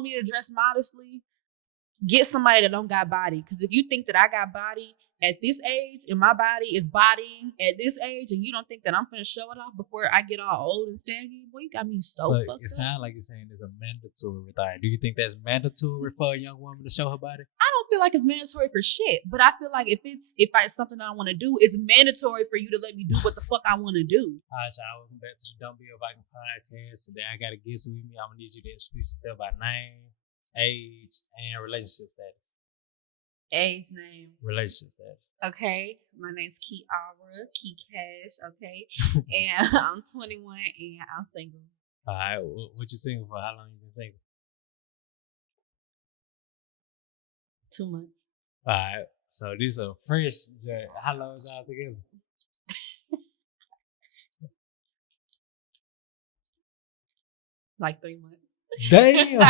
want me to dress modestly, get somebody that don't got body. Because if you think that I got body at this age and my body is bodying at this age, and you don't think that I'm finna show it off before I get all old and saggy, boy, you got me so fucked up. It sounds like you're saying it's a mandatory thing. Do you think that's mandatory for a young woman to show her body? I don't feel like it's mandatory for shit, but I feel like if it's something that I want to do, it's mandatory for you to let me do what the fuck I want to do. All right, y'all. Welcome back to the Don't Be a Viking podcast. Today I got a guest with me. I'm gonna need you to introduce yourself by name, age, and relationship status. Age, name, relationship status. Okay, my name's Kiara, Key Cash, okay, and I'm 21 and I'm single. All right, what you single for? How long you been single? 2 months. All right, so this is a fresh. How long is y'all together? Like 3 months. Damn.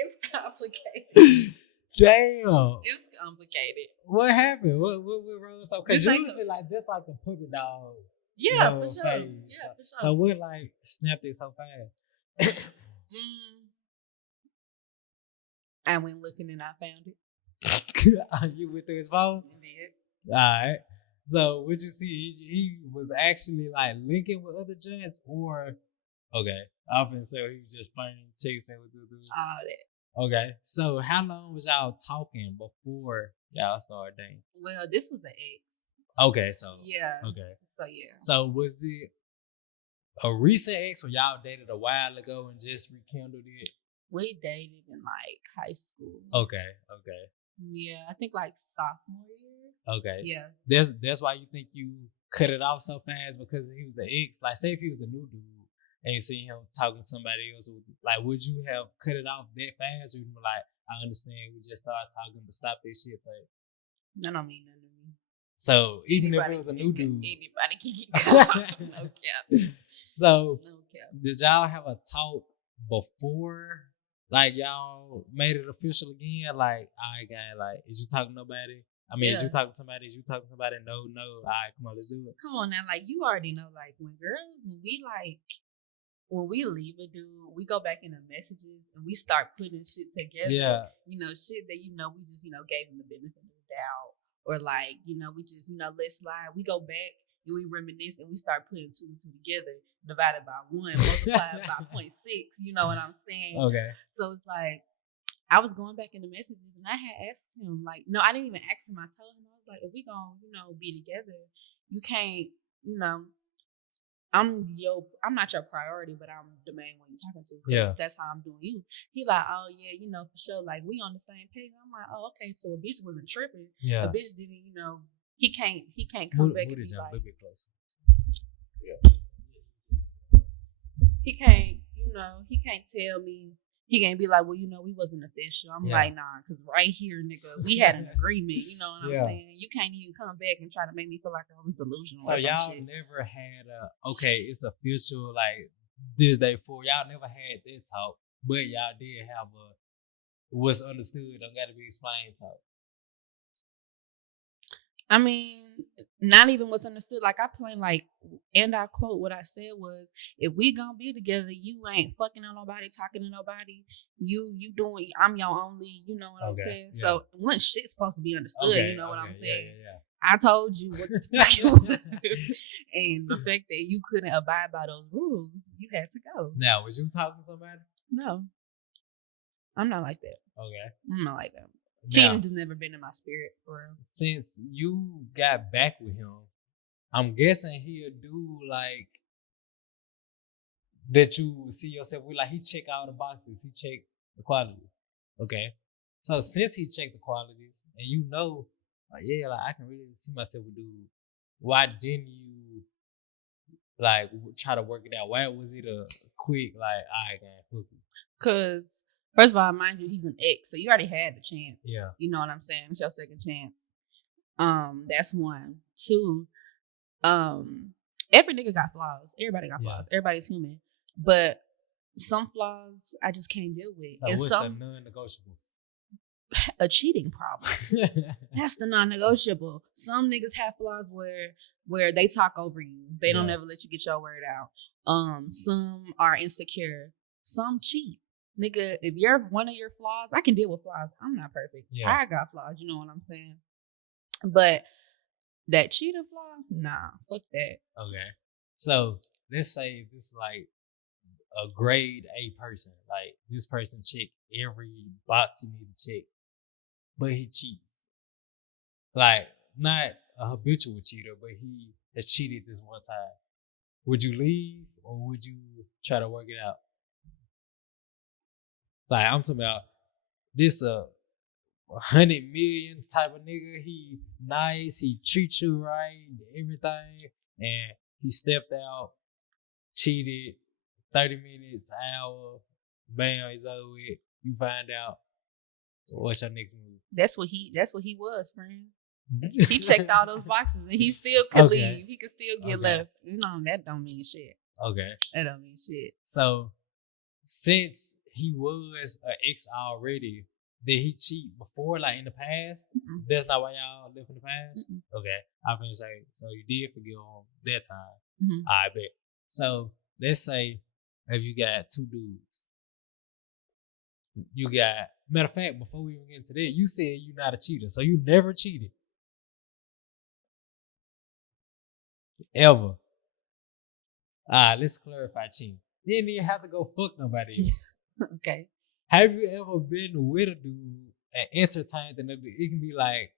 It's complicated. Damn. It's complicated. What happened? What wrong? So, because usually like this, like the puppy dog. Yeah, for sure. Phase. Yeah, for sure. So what like snapped it so fast? I went looking and I found it. You went through his phone? I did. All right. So what you see? He was actually like linking with other gents, or okay. I often say he was just playing texting with the dude. All that. Okay, so how long was y'all talking before y'all started dating? Well, this was the ex. Okay, so yeah. Okay. So yeah. So was it a recent ex, or y'all dated a while ago and just rekindled it? We dated in like high school. Okay. Yeah, I think like sophomore year. Okay. Yeah. That's why you think you cut it off so fast, because he was an ex. Like, say if he was a new dude and you see him talking to somebody else, like, would you have cut it off that fast? Or you were like, I understand, we just started talking, but stop this shit. Like, that don't mean nothing to me. So even if it was a new dude, anybody can get caught. No cap. So no cap. Did y'all have a talk before, like y'all made it official again? Like, all right, guy, like, is you talking to nobody? I mean, Is you talking to somebody? Is you talking to somebody? No. All right, come on, let's do it. Come on now, like, you already know, like, when we leave a dude, we go back in the messages and we start putting shit together. Yeah. Shit that, we just, gave him the benefit of the doubt. Or like, we just, let slide. We go back and we reminisce and we start putting 2 and 2 together, divided by 1, multiplied by 0.6. You know what I'm saying? Okay. So it's like, I was going back in the messages and I had asked him, like, no, I didn't even ask him. I told him, I was like, if we gonna, be together, you can't, I'm not your priority, but I'm the main one you're talking to. Yeah. That's how I'm doing you. He like, oh yeah, for sure. Like, we on the same page. I'm like, oh, okay. So a bitch wasn't tripping. Yeah. A bitch didn't, he can't come back and be like, a little bit closer. Yeah. He can't, he can't tell me. He can't be like, well, we wasn't official. I'm like, nah, because right here, nigga, we had an agreement. You know what I'm saying? You can't even come back and try to make me feel like I was delusional. So y'all never had it's official, like, this day 4. Y'all never had that talk, but y'all did have what's understood don't got to be explained talk. I mean, not even what's understood. Like, I plain and I quote, what I said was, if we gonna be together, you ain't fucking on nobody, talking to nobody. You doing, I'm your only, you know what I'm saying? Yeah. So once shit's supposed to be understood, you know what I'm saying? Yeah. I told you what the fuck you was. And the fact that you couldn't abide by those rules, you had to go. Now, was you talking to somebody? No. I'm not like that. Okay. I'm not like that. Cheating has never been in my spirit, for real. Since you got back with him, I'm guessing he'll do like that. You see yourself with, like, he check all the boxes, he check the qualities. Okay, so since he checked the qualities, and like, yeah, like, I can really see myself with dude, why didn't you like try to work it out? Why was it a quick like, I can't fuck you? Cause first of all, mind you, he's an ex, so you already had the chance. Yeah. You know what I'm saying? It's your second chance. That's 1. 2, every nigga got flaws. Everybody got flaws. Everybody's human. But some flaws I just can't deal with. So what's the non-negotiables? A cheating problem. That's the non-negotiable. Some niggas have flaws where they talk over you. They don't ever let you get your word out. Some are insecure. Some cheat. Nigga, if you're one of your flaws, I can deal with flaws. I'm not perfect. Yeah. I got flaws, you know what I'm saying? But that cheater flaw, nah, fuck that. Okay. So let's say this is like a grade A person. Like this person check every box he need to check, but he cheats. Like not a habitual cheater, but he has cheated this one time. Would you leave or would you try to work it out? Like I'm talking about this 100 million type of nigga. He nice, he treats you right, everything, and he stepped out, cheated, 30 minutes, hour, bam, it's over with. You find out what's your next move. That's what he was, friend. He checked all those boxes and he still could leave. He could still get left. You know, that don't mean shit. Okay. That don't mean shit. So since he was an ex already, did he cheat before, like in the past? Mm-mm. That's not why y'all left in the past? Mm-mm. Okay. I was gonna say, so you did forgive him that time. Mm-hmm. I bet. So let's say if you got two dudes. You got, matter of fact, before we even get into that, you said you're not a cheater. So you never cheated. Ever. Let's clarify cheating. You didn't even have to go fuck nobody else. Okay. Have you ever been with a dude and entertained the nigga? It can be like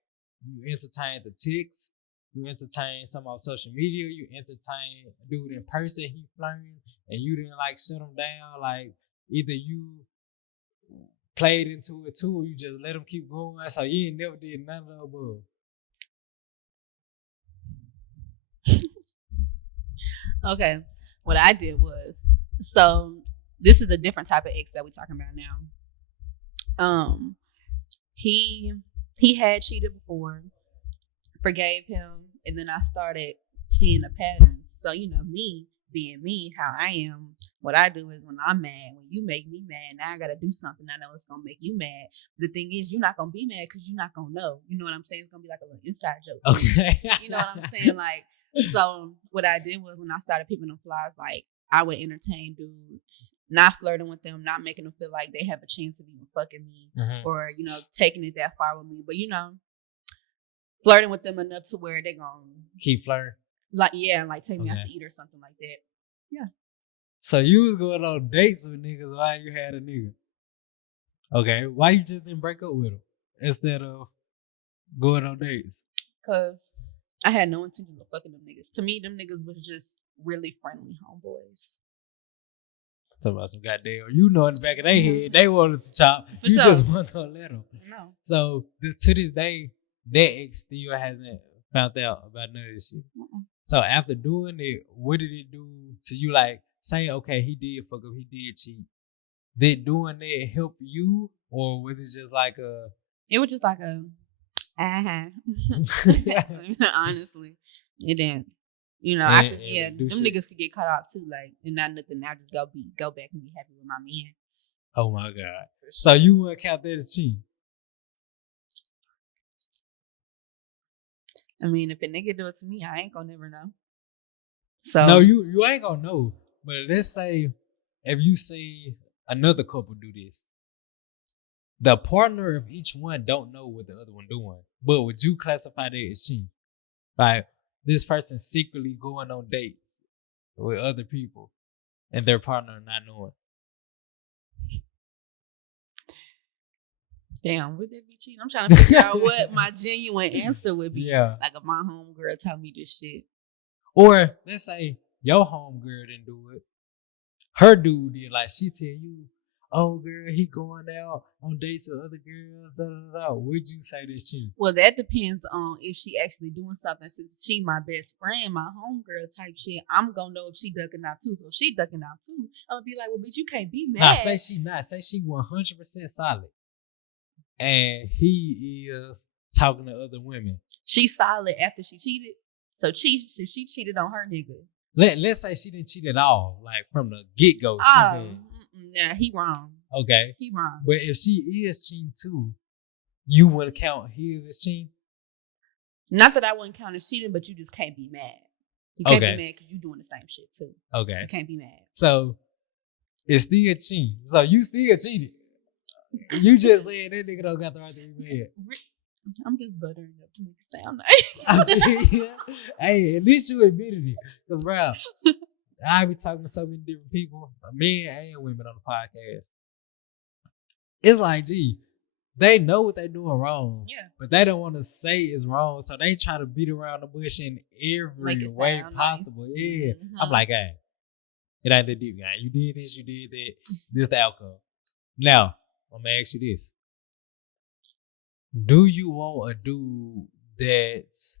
you entertained the text, you entertained some on social media, you entertained a dude in person, he flirting, and you didn't like shut him down. Like either you played into it too, or you just let him keep going. So you ain't never did none of the above. Okay. What I did was, so this is a different type of ex that we're talking about now. He had cheated before, forgave him, and then I started seeing the patterns. So, you know, me being me, how I am, what I do is when I'm mad, when you make me mad, now I gotta do something I know it's gonna make you mad. The thing is, you're not gonna be mad because you're not gonna know. You know what I'm saying? It's gonna be like a little inside joke. Okay. You know what I'm saying? Like, so what I did was when I started peeping them flies, like I would entertain dudes, not flirting with them, not making them feel like they have a chance of even fucking me, or, you know, taking it that far with me. But, you know, flirting with them enough to where they're gonna keep flirting. Like, yeah, like take me out to eat or something like that. Yeah. So you was going on dates with niggas while you had a nigga. Okay. Why you just didn't break up with him instead of going on dates? Because I had no intention of fucking them niggas. To me, them niggas was just really friendly homeboys. Talking about some goddamn, you know, in the back of their head, they wanted to chop. For you sure. just weren't gonna let them. No. So to this day, that ex still hasn't found out about none of this shit. So after doing it, what did it do to you? Like, say, okay, he did fuck up, he did cheat. Did doing that help you, or was it just like a? It was just like a, honestly, it didn't. You know, them niggas could get caught out too, like, and not nothing. I just go back and be happy with my man. Oh my God! So you wouldn't count that as cheating? I mean, if a nigga do it to me, I ain't gonna never know. So no, you ain't gonna know. But let's say if you see another couple do this, the partner of each one don't know what the other one doing. But would you classify that as cheating? Like this person secretly going on dates with other people and their partner not knowing. Damn, would that be cheating? I'm trying to figure out what my genuine answer would be. Yeah. Like if my homegirl told me this shit. Or let's say your homegirl didn't do it. Her dude did. Like she tell you, oh girl, he going out on dates with other girls, da da da. Would you say that's cheating? Well, that depends on if she actually doing something. Since she my best friend, my homegirl type shit, I'm gonna know if she ducking out too. So if she ducking out too, I'm gonna be like, well, bitch, you can't be mad. Nah, say she not. Say she 100% solid. And he is talking to other women. She solid after she cheated. So she cheated on her nigga. Let's say she didn't cheat at all, like from the get go. Nah, he wrong. Okay, he wrong. But if she is cheating too, you wouldn't count his as cheating. Not that I wouldn't count as cheating, but you just can't be mad. You can't be mad because you doing the same shit too. Okay, you can't be mad. So it's still cheating. So you still cheated. You just said that nigga don't got the right to be mad. I'm just buttering up to make it sound nice. I mean, yeah. Hey, at least you admitted it. Because, bro, I be talking to so many different people, men and women on the podcast. It's like, gee, they know what they're doing wrong. Yeah. But they don't want to say it's wrong. So they try to beat around the bush in every way possible. Nice. Yeah. Mm-hmm. I'm like, hey, it ain't that deep, guy. You did this, you did that. This the outcome. Now, I'm going to ask you this. Do you want a dude that's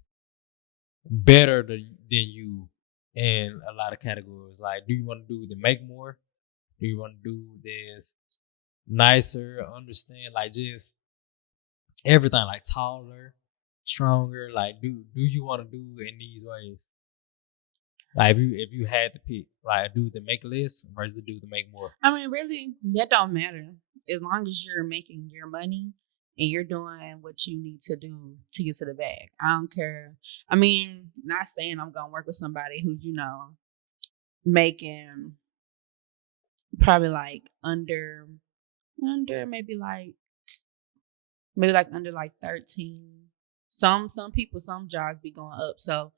better than you in a lot of categories? Like, do you want a dude that make more? Do you want a dude that's nicer, understand, like just everything, like taller, stronger? Like, do you want to do in these ways? Like, if you had to pick, like a dude that make less versus a dude that make more. I mean, really, that don't matter as long as you're making your money. And you're doing what you need to do to get to the bag. I don't care. I mean, not saying I'm going to work with somebody who's, making probably like under maybe like under like 13. Some people, some jobs be going up. So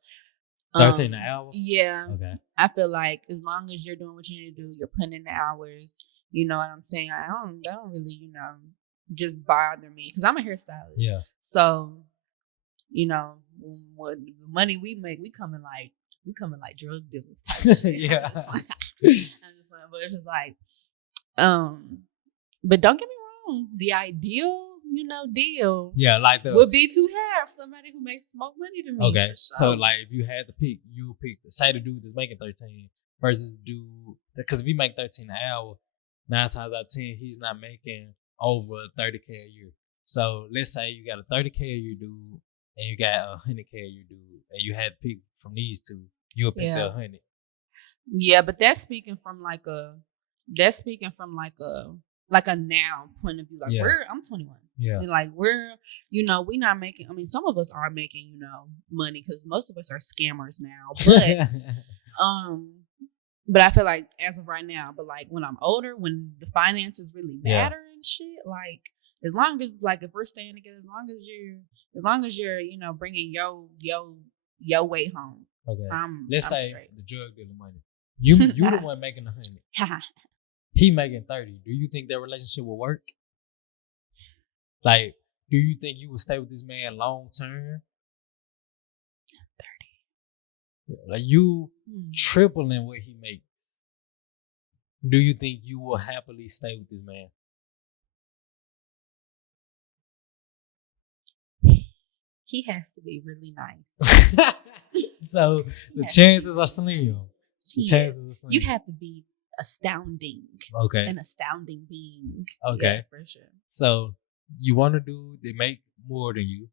13 an hour? Yeah. Okay. I feel like as long as you're doing what you need to do, you're putting in the hours. You know what I'm saying? I don't really, just bother me because I'm a hairstylist. Yeah. So, what money we make, we coming like drug dealers type shit. Yeah. But it's just like, but don't get me wrong, the ideal, deal. Yeah, like would be to have somebody who makes more money than me. Okay. So like if you had to pick, you would pick say the dude that's making 13 versus dude, because if we make 13 an hour, 9 times out of 10 he's not making over 30K a year. So let's say you got a 30K a year dude and you got a 100K a year dude, and you had to pick from these two, you'll pick the 100. Yeah, but that's speaking from like a now point of view. Like I'm 21. Yeah. And like we're not making. I mean, some of us are making money because most of us are scammers now. But but I feel like as of right now, but like when I'm older, when the finances really matter and shit, like as long as like if we're staying together, as long as you're bringing your way home. Okay. Let's say straight. The drug dealer money. You the one making 100. He making 30. Do you think their relationship will work? Like, do you think you would stay with this man long term? 30. Like you tripling what he makes. Do you think you will happily stay with this man? He has to be really nice. So the chances are slim. You have to be astounding. Okay. An astounding being. Okay. Yeah, for sure. So you want a dude that make more than you.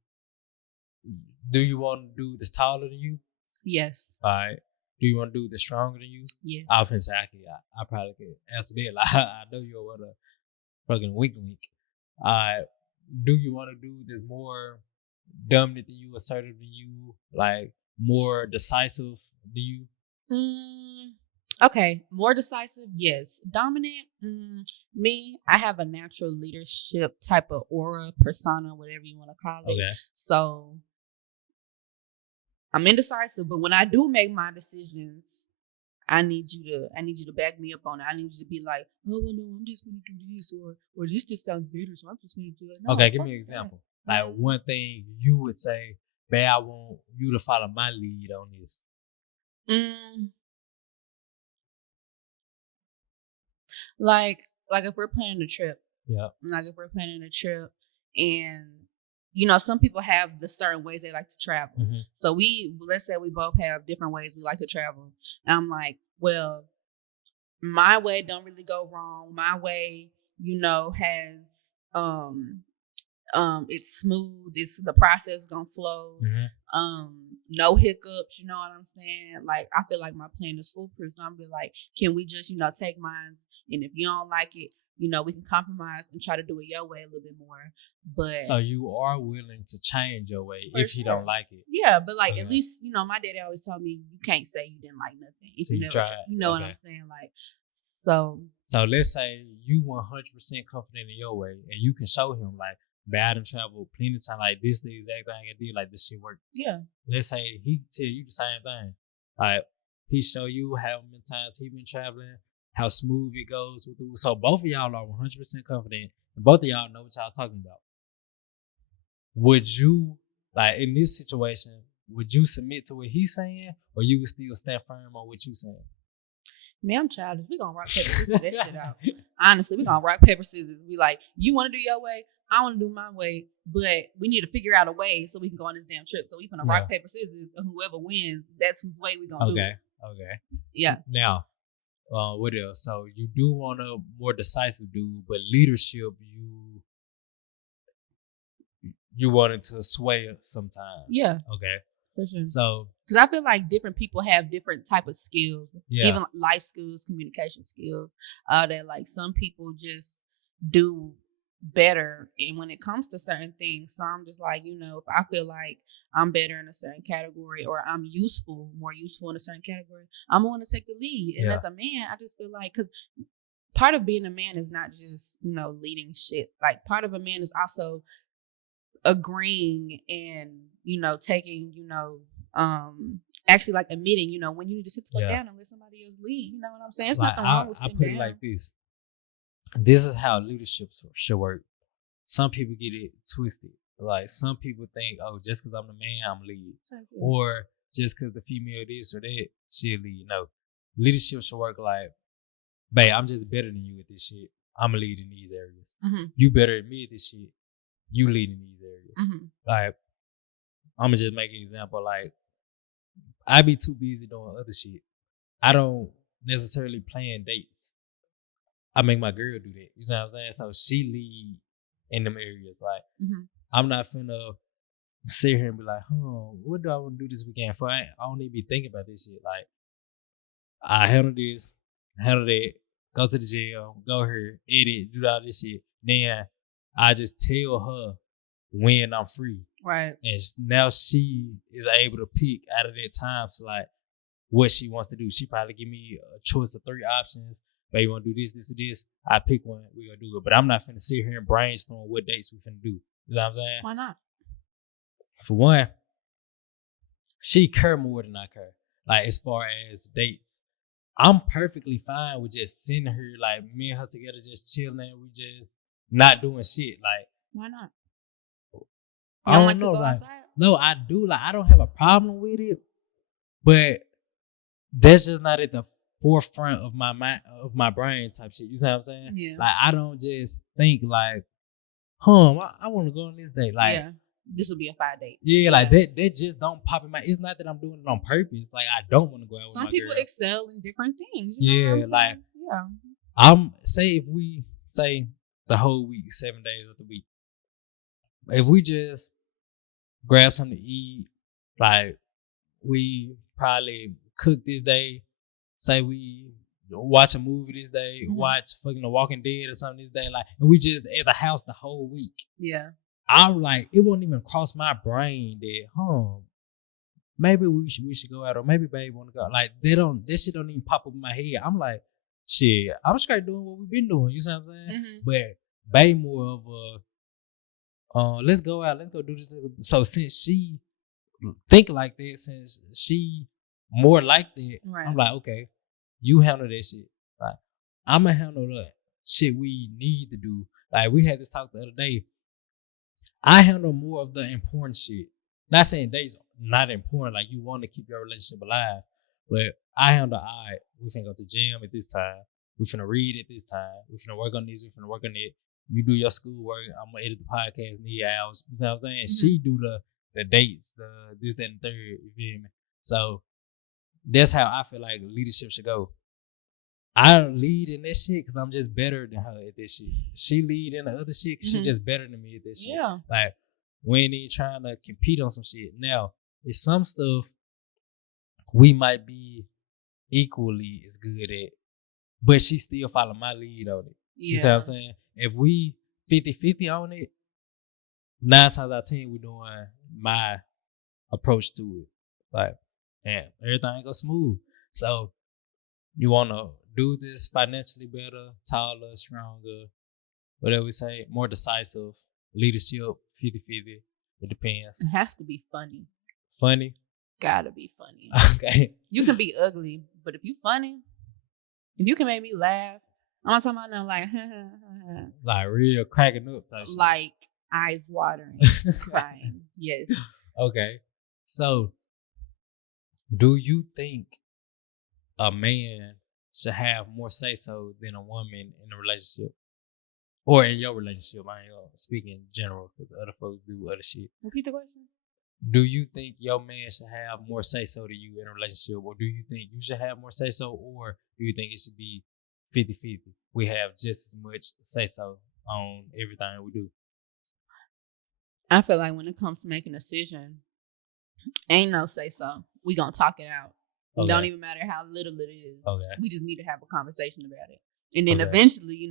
Do you want a dude that's taller than you? Yes. All right. Do you want a dude that's stronger than you? Yes. I was say I probably could answer that. Like, I know you're with a fucking wink. All right. Do you want a dude that's more dominant than you, assertive than you, like more decisive than you? Okay, more decisive, yes. Dominant, me, I have a natural leadership type of aura, persona, whatever you want to call it. Okay. So I'm indecisive, but when I do make my decisions, I need you to back me up on it. I need you to be like, oh well, no, I'm just gonna do this, or this just sounds better, so I'm just gonna do it. No, okay, give me an example. Like one thing you would say, babe, I want you to follow my lead on this. Like if we're planning a trip. Yeah. Like if we're planning a trip and some people have the certain ways they like to travel. Mm-hmm. So let's say we both have different ways we like to travel. And I'm like, well, my way don't really go wrong. My way, has it's smooth. The process gonna flow. Mm-hmm. No hiccups. You know what I'm saying? Like I feel like my plan is foolproof. So I'm be like, can we just take mine? And if you don't like it, we can compromise and try to do it your way a little bit more. But so you are willing to change your way if you don't like it. Yeah, but like at least my daddy always told me you can't say you didn't like nothing if you never tried. You know what I'm saying? Like So let's say you 100% confident in your way, and you can show him like, "Babe, I done traveled plenty of time. Like this, the exact thing I did. Like this shit worked." yeah, Let's say he tell you the same thing. Like he show you how many times he been traveling, how smooth it goes. So both of y'all are 100% confident, and both of y'all know what y'all talking about. Would you, like in this situation, would you submit to what he's saying, or you would still stand firm on what you saying? me, I'm childish. We gonna rock paper scissors that shit out. Honestly, we gonna rock paper scissors. We like, you want to do your way, I want to do my way, but we need to figure out a way so we can go on this damn trip. So we gonna rock paper scissors, and whoever wins, that's whose way we gonna do it. Okay. Yeah. Now, what else? So you do want a more decisive dude, but leadership, you wanted to sway sometimes. Yeah. Okay. For sure. So, because I feel like different people have different type of skills, yeah. Even life skills, communication skills, that like some people just do better. And when it comes to certain things, so I'm just like, if I feel like I'm better in a certain category, or I'm more useful in a certain category, I'm going to take the lead. And as a man, I just feel like, because part of being a man is not just, leading shit. Like part of a man is also agreeing and, taking, actually like admitting, when you need to sit the fuck down and let somebody else lead. You know what I'm saying? It's like, nothing wrong with sitting down. I put it like this. This is how leadership should work. Some people get it twisted. Like some people think, oh, just because I'm the man, I'm lead. Or just because the female this or that, she'll lead. No. Leadership should work like, babe, I'm just better than you at this shit. I'm a lead in these areas. Mm-hmm. You better at me at this shit. You lead in these areas. Mm-hmm. Like, I'm gonna just make an example. Like, I be too busy doing other shit. I don't necessarily plan dates. I make my girl do that. You know what I'm saying? So she lead in them areas. Like, I'm not finna sit here and be like, what do I want to do this weekend? For I don't even be thinking about this shit. Like, I handle this, handle that, go to the jail, go here, edit, do all this shit. Then I just tell her when I'm free. Right. And now she is able to pick out of that time to like what she wants to do. She probably give me a choice of 3 options. Babe, you want to do this, this, or this? I pick one. We gonna do it. But I'm not finna sit here and brainstorm what dates we finna do. You know what I'm saying? Why not? For one, she care more than I care. Like as far as dates, I'm perfectly fine with just sitting her, like me and her together, just chilling. We just not doing shit. Like, why not? I don't know. Like, no, I do. Like, I don't have a problem with it, but that's just not at the forefront of my mind, of my brain type shit. You see what I'm saying? Yeah. Like, I don't just think like, I want to go on this date. Like, this will be a 5 date. Yeah, like that just don't pop in my. It's not that I'm doing it on purpose. Like, I don't want to go out with my girl. Some people excel in different things. Say if we say the whole week, 7 days of the week, if we just grab something to eat, like we probably cook this day, say we watch a movie this day, watch fucking The Walking Dead or something this day, like, and we just at the house the whole week. Yeah. I'm like, it won't even cross my brain that, maybe we should go out, or maybe babe want to go. Like, this shit don't even pop up in my head. I'm like, shit, I'm straight doing what we've been doing. You see what I'm saying? Mm-hmm. But babe more of a, let's go out, let's go do this. So since she think like that, since she more like that, right. I'm like, okay, you handle that shit. Like, I'm gonna handle the shit we need to do. Like, we had this talk the other day. I handle more of the important shit. Not saying dates not important, like you want to keep your relationship alive, but I handle, all right, we finna go to gym at this time. We finna read at this time. We finna work on this. We finna work on it. You do your schoolwork. I'm gonna edit the podcast in the hours. You know what I'm saying? Mm-hmm. She do the dates, the this, that, and the third. You feel me? So that's how I feel like leadership should go. I lead in this shit because I'm just better than her at this shit. She lead in the other shit because she just better than me at this shit. Yeah. Like, we ain't even trying to compete on some shit. Now, it's some stuff we might be equally as good at, but she still follow my lead on it. Yeah. You see what I'm saying? If we 50-50 on it, 9 times out of 10, we doing my approach to it. Like, and everything go smooth. So, you want to dude is financially better, taller, stronger, whatever we say, more decisive, leadership, 50-50. It depends. It has to be funny. Funny? Gotta be funny. Okay. You can be ugly, but if you funny, if you can make me laugh, I'm not talking about no like, like real cracking up type shit. Like eyes watering, crying. Yes. Okay. So, do you think a man should have more say so than a woman in a relationship? Or in your relationship? I ain't gonna speak in general because other folks do other shit. Repeat the question. Do you think your man should have more say so to you in a relationship? Or do you think you should have more say so? Or do you think it should be 50-50? We have just as much say so on everything we do. I feel like when it comes to making a decision, ain't no say so. We gonna talk it out. It don't even matter how little it is. Okay. We just need to have a conversation about it. And then eventually,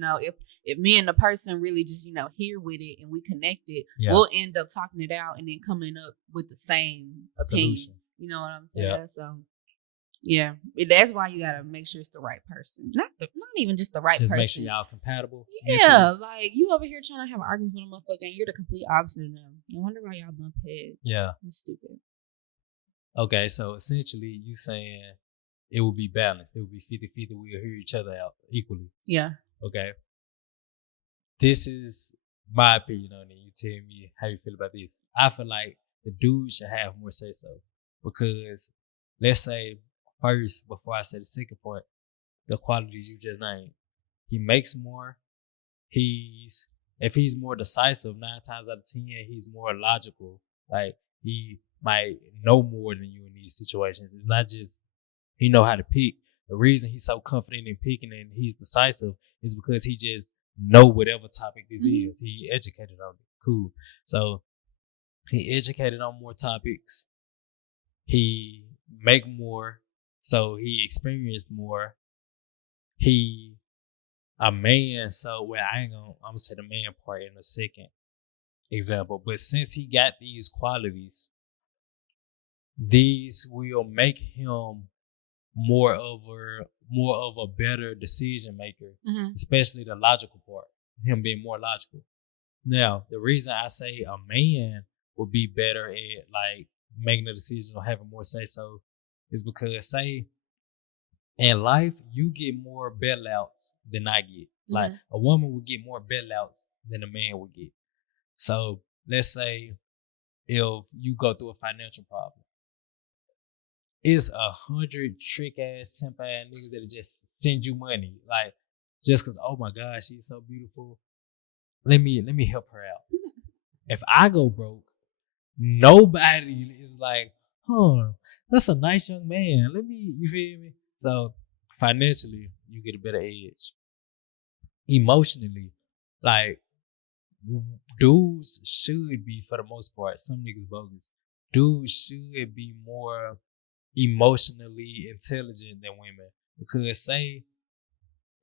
if me and the person really just, here with it and we connected, we'll end up talking it out and then coming up with the same opinion. Solution. You know what I'm saying? So, yeah, that's why you gotta make sure it's the right person. Not even just the right person. Just make sure y'all compatible. Yeah, like you over here trying to have arguments with a motherfucker and you're the complete opposite of them. I wonder why y'all bump heads. Yeah. That's stupid. Okay, so essentially you saying it will be balanced. It will be 50-50. We'll hear each other out equally. Yeah. Okay. This is my opinion on it. You tell me how you feel about this. I feel like the dude should have more say so. Because let's say first, before I say the second point, the qualities you just named. He makes more. If he's more decisive, 9 times out of 10, he's more logical. Like he might know more than you in these situations. It's not just he know how to pick. The reason he's so confident in picking and he's decisive is because he just know whatever topic this is. He educated on it. Cool. So he educated on more topics. He make more. So he experienced more. He a man. So I'm gonna say the man part in a second example. But since he got these qualities, these will make him more of a better decision maker, especially the logical part. Him being more logical. Now, the reason I say a man would be better at like making a decision or having more say so is because say in life you get more bailouts than I get. Like a woman would get more bailouts than a man would get. So let's say if you go through a financial problem, it's 100 trick ass, simp ass niggas that just send you money, like just cause oh my god she's so beautiful. Let me help her out. If I go broke, nobody is like, that's a nice young man. You feel me? So financially, you get a better edge. Emotionally, like dudes should be, for the most part, some niggas bogus. Dudes should be more emotionally intelligent than women. Because say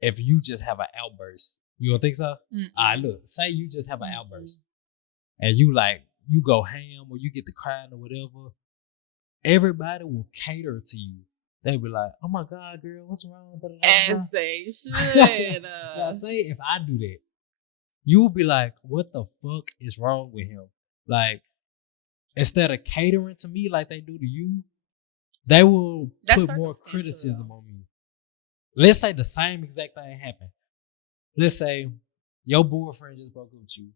if you just have an outburst, you don't think so? Look, say you just have an outburst and you go ham or you get to crying or whatever, everybody will cater to you. They be like, oh my God, girl, what's wrong? As they should. Now, say if I do that, you'll be like, what the fuck is wrong with him? Like, instead of catering to me like they do to you, they will put more criticism on me. Let's say the same exact thing happened. Let's say your boyfriend just broke up with you.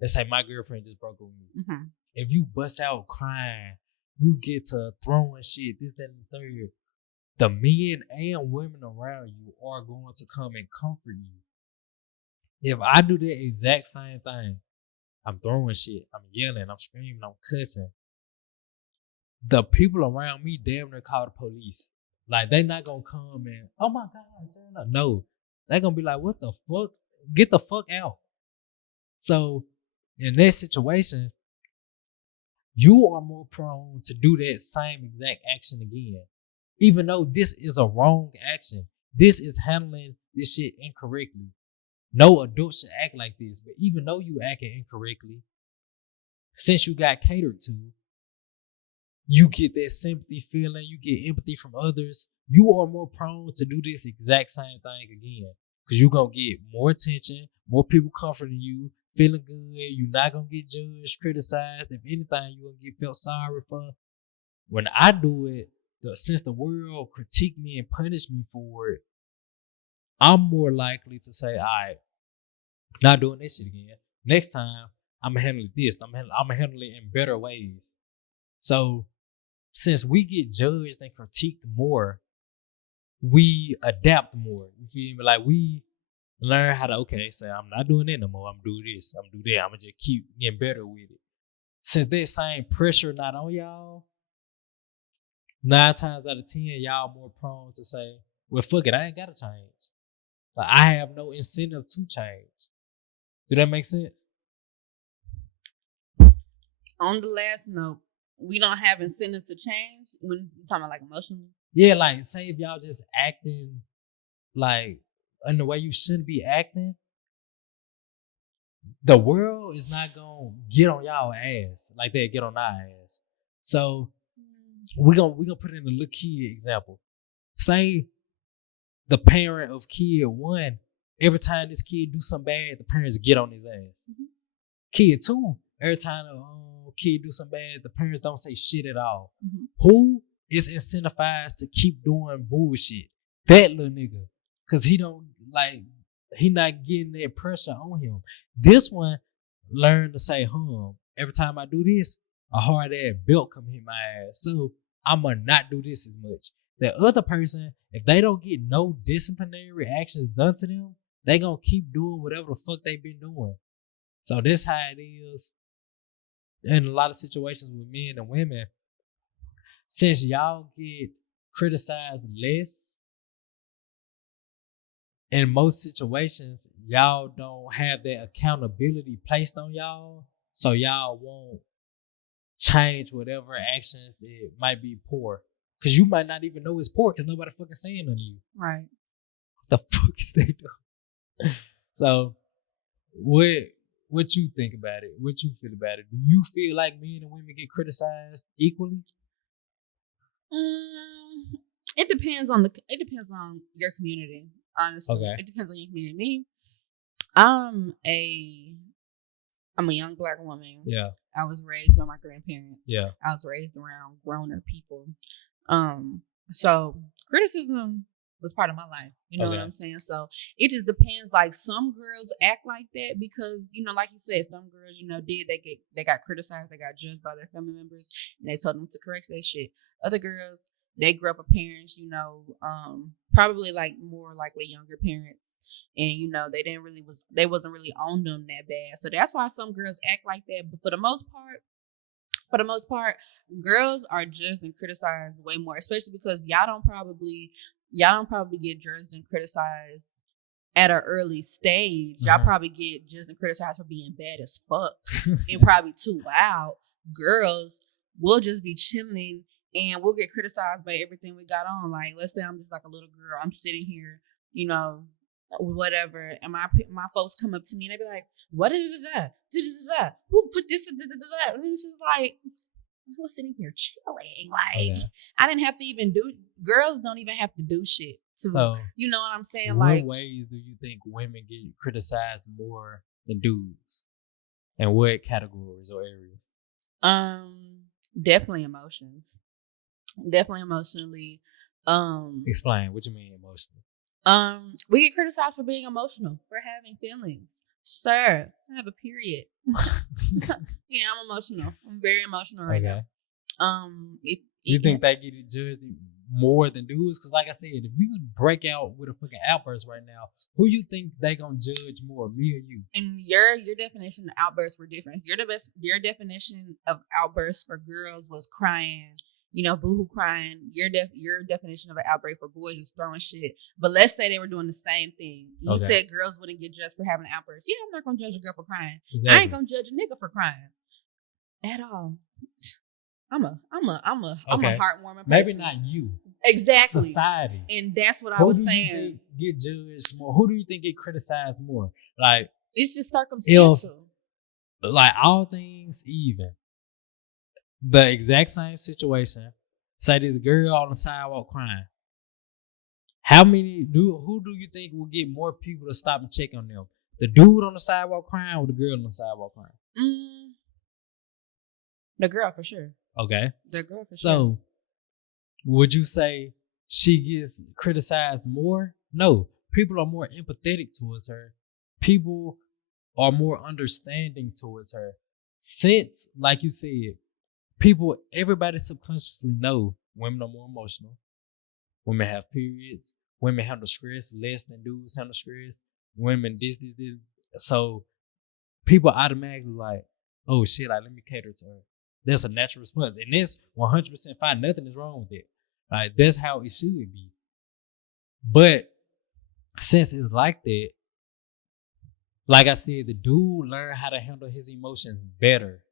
Let's say my girlfriend just broke up with me. If you bust out crying, you get to throwing shit, this, that, and the third. The men and women around you are going to come and comfort you. If I do the exact same thing, I'm throwing shit, I'm yelling, I'm screaming, I'm cussing, the people around me damn near call the police. Like, they not gonna come and, oh my God, no. They're gonna be like, what the fuck? Get the fuck out. So, in that situation, you are more prone to do that same exact action again. Even though this is a wrong action. This is handling this shit incorrectly. No adult should act like this. But even though you acting incorrectly, since you got catered to, you get that sympathy feeling, you get empathy from others, you are more prone to do this exact same thing again. Because you're going to get more attention, more people comforting you, feeling good. You're not going to get judged, criticized. If anything, you're going to get felt sorry for. When I do it, since the world critique me and punish me for it, I'm more likely to say, all right, not doing this shit again. Next time, I'm going to handle this. I'm going to handle it in better ways. So since we get judged and critiqued more, we adapt more. You feel me? Like we learn how to, okay, say I'm not doing that no more. I'm doing this. I'm doing that. I'm gonna just keep getting better with it. Since that same pressure not on y'all, 9 times out of 10, y'all more prone to say, well, fuck it, I ain't gotta change. Like I have no incentive to change. Do that make sense? On the last note, we don't have incentive to change when you're talking about like emotionally. Yeah, like say if y'all just acting like in the way you shouldn't be acting, the world is not gonna get on y'all ass like they get on our ass. So we gonna put in a little kid example. Say the parent of kid 1, every time this kid do something bad, the parents get on his ass. Mm-hmm. Kid 2, every time the kid do something bad, the parents don't say shit at all. Mm-hmm. Who is incentivized to keep doing bullshit? That little nigga. Cause he don't like, he not getting that pressure on him. This one learned to say, every time I do this, a hard ass belt come hit my ass. So I'ma not do this as much. The other person, if they don't get no disciplinary actions done to them, they gonna keep doing whatever the fuck they been doing. So that's how it is in a lot of situations with men and women. Since y'all get criticized less, in most situations, y'all don't have that accountability placed on y'all. So y'all won't change whatever actions that might be poor. Because you might not even know it's poor because nobody fucking saying on you. Right. What the fuck is they doing? So what you think about it? What you feel about it? Do you feel like men and women get criticized equally? It depends on your community. Honestly, Okay. It depends on your community. Me, I'm a young Black woman. Yeah. I was raised by my grandparents. Yeah. I was raised around growner people. So criticism was part of my life. You know what I'm saying? So it just depends. Like some girls act like that because, like you said, some girls, they got criticized, they got judged by their family members, and they told them to correct that shit. Other girls, they grew up with parents, probably like more likely younger parents. And they wasn't really on them that bad. So that's why some girls act like that. But for the most part, girls are judged and criticized way more, especially because y'all don't probably get judged and criticized at an early stage. Y'all probably get judged and criticized for being bad as fuck and probably too loud. Girls will just be chilling and we'll get criticized by everything we got on. Like, let's say I'm just like a little girl. I'm sitting here, whatever, and my folks come up to me and they be like, "What did da who put this da da da?" And it's just like, I was sitting here chilling. Like, I didn't have to even do. Girls don't even have to do shit. So you know what I'm saying? What Like, ways do you think women get criticized more than dudes, and what categories or areas? Definitely emotions. Definitely emotionally. Explain what you mean emotionally. We get criticized for being emotional, for having feelings. Sir, I have a period. Yeah, I'm emotional. I'm very emotional right now. If you think they get judged more than dudes? Because like I said, if you break out with a fucking outburst right now, who you think they gonna judge more, me or you? And your definition of outbursts were different. Your definition of outbursts for girls was crying, boohoo crying. Your definition of an outbreak for boys is throwing shit. But let's say they were doing the same thing. You said girls wouldn't get judged for having an outburst. Yeah, I'm not gonna judge a girl for crying. Exactly. I ain't gonna judge a nigga for crying at all. I'm a heartwarming person. Maybe not you. Exactly. Society. And that's what I was saying. Who do you think get judged more? Who do you think get criticized more? Like, it's just circumstantial. Like all things even. The exact same situation. Say this girl on the sidewalk crying. Who do you think will get more people to stop and check on them? The dude on the sidewalk crying or the girl on the sidewalk crying? The girl for sure. Okay. The girl for sure. So, would you say she gets criticized more? No. People are more empathetic towards her. People are more understanding towards her. Since, like you said, everybody subconsciously know women are more emotional. Women have periods. Women handle stress less than dudes handle stress. Women this. So people automatically like, oh shit, like let me cater to her. That's a natural response. And this 100% fine. Nothing is wrong with it. Like that's how it should be. But since it's like that, like I said, the dude learn how to handle his emotions better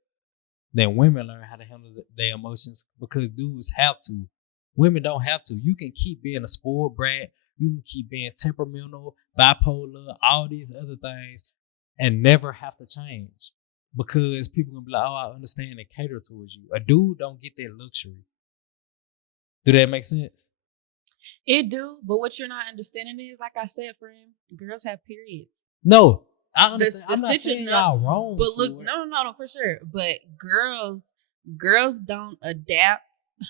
than women learn how to handle their emotions because dudes have to. Women don't have to. You can keep being a spoiled brat. You can keep being temperamental, bipolar, all these other things, and never have to change because people gonna be like, "Oh, I understand and cater towards you." A dude don't get that luxury. Do that make sense? It do, but what you're not understanding is, like I said, friend, girls have periods. No, I understand. I'm not saying y'all wrong. But look, no, for sure. But girls don't adapt.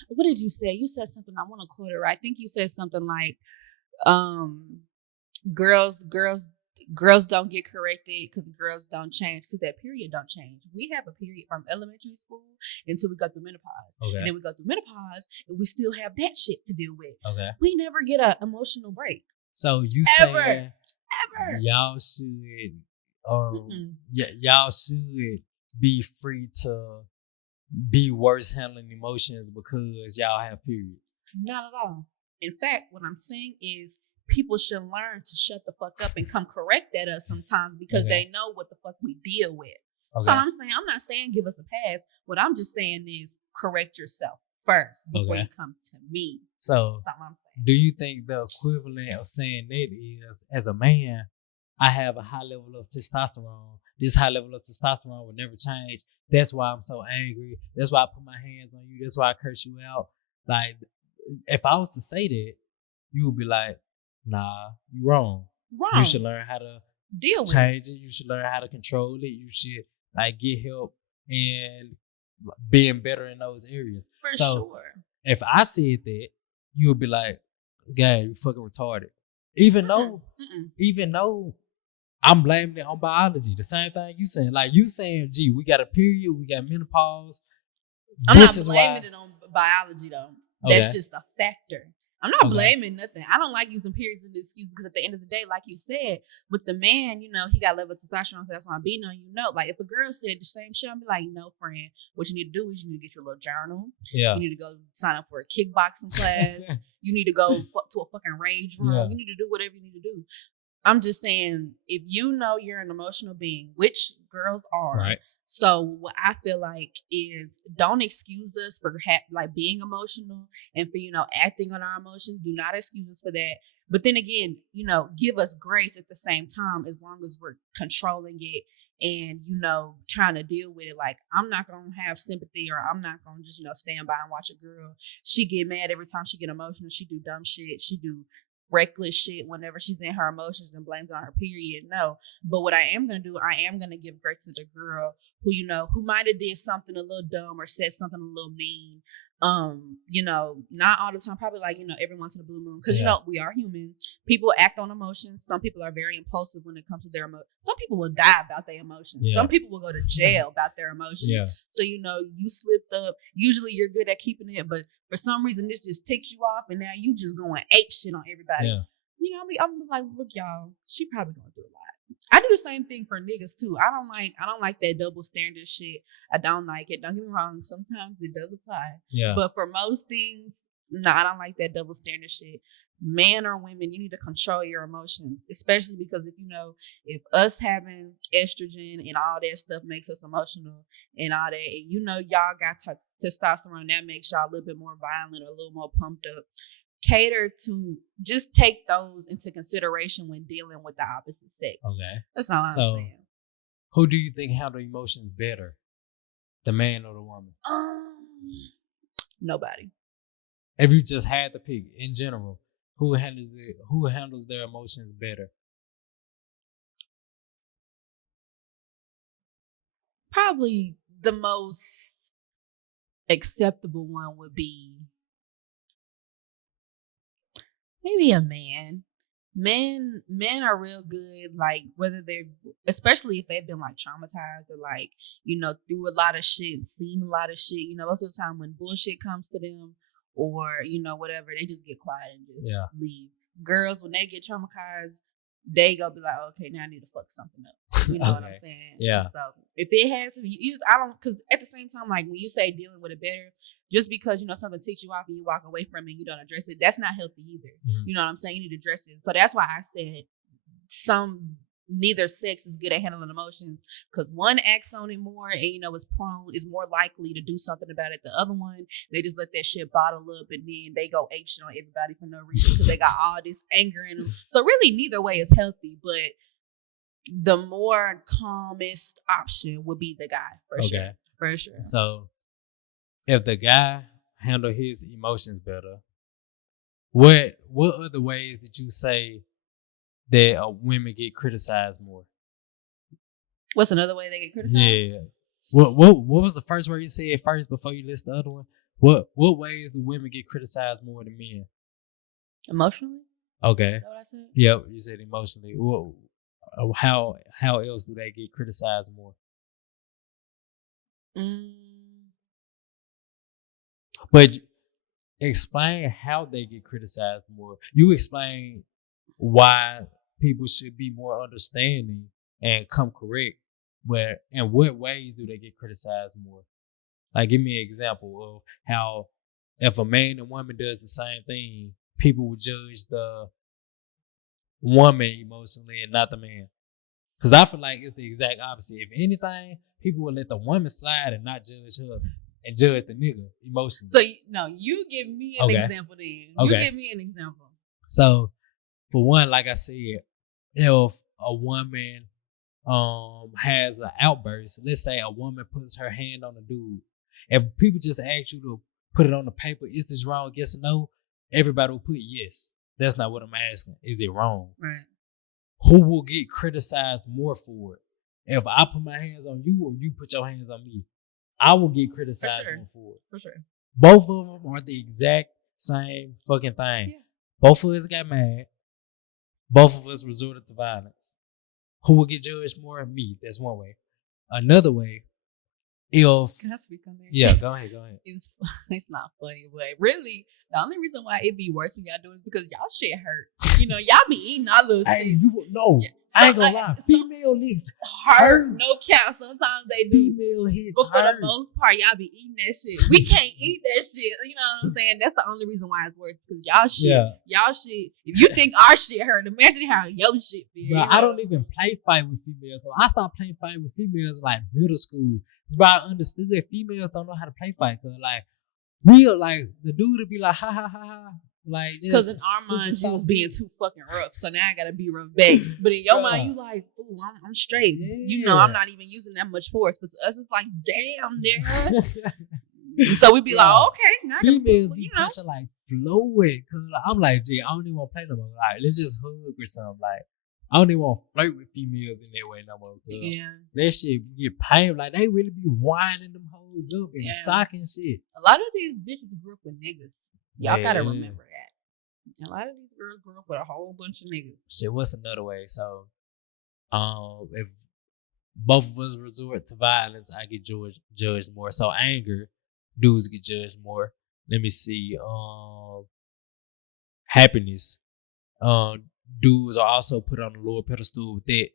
What did you say? You said something. I want to quote it right. I think you said something like, girls don't get corrected because girls don't change because that period don't change. We have a period from elementary school until we go through menopause. Okay. And then we go through menopause and we still have that shit to deal with. Okay. We never get an emotional break. So you ever y'all should y'all should be free to be worse handling emotions because y'all have periods. Not at all. In fact, what I'm saying is people should learn to shut the fuck up and come correct at us sometimes because they know what the fuck we deal with. Okay. So I'm saying, I'm not saying give us a pass. What I'm just saying is correct yourself first before you come to me. So do you think the equivalent of saying that is, as a man, I have a high level of testosterone. This high level of testosterone will never change. That's why I'm so angry. That's why I put my hands on you. That's why I curse you out. Like, if I was to say that, you would be like, nah, you wrong. You should learn how to change it. You should learn how to control it. You should like get help and being better in those areas. For sure. If I said that, you would be like, "Gang, you fucking retarded." Even though I'm blaming it on biology. The same thing you saying. Like you saying, gee, we got a period, we got menopause. I'm not blaming it on biology though. That's just a factor. I'm not blaming nothing. I don't like using periods as an excuse because at the end of the day, like you said, with the man, you know, he got level of testosterone, so that's why I'm beating on you. No, like if a girl said the same shit, I'd be like, no, friend. What you need to do is you need to get your little journal. Yeah. You need to go sign up for a kickboxing class. You need to go to a fucking rage room. Yeah. You need to do whatever you need to do. I'm just saying, if you know you're an emotional being, which girls are, right. So what I feel like is don't excuse us for like being emotional and for, you know, acting on our emotions. Do not excuse us for that. But then again, you know, give us grace at the same time as long as we're controlling it and, you know, trying to deal with it. Like, I'm not going to have sympathy or I'm not going to just, you know, stand by and watch a girl. She get mad every time she get emotional. She do dumb shit. She do reckless shit whenever she's in her emotions and blames it on her period. No. But what I am going to do, I am going to give grace to the girl who, you know, who might have did something a little dumb or said something a little mean. You know, not all the time, probably like, you know, every once in a blue moon. Because, you know, we are human. People act on emotions. Some people are very impulsive when it comes to their emotions. Some people will die about their emotions. Yeah. Some people will go to jail about their emotions. Yeah. So, you know, you slipped up. Usually you're good at keeping it, but for some reason this just ticks you off and now you just going ape shit on everybody. Yeah. You know, I'm like, look, y'all, she probably gonna do a lot. I do the same thing for niggas too. I don't like that double standard shit. I don't like it. Don't get me wrong. Sometimes it does apply. Yeah. But for most things, no, I don't like that double standard shit. Man or women, you need to control your emotions, especially because if you know, if us having estrogen and all that stuff makes us emotional and all that, and you know, y'all got testosterone that makes y'all a little bit more violent or a little more pumped up. Cater to just take those into consideration when dealing with the opposite sex. Okay. That's all I'm saying. Who do you think handle emotions better? The man or the woman? Nobody. If you just had to pick in general, Who handles it? Who handles their emotions better? Probably the most acceptable one would be maybe a man. Men are real good, like whether they're, especially if they've been like traumatized or like, through a lot of shit, seen a lot of shit, most of the time when bullshit comes to them or, whatever, they just get quiet and just leave. Girls, when they get traumatized, they go be like, okay, now I need to fuck something up. You know what I'm saying? Yeah. So if it had to be, I don't, because at the same time, like when you say dealing with it better, just because something ticks you off and you walk away from it and you don't address it, that's not healthy either. Mm-hmm. You know what I'm saying? You need to address it. So that's why I said neither sex is good at handling emotions, because one acts on it more and is more likely to do something about it. The other one, they just let that shit bottle up and then they go ape shit on everybody for no reason because they got all this anger in them. So really neither way is healthy, but the more calmest option would be the guy for sure. So if the guy handle his emotions better, what other ways did you say that women get criticized more? What's another way they get criticized? Yeah. What was the first word you said first before you list the other one? What ways do women get criticized more than men? Emotionally. Okay. Is that what I said? Yep, you said emotionally. How else do they get criticized more? But explain how they get criticized more. You explain why people should be more understanding and come correct, but in what ways do they get criticized more? Like, give me an example of how if a man and woman does the same thing, people would judge the woman emotionally and not the man. Because I feel like it's the exact opposite. If anything, people would let the woman slide and not judge her and judge the nigga emotionally. So, you give me an example then. You give me an example. So, for one, like I said, if a woman has an outburst, let's say a woman puts her hand on a dude, if people just ask you to put it on the paper, is this wrong, yes or no, everybody will put yes. That's not what I'm asking. Is it wrong? Right. Who will get criticized more for it? If I put my hands on you or you put your hands on me, I will get criticized more for it. For sure. Both of them are the exact same fucking thing. Yeah. Both of us got mad. Both of us resorted to violence. Who will get judged more? Me. That's one way. Another way, can I speak on that? Yeah, go ahead. It's not funny, but really, the only reason why it be worse when y'all do it is because y'all shit hurt. Y'all be eating our little shit. I ain't gonna lie. Female hits hurt. No cap. Sometimes they do. Female hits but for the most part, y'all be eating that shit. We can't eat that shit. You know what I'm saying? That's the only reason why it's worse, because y'all shit. If you think our shit hurt, imagine how your shit feel. Bro, I don't even play fight with females. Though. I stopped playing fight with females like middle school. It's about I understood that females don't know how to play fight. Cause like real, like the dude would be like ha ha ha ha, like because in our minds you was being too fucking rough, so now I gotta be rough back. But in your mind you like, ooh, I'm straight. Yeah. I'm not even using that much force. But to us it's like, damn, nigga. So we be like, okay, now females be punching like fluid. Cause I'm like, gee, I don't even want to play no more. Like let's just hug or something. Like I don't even want to flirt with females in that way no more. Yeah. That shit get painful. Like, they really be winding them hoes up and socking shit. A lot of these bitches grew up with niggas. Y'all gotta remember that. A lot of these girls grew up with a whole bunch of niggas. Shit, what's another way? So, if both of us resort to violence, I get judged more. So, anger, dudes get judged more. Let me see. Happiness. Dudes are also put on a lower pedestal with that.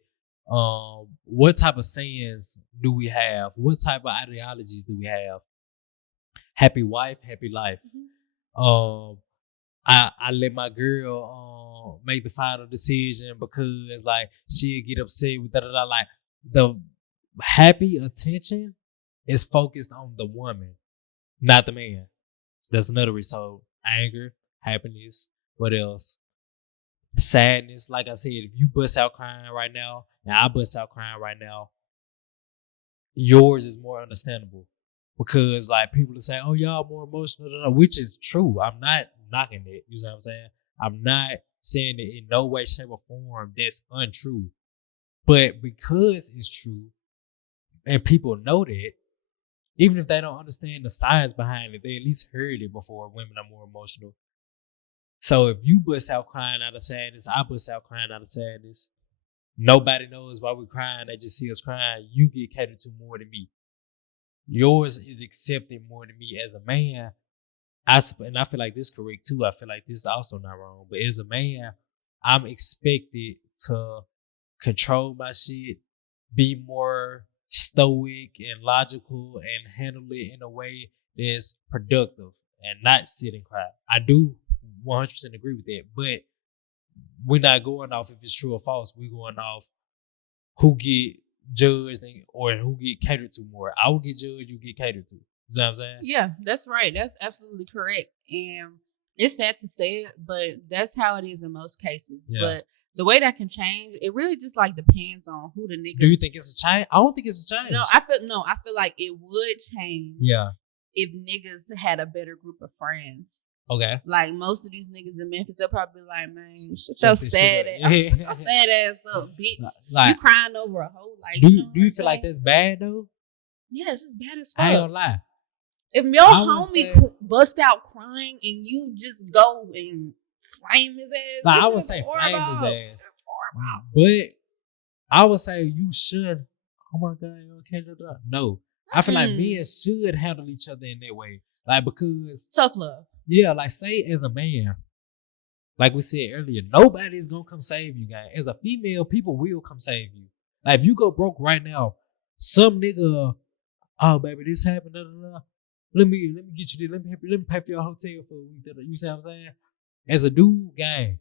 What type of sayings do we have? What type of ideologies do we have? Happy wife, happy life. Mm-hmm. I let my girl make the final decision because like she'll get upset with that. Like the happy attention is focused on the woman, not the man. That's another reason. So anger, happiness. What else? Sadness. Like I said, if you bust out crying right now and I bust out crying right now, yours is more understandable because like people will say, oh, y'all more emotional than us, which is true. I'm not knocking it. You know what I'm saying? I'm not saying it in no way, shape, or form that's untrue. But because it's true and people know that, even if they don't understand the science behind it, they at least heard it before. Women are more emotional. So if you bust out crying out of sadness, I bust out crying out of sadness. Nobody knows why we're crying. They just see us crying. You get catered to more than me. Yours is accepted more than me as a man. And I feel like this is correct too. I feel like this is also not wrong. But as a man, I'm expected to control my shit, be more stoic and logical, and handle it in a way that's productive and not sit and cry. I do 100% agree with that, but we're not going off if it's true or false. We're going off who get judged or who get catered to more. I will get judged, you get catered to. You know what I'm saying? Yeah, that's right. That's absolutely correct. And it's sad to say it, but that's how it is in most cases. Yeah. But the way that can change, it really just like depends on who the niggas. Do you think it's a change? I don't think it's a change. No, I feel like it would change. Yeah. If niggas had a better group of friends. Okay. Like most of these niggas in Memphis, they'll probably be like, man, so sad. I'm so sad ass up, bitch. Like, you crying over a hoe. Like, do you feel like that's bad though? Yeah, it's just bad as fuck. I ain't gonna lie. If your homie bust out crying and you just go and flame his ass, like, I would say flame his ass. But I would say you should. Oh my god, you can't do that. No, I feel like men should handle each other in that way. Like, because tough love. Yeah, like say as a man, like we said earlier, nobody's gonna come save you, guys. As a female, people will come save you. Like if you go broke right now, some nigga, oh baby, this happened, da, da, da. Let me get you this. Let me pay for your hotel for a week. Da, da. You see what I'm saying? As a dude, gang,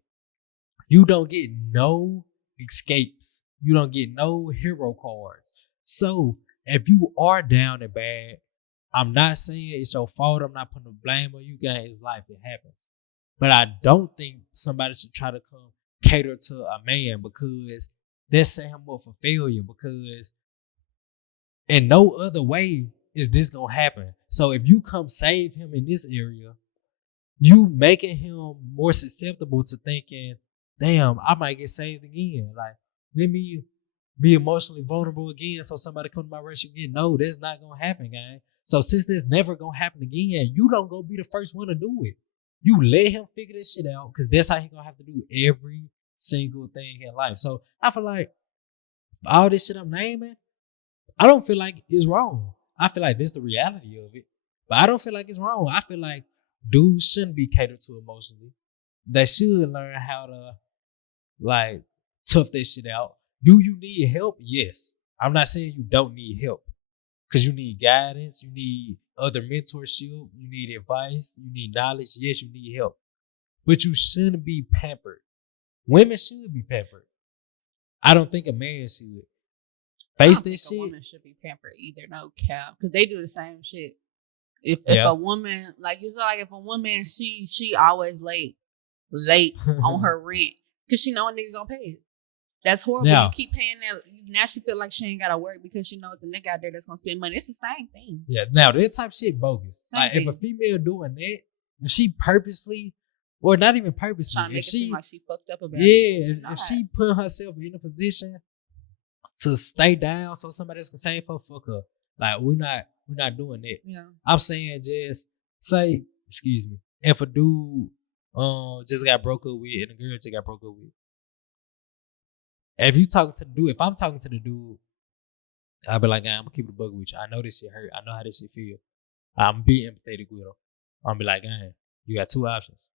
you don't get no escapes. You don't get no hero cards. So if you are down and bad, I'm not saying it's your fault. I'm not putting the blame on you, guys. It's life. It happens. But I don't think somebody should try to come cater to a man because that's setting him up for failure, because in no other way is this going to happen. So if you come save him in this area, you making him more susceptible to thinking, damn, I might get saved again. Like, let me be emotionally vulnerable again so somebody come to my rescue again. No, that's not going to happen, gang. So since this never gonna happen again, you don't go be the first one to do it. You let him figure this shit out, because that's how he gonna have to do every single thing in life. So I feel like all this shit I'm naming, I don't feel like it's wrong. I feel like this is the reality of it. But I don't feel like it's wrong. I feel like dudes shouldn't be catered to emotionally. They should learn how to like tough that shit out. Do you need help? Yes. I'm not saying you don't need help. Because you need guidance, you need other mentorship, you need advice, you need knowledge. Yes, you need help. But you shouldn't be pampered. Women should be pampered. I don't think a man should. Face this shit. A woman should be pampered either. No cap. Because they do the same shit. If a woman, like you said, like if a woman, she always late on her rent. Because she know a nigga gonna pay it. That's horrible. Now, you keep paying that. Now she feel like she ain't gotta work because she knows it's a nigga out there that's gonna spend money. It's the same thing. Yeah. Now that type of shit bogus. Like if a female doing that, if she purposely, or not even purposely, trying to make it seem like she fucked up about it. If she put herself in a position to stay down so somebody else can save her, fuck her. Like we're not doing that. Yeah. I'm saying just say, excuse me, if a dude just got broke up with and a girl just got broke up with. If you talking to the dude, if I'm talking to the dude, I'll be like, I'm gonna keep it a bug with you. I know this shit hurt. I know how this shit feel. I'm be empathetic with him. I'm gonna be like, you got two options.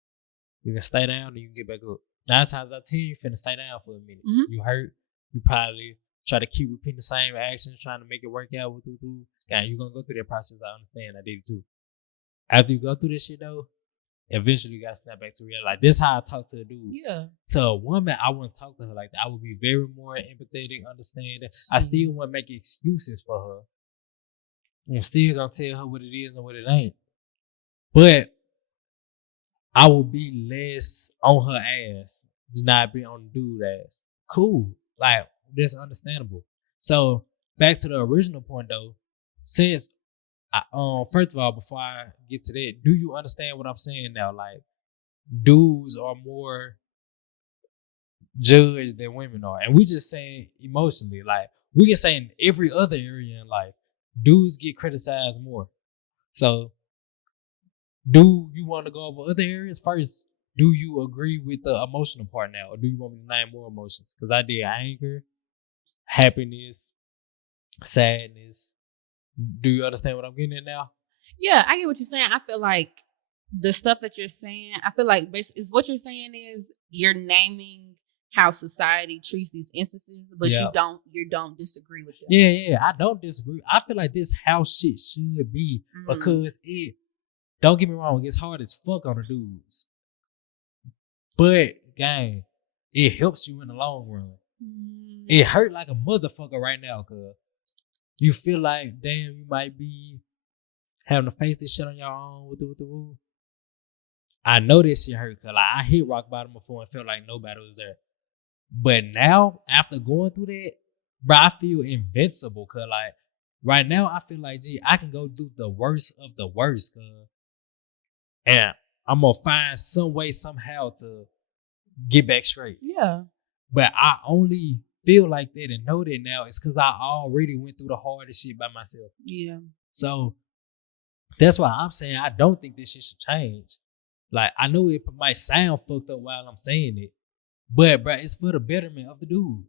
You can stay down or you can get back up. 9 times out of 10, you finna stay down for a minute. Mm-hmm. You hurt. You probably try to keep repeating the same actions, trying to make it work out with you. You're gonna go through that process. I understand. I did it too. After you go through this shit though, eventually you gotta snap back to reality. Like this how I talk to a dude. Yeah. To a woman, I wouldn't talk to her like that. I would be very more empathetic, understanding. I still wouldn't make excuses for her. I'm still gonna tell her what it is and what it ain't. But I will be less on her ass, not be on the dude ass. Cool. Like that's understandable. So back to the original point though, since first of all, before I get to that, do you understand what I'm saying now? Like, dudes are more judged than women are. And we just saying emotionally, like we can say in every other area in life, dudes get criticized more. So do you want to go over other areas first? Do you agree with the emotional part now, or do you want me to name more emotions? Because I did anger, happiness, sadness. Do you understand what I'm getting at now? Yeah, I get what you're saying. I feel like the stuff that you're saying, I feel like is what you're saying is you're naming how society treats these instances, but Yeah. you don't disagree with them. Yeah, I don't disagree. I feel like this how shit should be because it. Don't get me wrong, it's hard as fuck on the dudes, but gang, it helps you in the long run. It hurt like a motherfucker right now, cause you feel like damn, you might be having to face this shit on your own with the woo. I know this shit hurt, cause like I hit rock bottom before and felt like nobody was there. But now, after going through that, bro, I feel invincible. Cause like right now, I feel like, gee, I can go do the worst of the worst. Cause and I'm gonna find some way somehow to get back straight. Yeah. But I only feel like that and know that now is because I already went through the hardest shit by myself. Yeah. So that's why I'm saying I don't think this shit should change. Like I know it might sound fucked up while I'm saying it, but bro, it's for the betterment of the dude.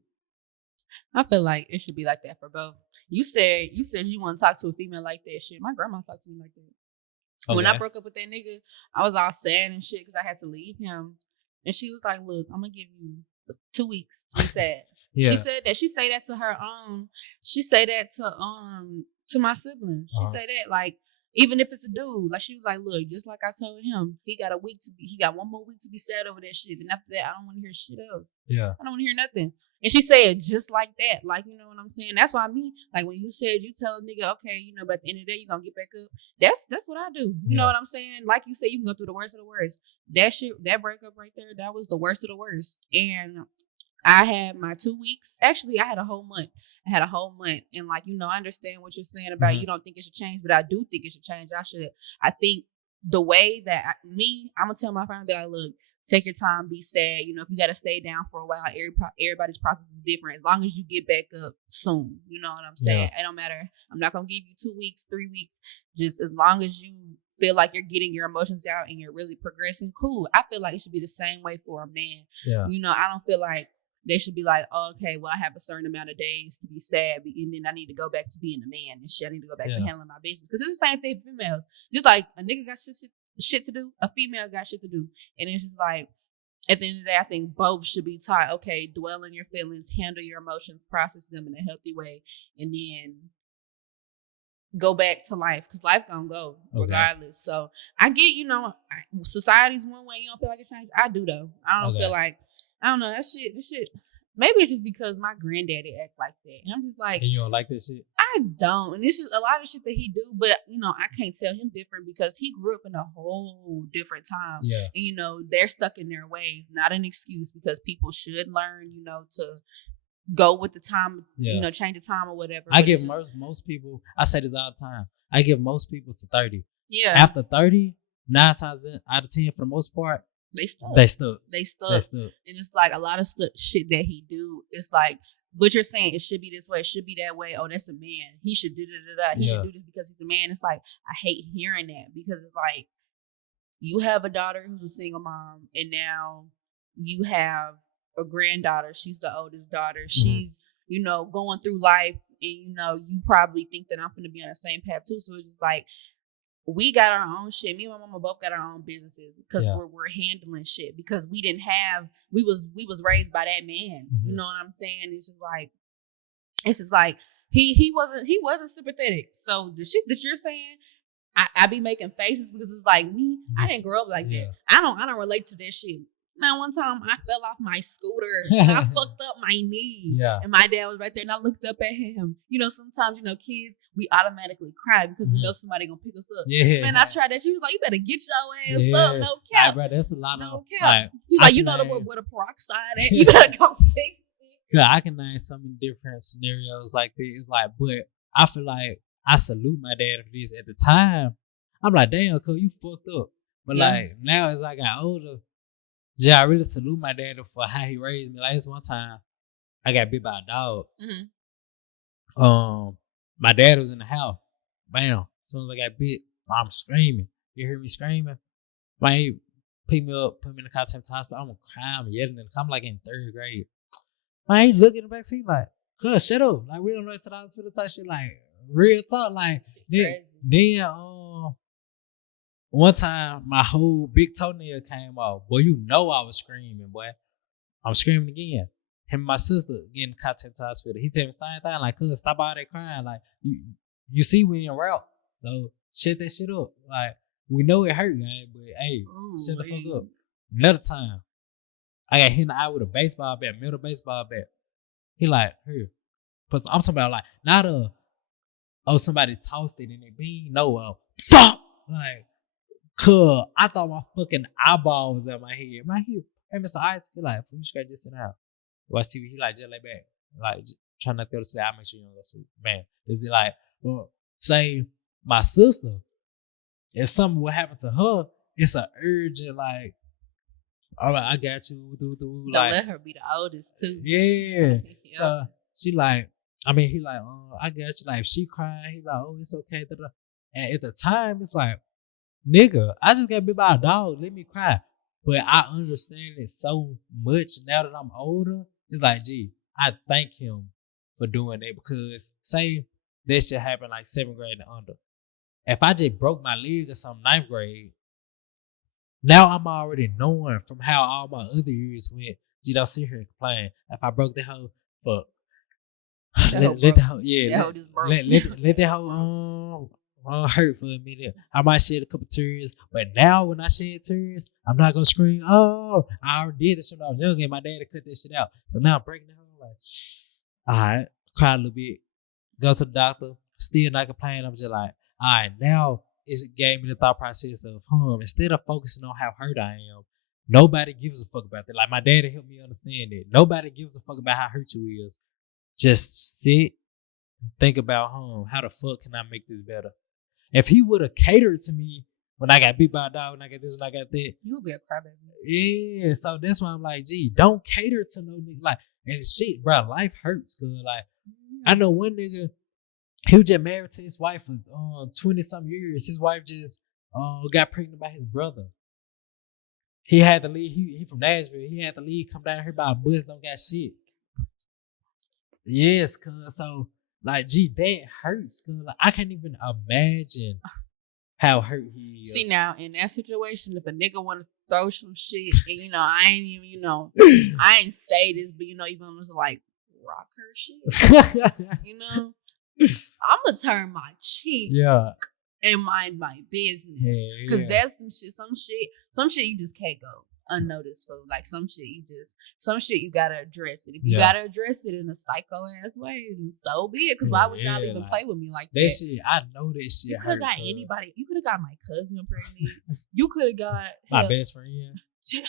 I feel like it should be like that for both. You said you want to talk to a female like that. Shit, my grandma talked to me like that. Okay. When I broke up with that nigga, I was all sad and shit because I had to leave him. And she was like, look, I'm going to give you 2 weeks to be sad. Yeah. She said that. She say that to her she say that to my siblings. She say that like, even if it's a dude, like she was like, look, just like I told him, he got 1 more week to be sad over that shit. And after that, I don't want to hear shit else. Yeah. I don't want to hear nothing. And she said just like that. Like, you know what I'm saying? That's why like when you said you tell a nigga, okay, you know, but at the end of the day, you're gonna get back up. That's what I do. You know what I'm saying? Like you said, you can go through the worst of the worst. That shit, that breakup right there, that was the worst of the worst. And I had my 2 weeks. Actually, I had a whole month. And like, you know, I understand what you're saying about you don't think it should change, but I do think it should change. I think the way that I'm going to tell my friend, be like, look, take your time, be sad. You know, if you got to stay down for a while, everybody's process is different. As long as you get back up soon, you know what I'm saying? Yeah. It don't matter. I'm not going to give you 2 weeks, 3 weeks. Just as long as you feel like you're getting your emotions out and you're really progressing, cool. I feel like it should be the same way for a man. Yeah. You know, I don't feel like they should be like, oh, okay, well, I have a certain amount of days to be sad, and then I need to go back to being a man and shit. I need to go back to handling my business. Because it's the same thing for females. Just like a nigga got shit to do, a female got shit to do. And it's just like, at the end of the day, I think both should be taught, okay, dwell on your feelings, handle your emotions, process them in a healthy way, and then go back to life. Because life gonna go regardless. So I get, you know, society's one way. You don't feel like it changed? I do, though. I don't feel like, I don't know, this shit. Maybe it's just because my granddaddy act like that. And I'm just like, and you don't like this shit? I don't. And it's just a lot of shit that he do, but, you know, I can't tell him different because he grew up in a whole different time. Yeah. And, you know, they're stuck in their ways. Not an excuse, because people should learn, you know, to go with the time, you know, change the time or whatever. I give most people, I say this all the time, I give most people to 30. Yeah. After 30, 9 times out of 10, for the most part, They stuck. And it's like a lot of shit that he do. It's like, what you're saying, it should be this way, it should be that way. Oh, that's a man. He should do da. He should do this because he's a man. It's like, I hate hearing that, because it's like, you have a daughter who's a single mom, and now you have a granddaughter. She's the oldest daughter. She's, you know, going through life, and, you know, you probably think that I'm going to be on the same path too. So it's just like, we got our own shit. Me and my mama both got our own businesses because we're handling shit, because we was raised by that man. You know what I'm saying? It's just like he wasn't sympathetic. So the shit that you're saying, I be making faces because it's like me. I didn't grow up like that. I don't relate to that shit. Man, one time I fell off my scooter and I fucked up my knee. Yeah. And my dad was right there and I looked up at him. You know, sometimes, you know, kids, we automatically cry because we know somebody gonna pick us up. Yeah. Man, I tried that. She was like, you better get your ass up. No cap. Right, that's a lot of cap. He's like, you know where the peroxide at. You better go fix it. Yeah, I can name so many different scenarios like this. It's like, but I feel like I salute my dad for this. At the time, I'm like, damn, cuz you fucked up. But Yeah. like now as I got older, yeah, I really salute my daddy for how he raised me. Like this one time I got bit by a dog. My dad was in the house. Bam. As soon as I got bit, I'm screaming. You hear me screaming? Man, he pick me up, put me in the car, take me to the hospital. I'm crying, I'm yelling at him. I'm like in 3rd grade. Man, he look in the backseat like, cuz, shut up. Like, we don't know to the hospital type shit. Like, real talk. Like, then one time, my whole big toenail came off. Boy, you know I was screaming, boy. I'm screaming again. Him and my sister getting caught to the hospital. He tell me the same thing, like, cuz, stop all that crying. Like, you see we in route. So, shut that shit up. Like, we know it hurt, man, but hey, shut the fuck up. Another time, I got hit in the eye with a baseball bat, metal baseball bat. He like, here. But I'm talking about like, not somebody tossed it in their bean. No, fuck! Like, cuz, I thought my fucking eyeball was at my head. My head, hey, Mr. Ice, he like, you scratch this in out. Watch TV, he like, just lay back. Like, trying not to go to sleep. I make sure you don't go to sleep. Man, is it like, well, say, my sister, if something would happen to her, it's an urgent, like, all right, I got you. Don't like, let her be the oldest too. Yeah. Yeah. So she like, I mean, he like, I got you. Like, if she crying, he like, oh, it's okay. And at the time, it's like, nigga, I just got bit by a dog. Let me cry. But I understand it so much now that I'm older. It's like, gee, I thank him for doing that because say that shit happened like 7th grade and under. If I just broke my leg or something 9th grade, now I'm already knowing from how all my other years went. You don't sit here and complain. If I broke the hoe, fuck. Let the hoe, let the hoe hurt for a minute. I might shed a couple tears, but now when I shed tears, I'm not gonna scream. Oh, I already did this when I was young, and my daddy cut this shit out. So now I'm breaking the hoe. Like, all right, cry a little bit, go to the doctor, still not complaining. I'm just like, all right, now it gave me the thought process of, instead of focusing on how hurt I am, nobody gives a fuck about that. Like my daddy helped me understand that. Nobody gives a fuck about how hurt you is. Just sit and think about, how the fuck can I make this better? If he would have catered to me when I got beat by a dog, when I got this, when I got that, you would be a crybaby. Yeah, so that's why I'm like, gee, don't cater to no nigga. Like, and shit, bro, life hurts, cause like, I know one nigga, he was just married to his wife for 20-some years. His wife just got pregnant by his brother. He had to leave. He from Nashville. He had to leave, come down here by a bus, don't got shit. Yes, cuz. So, like, gee, that hurts, cuz. Like, I can't even imagine how hurt he is. See, now, in that situation, if a nigga want to throw some shit, and, I ain't even, I ain't say this, but, even was like, rock her shit, I'm going to turn my cheek. Yeah. And mind my business. Because that's some shit you just can't go unnoticed for. Like some shit you gotta address it. If you gotta address it in a psycho ass way, then so be it. Because why would y'all even play with me like that? That shit, I know that shit. You could have got anybody. You could have got my cousin pregnant. You could have got my best friend.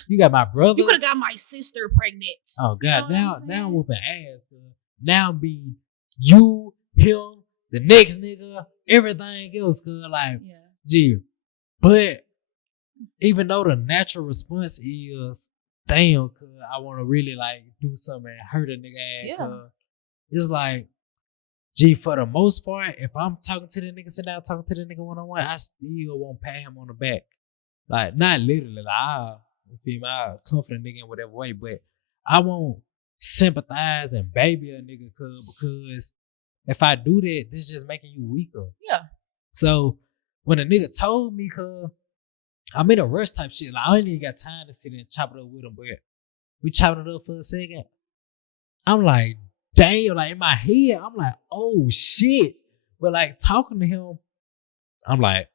You got my brother. You could have got my sister pregnant. Oh God! Now I'm whooping ass. Now I'm being you, him, the next nigga, everything else, cuz like, gee. But even though the natural response is, damn, cuz I want to really like do something and hurt a nigga ass, cuz it's like, gee, for the most part, if I'm talking to the nigga, sit down talking to the nigga one-on-one, I still won't pat him on the back. Like, not literally, like, I'll comfort a nigga in whatever way, but I won't sympathize and baby a nigga, cuz, because if I do that, this just making you weaker. Yeah. So when a nigga told me, cuz, I'm in a rush type shit. Like, I ain't even got time to sit and chop it up with him, but we chopped it up for a second. I'm like, damn, like in my head, I'm like, oh shit. But like talking to him, I'm like,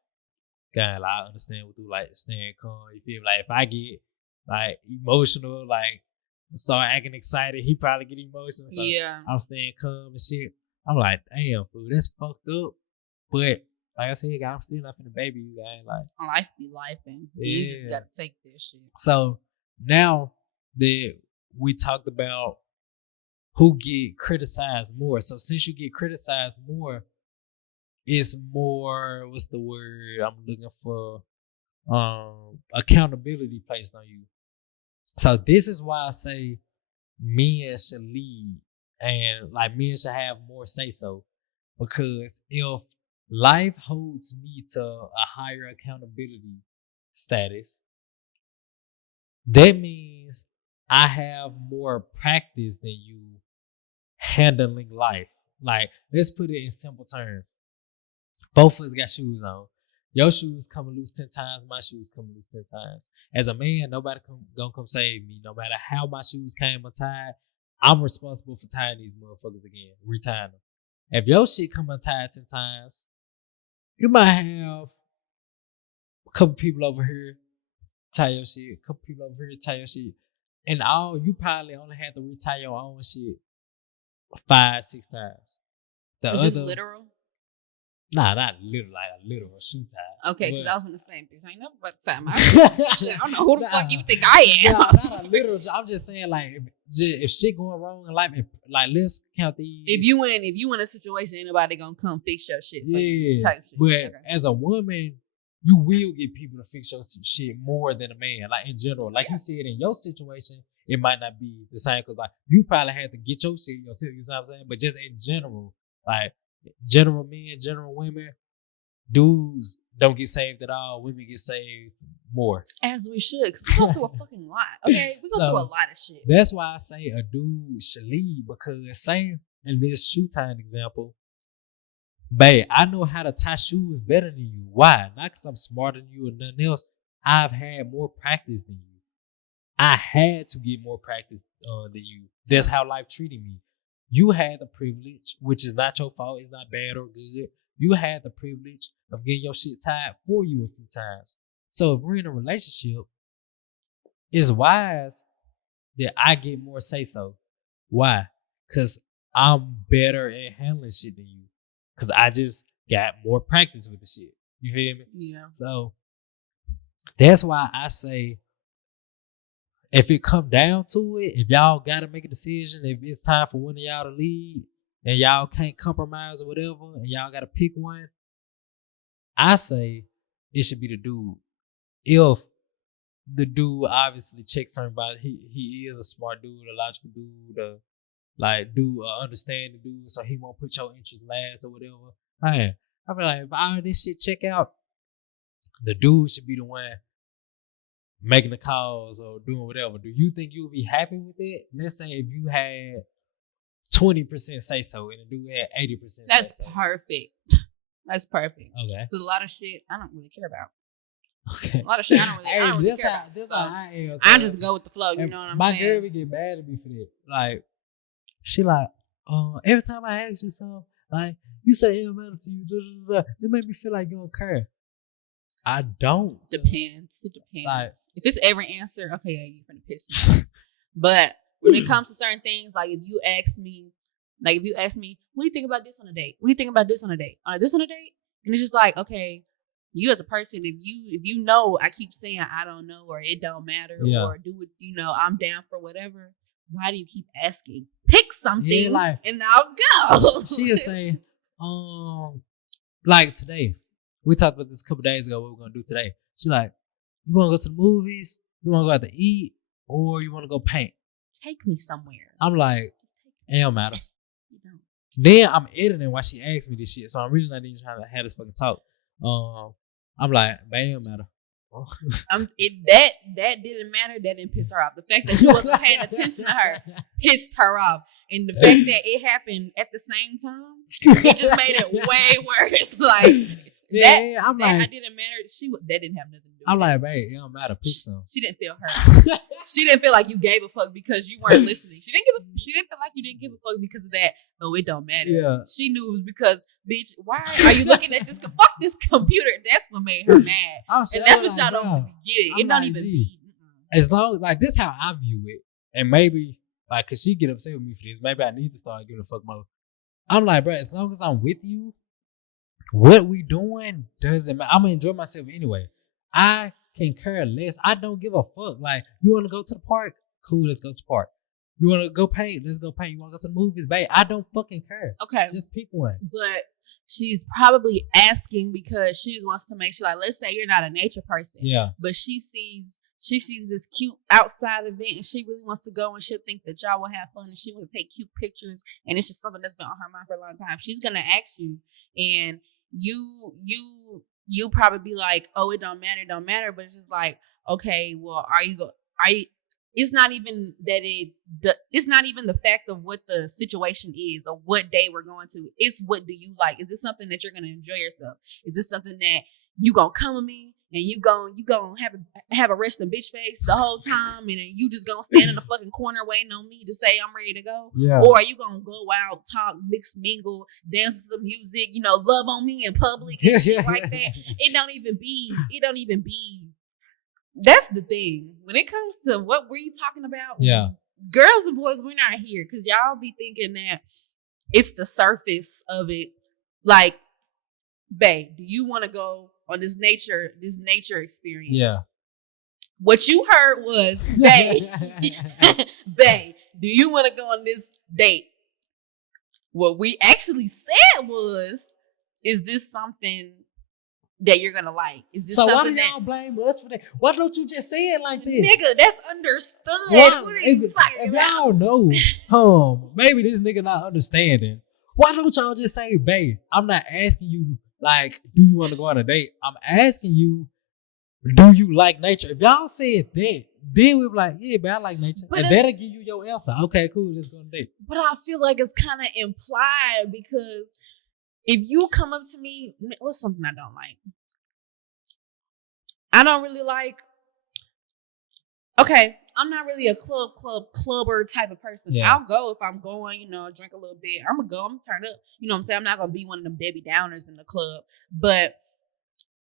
God, like, I understand what you like, staying calm. You feel like if I get like emotional, like start acting excited, he probably get emotional. So I'm staying calm and shit. I'm like, damn, fool, that's fucked up. But like I said, I'm still not finna baby you guys. Like, life be life, and you just gotta take this shit. So now that we talked about who get criticized more, so since you get criticized more, it's more, what's the word I'm looking for? accountability placed on you. So this is why I say men should lead and like men should have more say so. Because if life holds me to a higher accountability status, that means I have more practice than you handling life. Like, let's put it in simple terms. Both of us got shoes on. Your shoes come loose 10 times, my shoes come loose 10 times. As a man, nobody gonna come save me. No matter how my shoes came untied, I'm responsible for tying these motherfuckers again, retying them. If your shit come untied 10 times, you might have a couple people over here tie your shit, a couple people over here tie your shit. And all you probably only had to retie your own shit 5-6 times. The Is this literal? Nah, not literal, like a literal shoe tie. Okay, because I was in the same thing. I ain't never about to tie my shit. I don't know who the fuck you think I am. Nah, not a literal. I'm just saying, like, if shit going wrong in life, like, let's count these. If you in a situation, ain't nobody gonna come fix your shit. Yeah, type shit. but Okay. as a woman, you will get people to fix your shit more than a man. Like in general, like you said, in your situation, it might not be the same because like you probably had to get your shit yourself. You know what I'm saying? But just in general, like general men, general women, dudes don't get saved at all. Women get saved more. As we should, because we go through a fucking lot. Okay, we go through a lot of shit. That's why I say a dude should lead because say in this shoe tying example, babe, I know how to tie shoes better than you. Why? Not because I'm smarter than you or nothing else. I've had more practice than you. I had to get more practice than you. That's how life treated me. You had the privilege, which is not your fault. It's not bad or good. You had the privilege of getting your shit tied for you a few times. So if we're in a relationship, it's wise that I get more say so. Why? Because I'm better at handling shit than you. Because I just got more practice with the shit. You feel me? Yeah. So that's why I say if it come down to it, if y'all got to make a decision, if it's time for one of y'all to lead and y'all can't compromise or whatever and y'all got to pick one, I say it should be the dude. If the dude obviously checks certain boxes, he is a smart dude, a logical dude, understanding dude, so he won't put your interest last or whatever. Man, I feel like if all this shit check out, the dude should be the one making the calls or doing whatever. Do you think you'll be happy with it? Let's say if you had 20% say so and the dude had 80%. That's perfect. That's perfect. Okay. Because a lot of shit I don't really care about. Okay. A lot of shit I don't really care about. This So, how I am. I just go with the flow. You know what I'm saying? My girl would get mad at me for that. Like, she like, every time I ask you something, like, you say it matter to you, it make me feel like you don't care. I don't. Depends. It depends. Like, if it's every answer, okay, yeah, you're gonna piss me off. But when it comes to certain things, like if you ask me, what do you think about this on a date? What do you think about this on a date? This on a date? And it's just like, okay, you as a person, if you know, I keep saying I don't know or it don't matter or do it, I'm down for whatever. Why do you keep asking? Pick something and I'll go. She'll say, like today, we talked about this a couple days ago. What we're gonna do today? She like, you want to go to the movies? You want to go out to eat, or you want to go paint? Take me somewhere. I'm like, it don't matter. You don't. Then I'm editing while she asks me this shit, so I'm really not even trying to have this fucking talk. I'm like, man, it don't matter. That didn't matter. That didn't piss her off. The fact that you wasn't paying attention to her pissed her off, and the fact that it happened at the same time, it just made it way worse. Like. I'm like, I didn't matter. That didn't have nothing to do with it. I'm like, babe, it don't matter. Pick some. She didn't feel hurt. She didn't feel like you gave a fuck because you weren't listening. She didn't feel like you didn't give a fuck because of that. Oh, it don't matter. Yeah. She knew it was because, bitch, why are you looking at this? Fuck this computer. That's what made her mad. And that's what y'all don't get it. It don't even be. As long as, like, this how I view it. And maybe, like, cause she get upset with me for this. Maybe I need to start giving a fuck more. I'm like, bro, as long as I'm with you, what we doing doesn't matter. I'm gonna enjoy myself anyway. I can care less. I don't give a fuck. Like, you want to go to the park? Cool, let's go to the park. You want to go paint? Let's go paint. You want to go to the movies? Babe, I don't fucking care. Okay. Just pick one. But she's probably asking because she just wants to make sure, like, let's say you're not a nature person, but she sees this cute outside event and she really wants to go and she'll think that y'all will have fun and she will take cute pictures and it's just something that's been on her mind for a long time. She's gonna ask you, and you probably be like, oh, it don't matter, but it's just like, okay, well, are you it's not even that it's not even the fact of what the situation is or what day we're going to. It's what do you like? Is this something that you're gonna enjoy yourself? Is this something that you gonna come with me and you gonna have a resting bitch face the whole time, and then you just gonna stand in the fucking corner waiting on me to say I'm ready to go? Yeah. Or are you gonna go out, talk, mix, mingle, dance to some music, love on me in public and shit like that? It don't even be. That's the thing. When it comes to what were you talking about? Yeah. Girls and boys, we're not here because y'all be thinking that it's the surface of it. Like, babe, do you want to go on this nature experience? Yeah. What you heard was, babe, babe, do you want to go on this date? What we actually said was, is this something that you're gonna like? Is this so something why do y'all blame us for that? Why don't you just say it like this? Nigga, that's understood. What are you talking about? Y'all know, maybe this nigga not understanding. Why don't y'all just say, babe, I'm not asking you, like, do you want to go on a date? I'm asking you, do you like nature? If y'all said that, then we be like, yeah, but I like nature. But and that'll give you your answer. Okay, cool, let's go on a date. But I feel like it's kind of implied because if you come up to me, what's something I don't like? I don't really like. Okay, I'm not really a clubber type of person. Yeah. I'll go if I'm going, drink a little bit. I'm gonna go. I'm gonna turn up. You know what I'm saying? I'm not gonna be one of them Debbie Downers in the club. But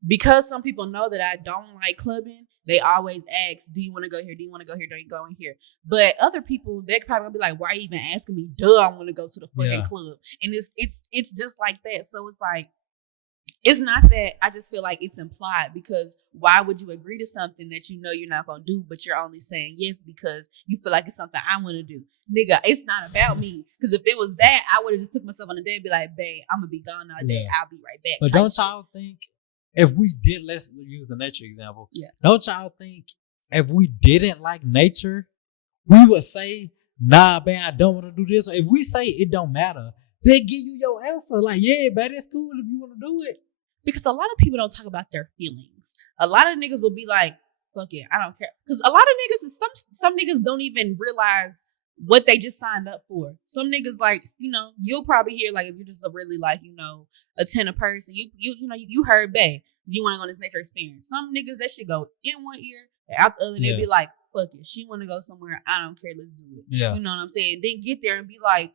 because some people know that I don't like clubbing, they always ask, do you want to go here? Do you want to go here? Don't you go in here? But other people, they're probably gonna be like, why are you even asking me? Duh, I want to go to the fucking club. And it's just like that. So it's like, it's not that. I just feel like it's implied, because why would you agree to something that you know you're not gonna do, but you're only saying yes because you feel like it's something I want to do? Nigga, it's not about me. Because if it was that, I would have just took myself on a day and be like, babe, I'm gonna be gone all day. I'll be right back. But don't y'all think if we did, let's use the nature example. Yeah. Don't y'all think if we didn't like nature, we would say, nah, babe, I don't want to do this. Or if we say it don't matter, they give you your answer. Like, yeah, babe, it's cool if you want to do it. Because a lot of people don't talk about their feelings. A lot of niggas will be like, fuck it, I don't care. Because a lot of niggas, some niggas don't even realize what they just signed up for. Some niggas, like, you'll probably hear, like, if you're just a really, like, attentive person, you heard, babe, you want to go on this nature experience. Some niggas, that shit go in one ear and out the other, and they'll be like, fuck it, she want to go somewhere, I don't care, let's do it. Yeah. You know what I'm saying? Then get there and be like,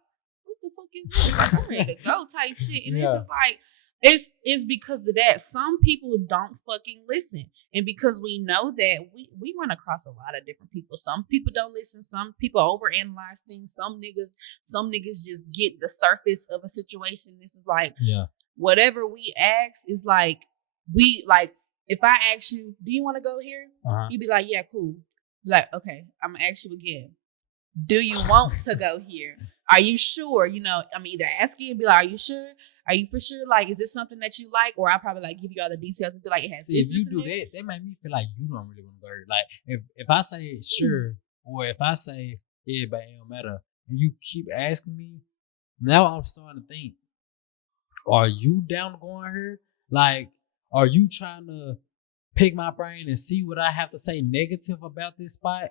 what the fuck is this? Like, I'm ready to go type shit. And it's just like, it's because of that. Some people don't fucking listen. And because we know that, we run across a lot of different people. Some people don't listen. Some people overanalyze things. Some niggas just get the surface of a situation. This is like, whatever we ask is like, if I ask you, do you want to go here? You be like, yeah, cool. Be like, okay, I'm gonna ask you again. Do you want to go here? Are you sure? I'm either asking and be like, are you sure? Are you for sure? Like, is this something that you like? Or I'll probably like give you all the details and be like, it has this. If you do that, that make me feel like you don't really want to go here. Like, if I say sure, or if I say, yeah, but it don't matter, and you keep asking me, now I'm starting to think, are you down to go on here? Like, are you trying to pick my brain and see what I have to say negative about this spot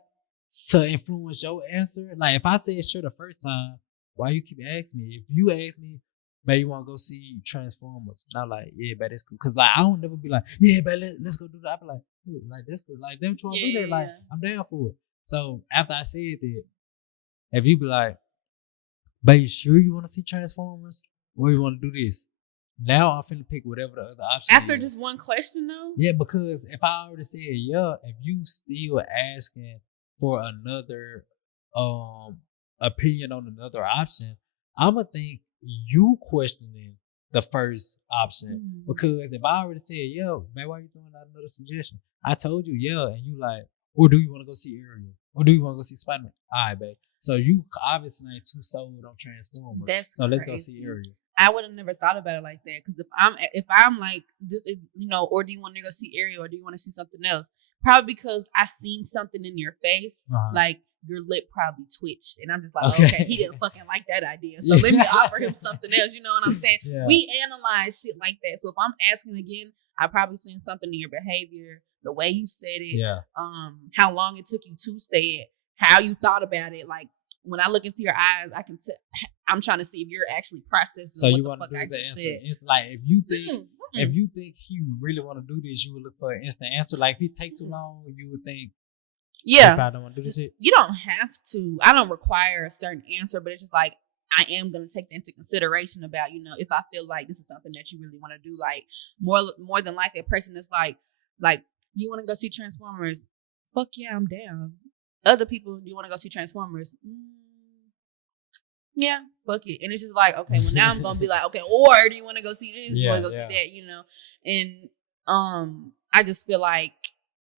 to influence your answer? Like, if I said sure the first time, why you keep asking me? If you ask me, man, you want to go see Transformers, and I'm like, yeah, but that's cool. Because, like, I don't never be like, yeah, but let's go do that. I be like, dude, like, that's cool. Like, them trying to do that, like, I'm down for it. So, after I said that, if you be like, but you sure you want to see Transformers? Or you want to do this? Now I'm finna pick whatever the other option after is. Just one question, though? Yeah, because if I already said yeah, if you still asking for another opinion on another option, I'ma think you questioning the first option. Because if I already said yeah, man, why are you throwing out another suggestion? I told you yeah, and you like, or do you want to go see Ariel? Or do you want to go see Spider-Man? All right, babe. So you obviously ain't too sold on Transformers. That's so crazy. Let's go see Ariel. I would have never thought about it like that. Because if I'm like, you know, or do you want to go see Ariel, or do you want to see something else? Probably because I seen something in your face, like your lip probably twitched, and I'm just like, okay, he didn't fucking like that idea, so let me offer him something else. You know what I'm saying? Yeah. We analyze shit like that. So if I'm asking again, I probably seen something in your behavior, the way you said it, how long it took you to say it, how you thought about it. Like when I look into your eyes, I can tell. I'm trying to see if you're actually processing. So what you want to do the answer? It's like if you think if you think he really want to do this, you would look for an instant answer. Like if he take too long, you would think, yeah, I don't want to do this shit. You don't have to. I don't require a certain answer, but it's just like I am going to take that into consideration about, you know, if I feel like this is something that you really want to do. Like more than likely, a person that's like you want to go see Transformers? Fuck yeah, I'm down. Other people, do you want to go see Transformers? Yeah, fuck it. And it's just like, okay, well now I'm gonna be like, okay, or do you want to go see this? You want to go see that? You know, and I just feel like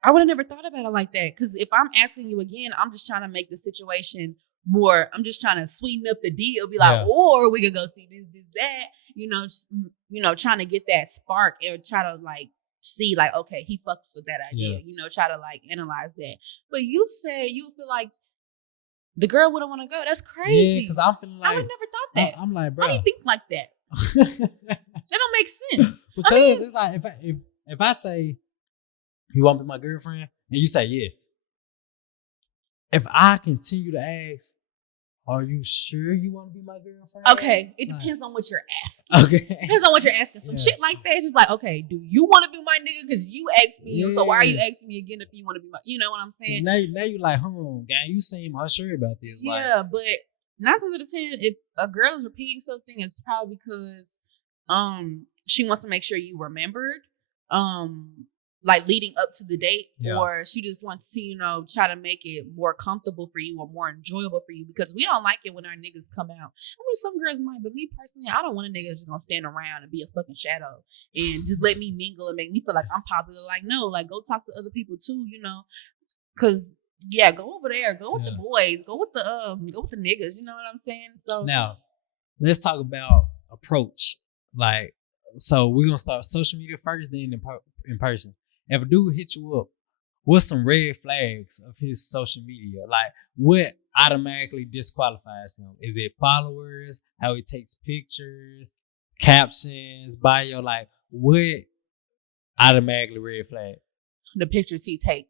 I would have never thought about it like that. Because if I'm asking you again, I'm just trying to make the situation more. I'm just trying to sweeten up the deal. Be like, or we could go see this, that. You know, trying to get that spark and try to like see like, okay, he fucks with that idea. You know, try to like analyze that. But you said you feel like the girl wouldn't want to go. That's crazy. Yeah, because I'm feeling like I would never thought that. I'm like, bro, why do you think like that? That don't make sense. Because it's like if I say you want to be my girlfriend and you say yes, if I continue to ask, are you sure you want to be my girlfriend? Okay, it depends on what you're asking. Okay, depends on what you're asking. Some shit like that, it's just like, okay, do you want to be my nigga? Because you asked me, so why are you asking me again if you want to be my? You know what I'm saying? Now you like, gang, you seem unsure about this. Yeah, but 9 times out of 10, if a girl is repeating something, it's probably because she wants to make sure you remembered. Like leading up to the date, or she just wants to, you know, try to make it more comfortable for you or more enjoyable for you, because we don't like it when our niggas come out. I mean, some girls might, but me personally, I don't want a nigga that's just gonna stand around and be a fucking shadow and just let me mingle and make me feel like I'm popular. Like, no, like go talk to other people too, you know, because go over there, go with the boys, go with the niggas, you know what I'm saying? So now let's talk about approach. Like, so we're gonna start social media first, then in person. If a dude hit you up, what's some red flags of his social media? Like, what automatically disqualifies him? Is it followers, how he takes pictures, captions, bio? Like, what automatically red flag? The pictures he take.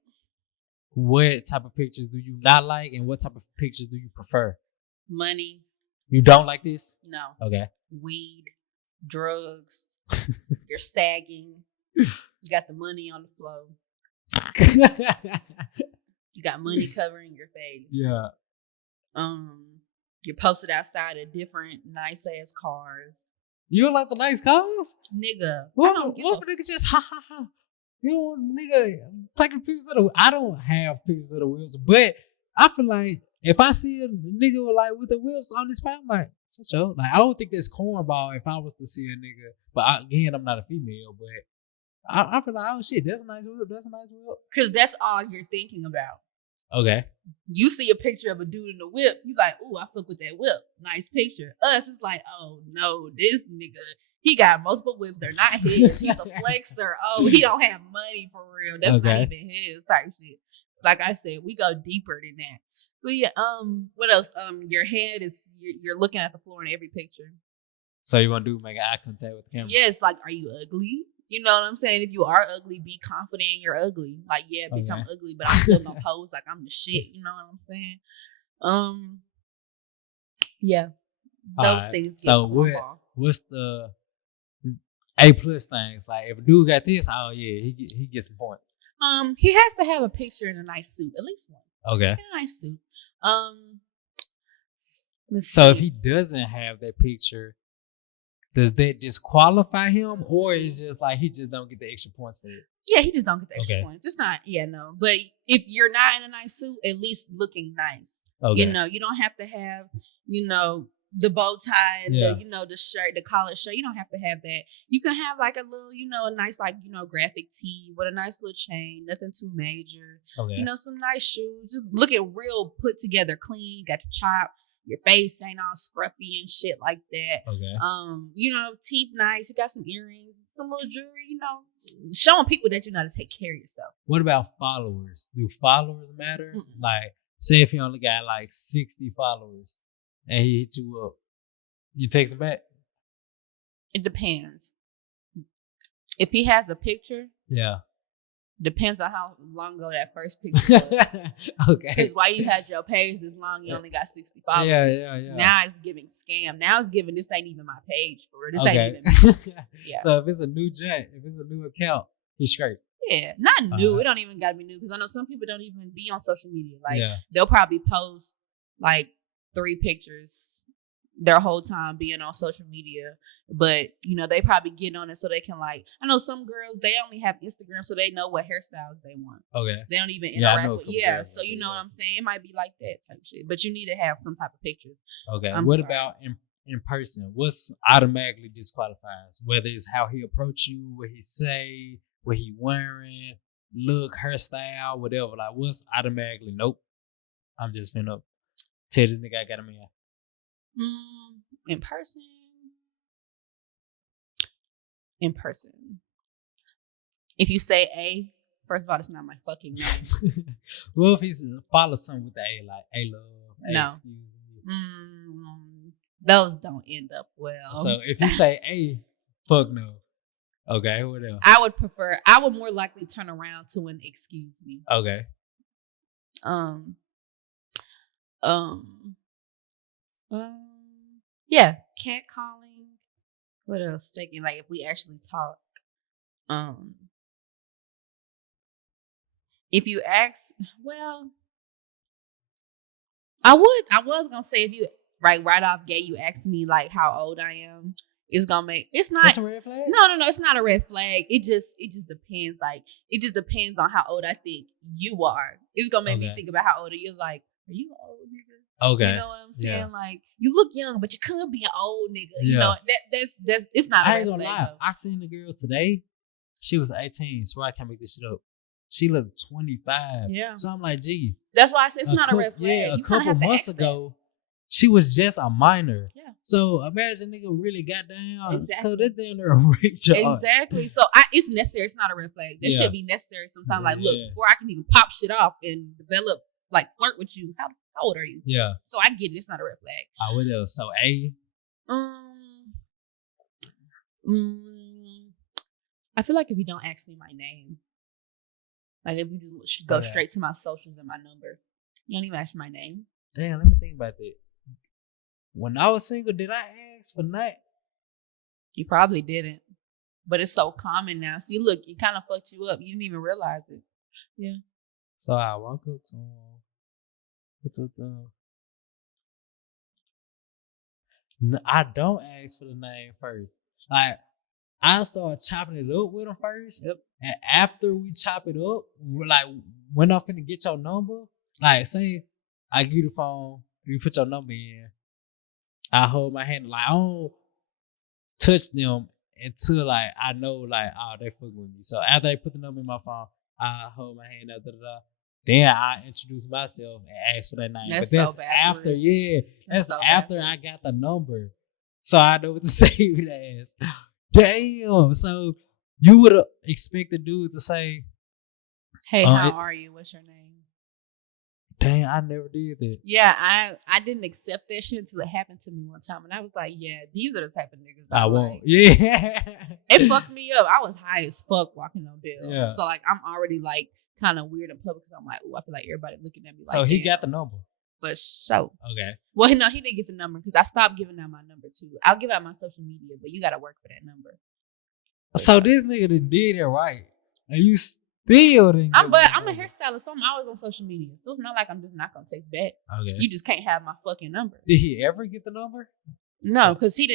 What type of pictures do you not like, and what type of pictures do you prefer? Money. You don't like this? No. Okay. Weed, drugs, you're sagging. You got the money on the floor. You got money covering your face. Yeah. You're posted outside of different nice ass cars. You don't like the nice cars? Nigga. What nigga just ha ha ha. You know, nigga taking pictures of I don't have pictures of the wheels, but I feel like if I see a nigga with the wheels on his phone, I'm like, so like I don't think that's cornball if I was to see a nigga. But again, I'm not a female, but I feel like, oh shit, that's a nice whip. That's a nice whip. Because that's all you're thinking about. Okay. You see a picture of a dude in the whip, you like, ooh, I fuck with that whip. Nice picture. Us, it's like, oh no, this nigga, he got multiple whips. They're not his. He's a flexer. Oh, he don't have money for real. That's not even his type shit. Like I said, we go deeper than that. But yeah, what else? Your head is you're looking at the floor in every picture. So you want to make eye contact with the camera? Yes, like, are you ugly? You know what I'm saying? If you are ugly, be confident you're ugly. Like, yeah, bitch, I'm ugly, but I'm still gonna pose like I'm the shit. You know what I'm saying? Yeah, those things. So what's the A+ things? Like, if a dude got this, oh yeah, he gets some points. He has to have a picture in a nice suit, at least one. Okay. In a nice suit. So if he doesn't have that picture, does that disqualify him, or is it just like he just don't get the extra points for it? Yeah, he just don't get the extra points. It's not, no. But if you're not in a nice suit, at least looking nice. Okay. You know, you don't have to have, the bow tie and the shirt, the collared shirt. You don't have to have that. You can have like a little, a nice graphic tee with a nice little chain, nothing too major. Okay. Some nice shoes. Just looking real put together, clean, got your chop. your face ain't all scruffy and shit like that. Okay. You know, teeth nice. You got some earrings, some little jewelry. You know, showing people that you know how to take care of yourself. What about followers? Do followers matter? Like, say if you only got like 60 followers and he hit you up, you text him back? It depends. If he has a picture, yeah. Depends on how long ago that first picture was. Okay. Because while you had your page this long, you only got 60 followers. Yeah. Now it's giving scam. Now it's giving this ain't even my page for real. This okay. ain't even me. Yeah. So if it's a new jet, if it's a new account, he's straight. Yeah, not new. It don't even gotta be new because I know some people don't even be on social media. Like they'll probably post like 3 pictures their whole time being on social media, but you know they probably get on it so they can like. I know some girls they only have Instagram so they know what hairstyles they want. Okay, they don't even interact with. So you know what I'm saying. It might be like that type of shit, but you need to have some type of pictures. Okay, what about in person? What's automatically disqualifies? Whether it's how he approach you, what he say, what he wearing, look, hairstyle, whatever. Like what's automatically nope. I'm just finna tell this nigga I got a man. In person. If you say A, first of all, it's not my fucking name. Well, if he's follow something with the A, like A love, A no. excuse me. Those don't end up well. So if you say A, fuck no. Okay, what else? I would more likely turn around to an excuse me. Okay. Yeah, catcalling. What else? Thinking like if we actually talk. If you ask, well, I was gonna say if you right off gate, you ask me like how old I am. It's gonna make it's not. That's a red flag? No, it's not a red flag. It just depends. Like it just depends on how old I think you are. It's gonna make me think about how old are you. Like, are you an old nigga? Okay. You know what I'm saying? Yeah. Like, you look young, but you could be an old nigga. Yeah. You know, that's it's not a red flag. I ain't gonna lie. I seen the girl today. She was 18. Swear I can't make this shit up. She looked 25. Yeah. So I'm like, gee. That's why I said it's not a red flag. Yeah, a couple months ago, she was just a minor. Yeah. So imagine nigga really got down. Exactly. Cause they're down there rape charge. Exactly. So it's necessary. It's not a red flag. That should be necessary sometimes. Like, look, before I can even pop shit off and develop, like, flirt with you, how old are you? Yeah. So I get it. It's not a red flag. What else? So A? I feel like if you don't ask me my name, like if you just go straight to my socials and my number, you don't even ask my name. Damn, let me think about that. When I was single, did I ask for that? You probably didn't. But it's so common now. See, look, it kind of fucked you up. You didn't even realize it. Yeah. So I walk up to him. What's with I don't ask for the name first. Like, I start chopping it up with him first. Yep. And after we chop it up, we're like, when I'm finna get your number, like, say, I give you the phone, you put your number in, I hold my hand, like, I don't touch them until, like, I know, like, oh, they fucking with me. So after they put the number in my phone, I hold my hand out, Then I introduce myself and ask for that name. That's but that's so after, that's so after I got the number. So I know what to say with that ass. Damn. So you would have expected dude to say, hey, how are you? What's your name? Dang, I never did that. Yeah, I didn't accept that shit until it happened to me one time. And I was like, yeah, these are the type of niggas I won't. Like. Yeah. It fucked me up. I was high as fuck walking on bill. Yeah. So, like, I'm already, like, kind of weird in public because I'm like, I feel like everybody looking at me like so he damn. got the number. For sure. Okay. Well, no, he didn't get the number because I stopped giving out my number too. I'll give out my social media, but you got to work for that number. So this nigga done did it right. And you still didn't I'm a hairstylist, so I'm always on social media. So it's not like I'm just not going to text back. Okay. You just can't have my fucking number. Did he ever get the number? No, because we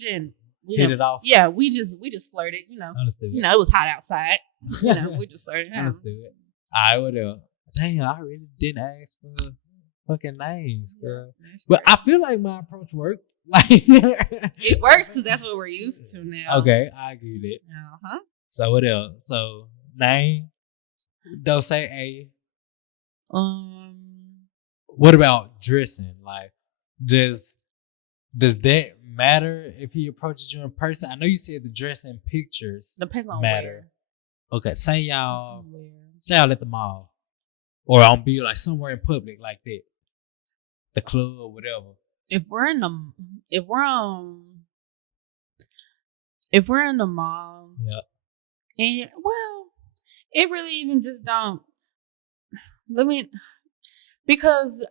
didn't hit it off. Yeah, we just flirted, you know. Understood. You know, it was hot outside. You know, we just flirted. Understood. I would have. Dang, I really didn't ask for fucking names, girl. But I feel like my approach worked. Like it works because that's what we're used to now. Okay, I get it. So what else? So name. Don't say A. What What about dressing? Like, Does that matter if he approaches you in person? I know you said the dress and pictures Depends on matter. Okay, say where. y'all Where. say y'all at the mall or on be like somewhere in public like that, the club or whatever. If we're in the if we're if we're in the mall, Yeah. and well, it really even just don't. Let me because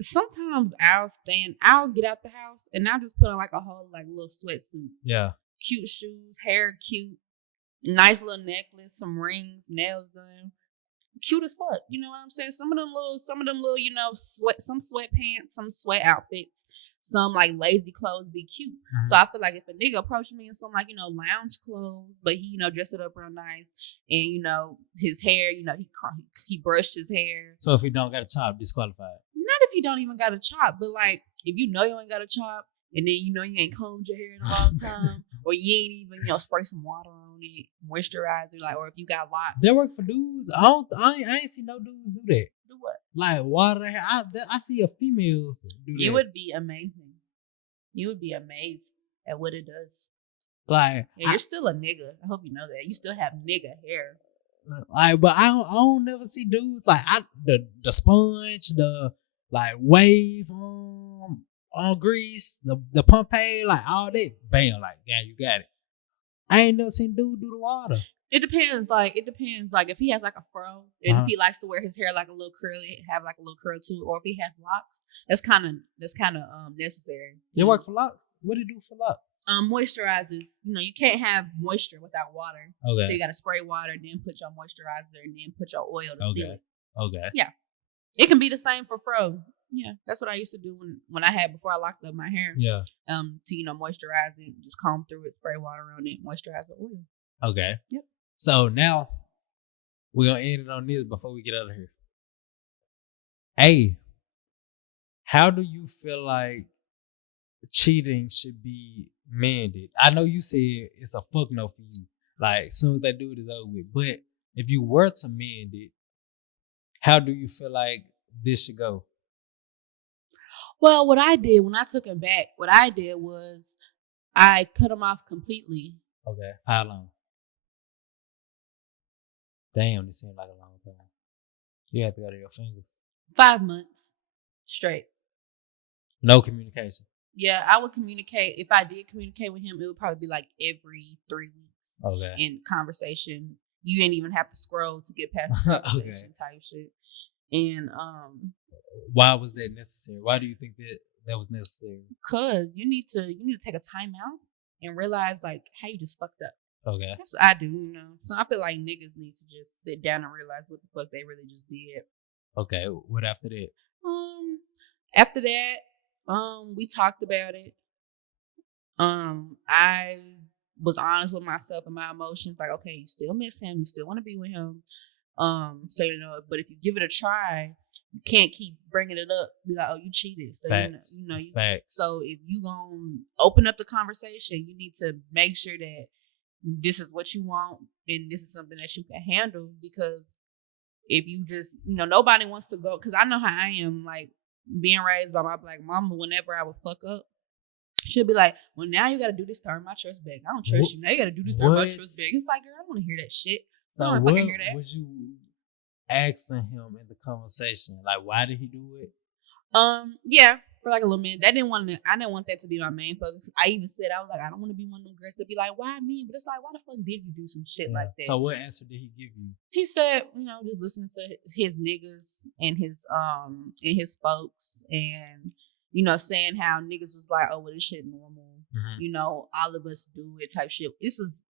sometimes I'll get out the house and I'll just put on like a whole like little sweatsuit, Yeah. cute shoes, hair cute, nice little necklace, some rings, nails done, cute as fuck. You know what I'm saying? Some of them little, some sweatpants, some sweat outfits, some like lazy clothes be cute. Mhm. So I feel like if a nigga approached me in some like, lounge clothes, but he, dressed it up real nice and, his hair, he brushed his hair. So if he don't got a chop, disqualified. Not if you don't even got a chop, but like if you know you ain't got a chop and then you ain't combed your hair in a long time, or you ain't even spray some water on it, moisturizer, like, or if you got locks. That work for dudes. I ain't see no dudes do that. Do what? Like water their hair. I see a females do that. You would be amazing. You would be amazed at what it does. Like you're still a nigga. I hope you know that. You still have nigga hair. Like, but I don't never see dudes like the sponge, the like wave on grease, the Pompeii, like all that, bam, like yeah, you got it. I ain't never seen dude do the water. It depends. Like if he has like a fro and if he likes to wear his hair like a little curly, have like a little curl too, or if he has locks, that's kind of necessary. You work for locks? What do you do for locks? Moisturizes. You can't have moisture without water. Okay. So you got to spray water, then put your moisturizer, and then put your oil to seal it. Okay. Yeah. It can be the same for fro. Yeah, that's what I used to do when I had before I locked up my hair. Yeah. To moisturize it, just comb through it, spray water on it, moisturize the oil. Okay. Yep. So now we're gonna end it on this before we get out of here. Hey, how do you feel like cheating should be mended? I know you said it's a fuck no for you. Like as soon as they do it, it's over with. But if you were to mend it, how do you feel like this should go? Well, what I did when I took him back, what I did was I cut him off completely. Okay. How long? Damn, this seemed like a long time. You have to go to your fingers. 5 months straight. No communication. Yeah, I would communicate. If I did communicate with him, it would probably be like every 3 weeks. Okay. In conversation. You ain't even have to scroll to get past the conversation type shit. And why was that necessary? Why do you think that was necessary? Because you need to take a time out and realize like how you just fucked up. Okay. That's what I do, So I feel like niggas need to just sit down and realize what the fuck they really just did. Okay. What after that? After that, we talked about it. I was honest with myself and my emotions. Like, okay, you still miss him. You still want to be with him. So but if you give it a try, you can't keep bringing it up. Be like, oh, you cheated. So Facts. Facts. So if you gonna open up the conversation, you need to make sure that this is what you want and this is something that you can handle. Because if you just nobody wants to go. Because I know how I am. Like being raised by my black mama. Whenever I would fuck up, she'll be like, well, now you got to do this to earn my trust back. I don't trust you. Now you got to do this to earn my trust back. It's like, girl, I don't want to hear that shit. So what was you asking him in the conversation? Like, why did he do it? Yeah, for like a little minute. I didn't want that to be my main focus. I even said, I was like, I don't want to be one of them girls to be like, why me? But it's like, why the fuck did you do some shit like that? So what answer did he give you? He said, just listening to his niggas and his folks and saying how niggas was like, oh, well, this shit normal. Mm-hmm. All of us do it type shit. This was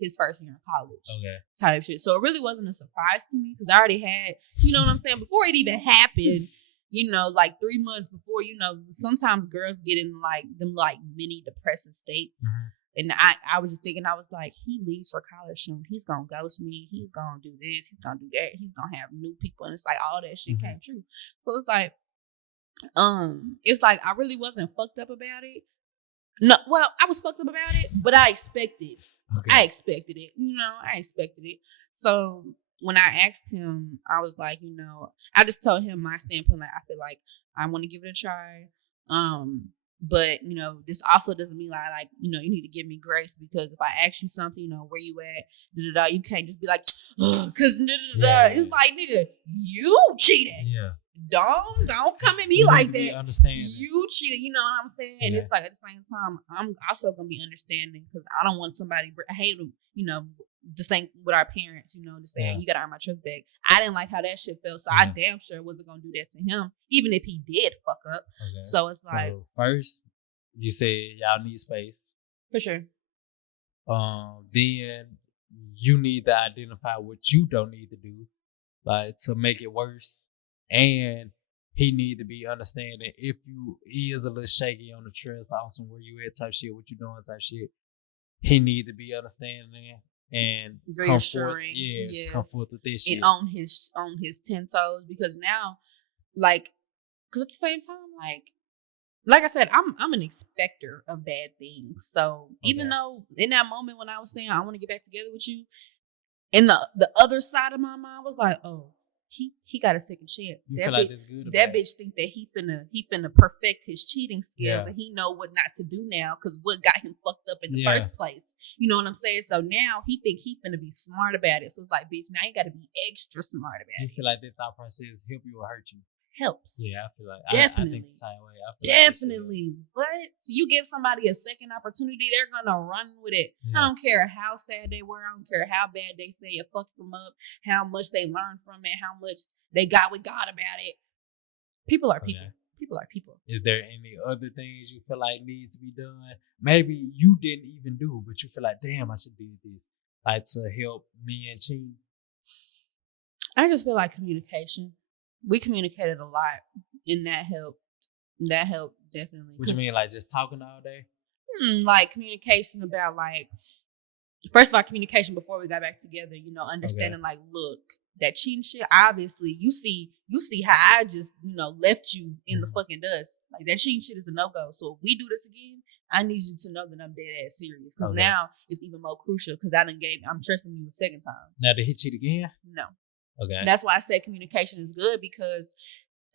his first year in college. Okay. Type shit. So it really wasn't a surprise to me because I already had, what I'm saying, before it even happened, like 3 months before, sometimes girls get in like them like mini depressive states. Mm-hmm. And I was just thinking, I was like, he leaves for college soon. He's going to ghost me. He's going to do this. He's going to do that. He's going to have new people. And it's like all that shit came true. So it's like I really wasn't fucked up about it. No, well, I was fucked up about it, but I expected it. Okay. I expected it. I expected it. So when I asked him, I was like, I just told him my standpoint. Like, I feel like I want to give it a try. But this also doesn't mean like you need to give me grace, because if I ask you something, where you at, you can't just be like, because it's like, nigga, you cheated. Yeah. Don't come at me like that. Understanding. You cheated, you know what I'm saying? And it's like, at the same time, I'm also gonna be understanding, because I don't want somebody. I hate them, just think with our parents, just saying, you gotta earn my trust back. I didn't like how that shit felt, so I damn sure wasn't gonna do that to him, even if he did fuck up. Okay. So it's like, so first, you said y'all need space for sure. Then you need to identify what you don't need to do, like to make it worse, and he need to be understanding if you is a little shaky on the trust, awesome, where you at type shit, what you doing type shit. He need to be understanding and reassuring, come forth with this shit, and on his 10 toes, because now, like, because at the same time, like I said, I'm an expector of bad things. So even though in that moment when I was saying I want to get back together with you, and the other side of my mind was like, oh, he got a second chance. You feel like that's good. That bitch think that he finna perfect his cheating skills, and he know what not to do now, because what got him fucked up in the first place. You know what I'm saying? So now he think he finna be smart about it. So it's like, bitch, now you got to be extra smart about it. You feel like that thought process help you or hurt you? Helps. Yeah, I feel like definitely. I think the same way. Definitely. But so you give somebody a second opportunity, they're gonna run with it. Yeah. I don't care how sad they were. I don't care how bad they say it fucked them up. How much they learned from it. How much they got with God about it. People are people. People are people. Is there any other things you feel like need to be done? Maybe you didn't even do, but you feel like, damn, I should do this, like to help me and Chi. I just feel like communication. We communicated a lot, and that helped. That helped definitely. What you mean, like just talking all day? Like communication about, like, first of all, communication before we got back together. Understanding like, look, that cheating shit. Obviously, you see how I just left you in the fucking dust. Like, that cheating shit is a no go. So if we do this again, I need you to know that I'm dead ass serious. Because now it's even more crucial, because I'm trusting you a second time. Now did he cheat again? No. Okay. That's why I said communication is good, because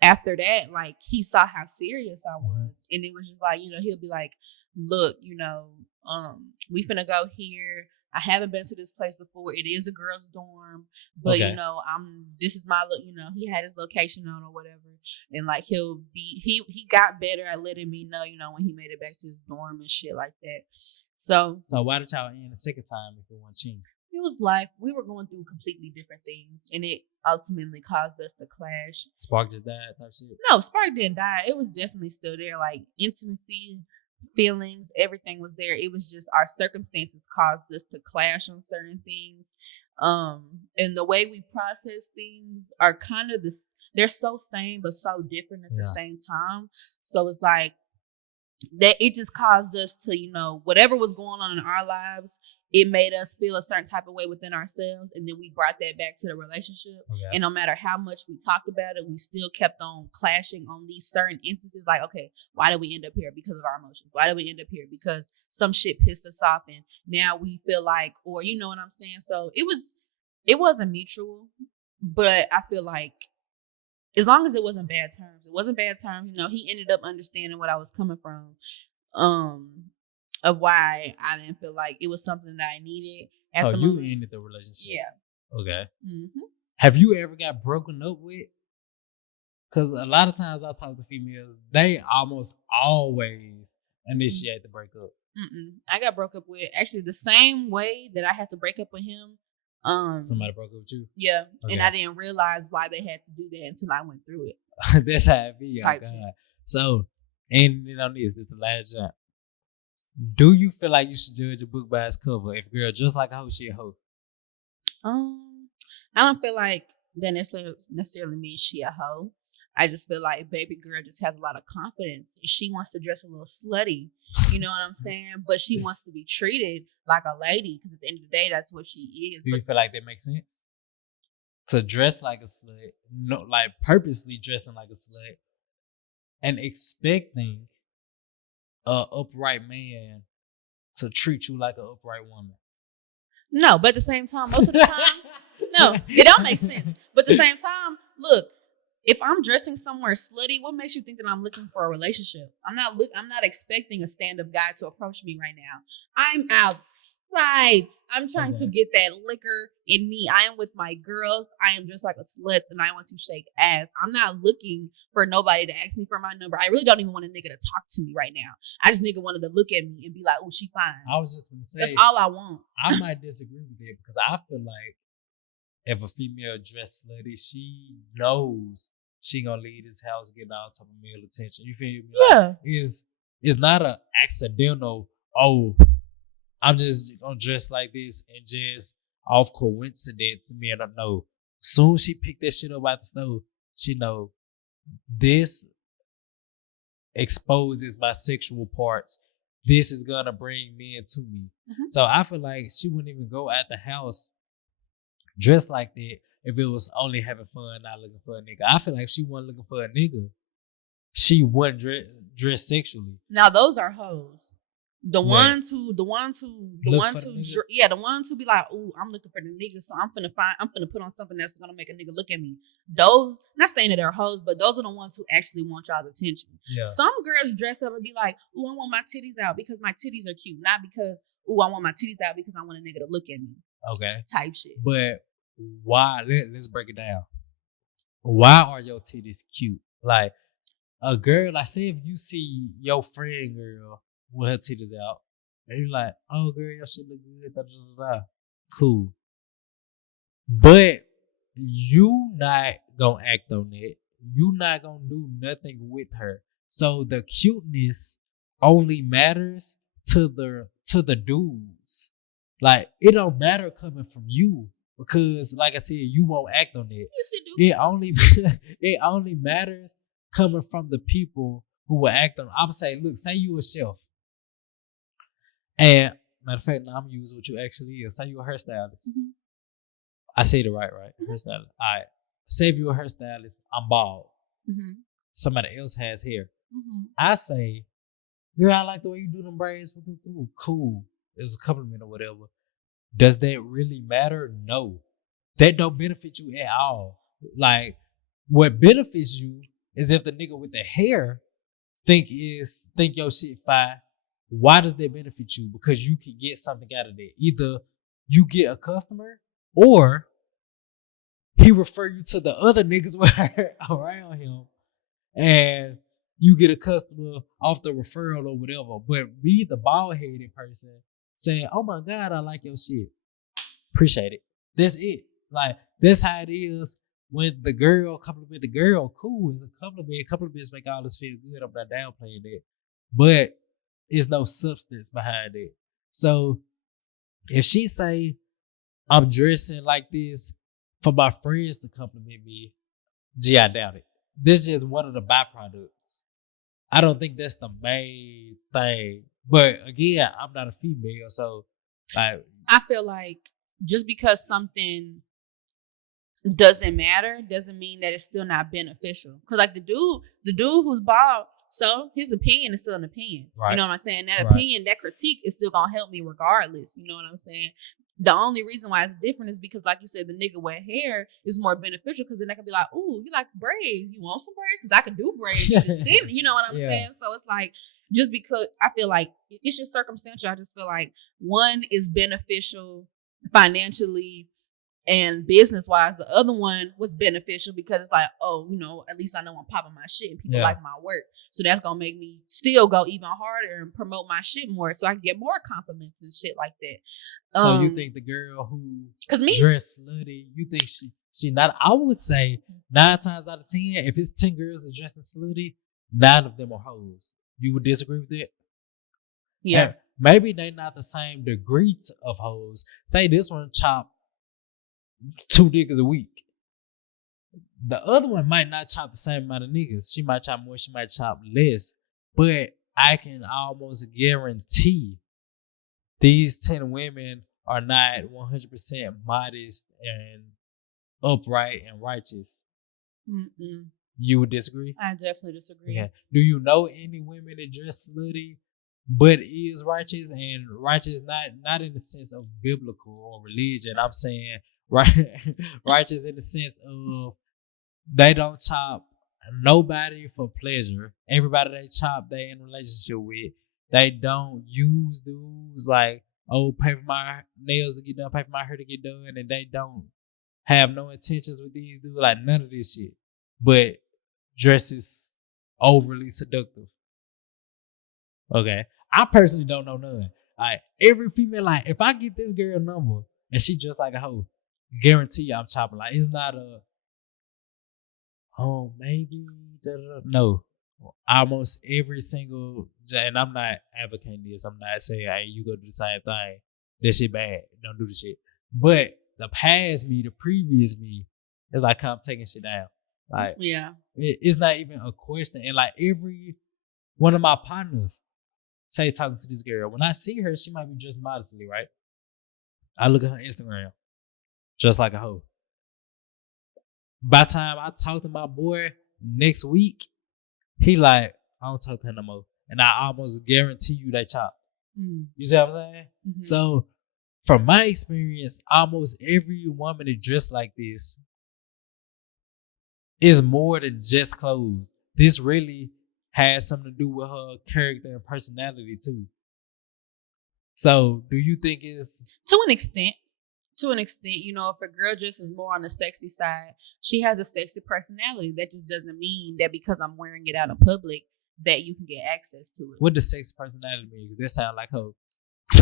after that, like, he saw how serious I was. And it was just like, he'll be like, look, we finna go here. I haven't been to this place before. It is a girl's dorm, but this is my look, he had his location on or whatever. And like, he got better at letting me know, when he made it back to his dorm and shit like that. So why did y'all end the second time if it wasn't cheating? It was life. We were going through completely different things, and it ultimately caused us to clash. Spark just died type shit? No, Spark didn't die. It was definitely still there. Like, intimacy, feelings, everything was there. It was just our circumstances caused us to clash on certain things. And the way we process things are kind of this. They're so same but so different at the same time. So it's like that. It just caused us to, whatever was going on in our lives, it made us feel a certain type of way within ourselves, and then we brought that back to the relationship. Okay. And no matter how much we talked about it, we still kept on clashing on these certain instances. Like, okay, why did we end up here? Because of our emotions. Why did we end up here? Because some shit pissed us off, and now we feel like, or you know what I'm saying? So it wasn't mutual, but I feel like as long as it wasn't bad terms, he ended up understanding what I was coming from. Of why I didn't feel like it was something that I needed. So you ended the relationship? Yeah. Okay. Mm-hmm. Have you ever got broken up with? Because a lot of times I talk to females, they almost always initiate the breakup. I got broke up with actually the same way that I had to break up with him. Somebody broke up with you? Yeah. Okay. And I didn't realize why they had to do that until I went through it. That's how it be. Oh, God. So, and this is the last jump. Do you feel like you should judge a book by its cover? If a girl just like a hoe, she a hoe. I don't feel like that necessarily means she a hoe. I just feel like baby girl just has a lot of confidence. She wants to dress a little slutty, you know what I'm saying? But she wants to be treated like a lady, because at the end of the day, that's what she is. Do you feel like that makes sense? To dress like a slut, no, like purposely dressing like a slut, and expecting an upright man to treat you like an upright woman. No, but at the same time, most of the time, no, it don't make sense. But at the same time, look, if I'm dressing somewhere slutty, what makes you think that I'm looking for a relationship? I'm not expecting a stand-up guy to approach me right now. I'm outside. I'm trying to get that liquor in me. I am with my girls. I am just like a slut and I want to shake ass. I'm not looking for nobody to ask me for my number. I really don't even want a nigga to talk to me right now. I just nigga wanted to look at me and be like, oh, she fine. I was just gonna say that's all I want. I might disagree with it because I feel like if a female dress slutty, she knows she gonna leave this house getting all type of male attention. You feel me? Yeah. Like, it's not an accidental, oh, I'm just gonna dress like this and just off coincidence, me and I know. Soon she picked that shit up out the stove, she know this exposes my sexual parts. This is gonna bring men to me. Mhm. So I feel like she wouldn't even go out the house dressed like that if it was only having fun, not looking for a nigga. I feel like if she wasn't looking for a nigga, she wouldn't dress sexually. Now those are hoes. The What? ones who Look for the nigga? yeah, the ones who be like, "Ooh, I'm looking for the nigga, so I'm finna put on something that's gonna make a nigga look at me." Those, not saying that they're hoes, but those are the ones who actually want y'all's attention. Yeah. Some girls dress up and be like, "Ooh, I want my titties out because my titties are cute," not because, "Ooh, I want my titties out because I want a nigga to look at me." Okay. Type shit. But why? Let's break it down. Why are your titties cute? Like a girl, like say if you see your friend girl with her titties out, and you're like, "Oh, girl, your shit look good." Da, da, da, da. Cool. But you not gonna act on it. You not gonna do nothing with her. So the cuteness only matters to the dudes. Like it don't matter coming from you because, like I said, you won't act on it. Yes, they do. It only matters coming from the people who will act on it. I'm saying, look, say you a chef, and matter of fact, now I'm gonna use what you actually is. Say you a hairstylist. Mhm. I said it right? Mhm. Hairstylist. All right. Say if you're a hairstylist, I'm bald. Mhm. Somebody else has hair. Mhm. I say, girl, I like the way you do them braids. Cool. It's a compliment or whatever. Does that really matter? No. That don't benefit you at all. Like, what benefits you is if the nigga with the hair think your shit fine. Why does that benefit you? Because you can get something out of that. Either you get a customer or he refer you to the other niggas around him and you get a customer off the referral or whatever. But be the bald headed person saying, "Oh my God, I like your shit. Appreciate it." That's it. Like that's how it is when the girl compliment the girl. Cool, it's a compliment. Compliments make all this feel good. I'm not downplaying that. But there's no substance behind it. So if she say I'm dressing like this for my friends to compliment me, gee, I doubt it. This is just one of the byproducts. I don't think that's the main thing. But again, I'm not a female, so like I feel like just because something doesn't matter doesn't mean that it's still not beneficial. Cause like the dude who's bald, so his opinion is still an opinion. Right. You know what I'm saying? That Right. opinion, that critique is still gonna help me regardless. You know what I'm saying? The only reason why it's different is because, like you said, the nigga with hair is more beneficial because then I can be like, "Ooh, you like braids? You want some braids? Because I can do braids." You know what I'm Yeah. saying? So it's like just because I feel like it's just circumstantial. I just feel like one is beneficial financially and business wise, the other one was beneficial because it's like, oh, you know, at least I know I'm popping my shit and people Yeah. like my work. So that's gonna make me still go even harder and promote my shit more so I can get more compliments and shit like that. So you think the girl who Cause me dressed slutty, you think she not? I would say 9 times out of 10, if it's 10 girls that dressing slutty, 9 of them are hoes. You would disagree with that? yeah. And maybe they not the same degree of hoes. Say this one chop 2 niggas a week. The other one might not chop the same amount of niggas. She might chop more, she might chop less. But I can almost guarantee these 10 women are not 100% modest and upright and righteous. Mm-mm. You would disagree? I definitely disagree. Okay. Do you know any women that dress slutty but is righteous, and righteous not in the sense of biblical or religion? I'm saying right, righteous in the sense of They don't chop nobody for pleasure. Everybody they chop, they in a relationship with. They don't use dudes like, oh, pay for my nails to get done, pay for my hair to get done, and they don't have no intentions with these dudes, like none of this shit. But dresses overly seductive. Okay. I personally don't know none. Like every female, like if I get this girl number and she just like a hoe, guarantee you I'm chopping. Like it's not a maybe no. Almost every single, and I'm not advocating this. I'm not saying, hey, you go do the same thing. That shit bad. Don't do the shit. But the past me, the previous me, is like I'm taking shit down. Like yeah, it's not even a question. And like every one of my partners, say talking to this girl, when I see her, she might be dressed modestly, right? I look at her Instagram, just like a hoe. By the time I talk to my boy next week, he like, I don't talk to him no more. And I almost guarantee you they chop. You see what I'm saying? Mm-hmm. So from my experience, almost every woman that dressed like this is more than just clothes. This really has something to do with her character and personality too. So do you think it's to an extent, you know, if a girl just is more on the sexy side, she has a sexy personality. That just doesn't mean that because I'm wearing it out in public that you can get access to it. What does sexy personality mean? That sound like hoe.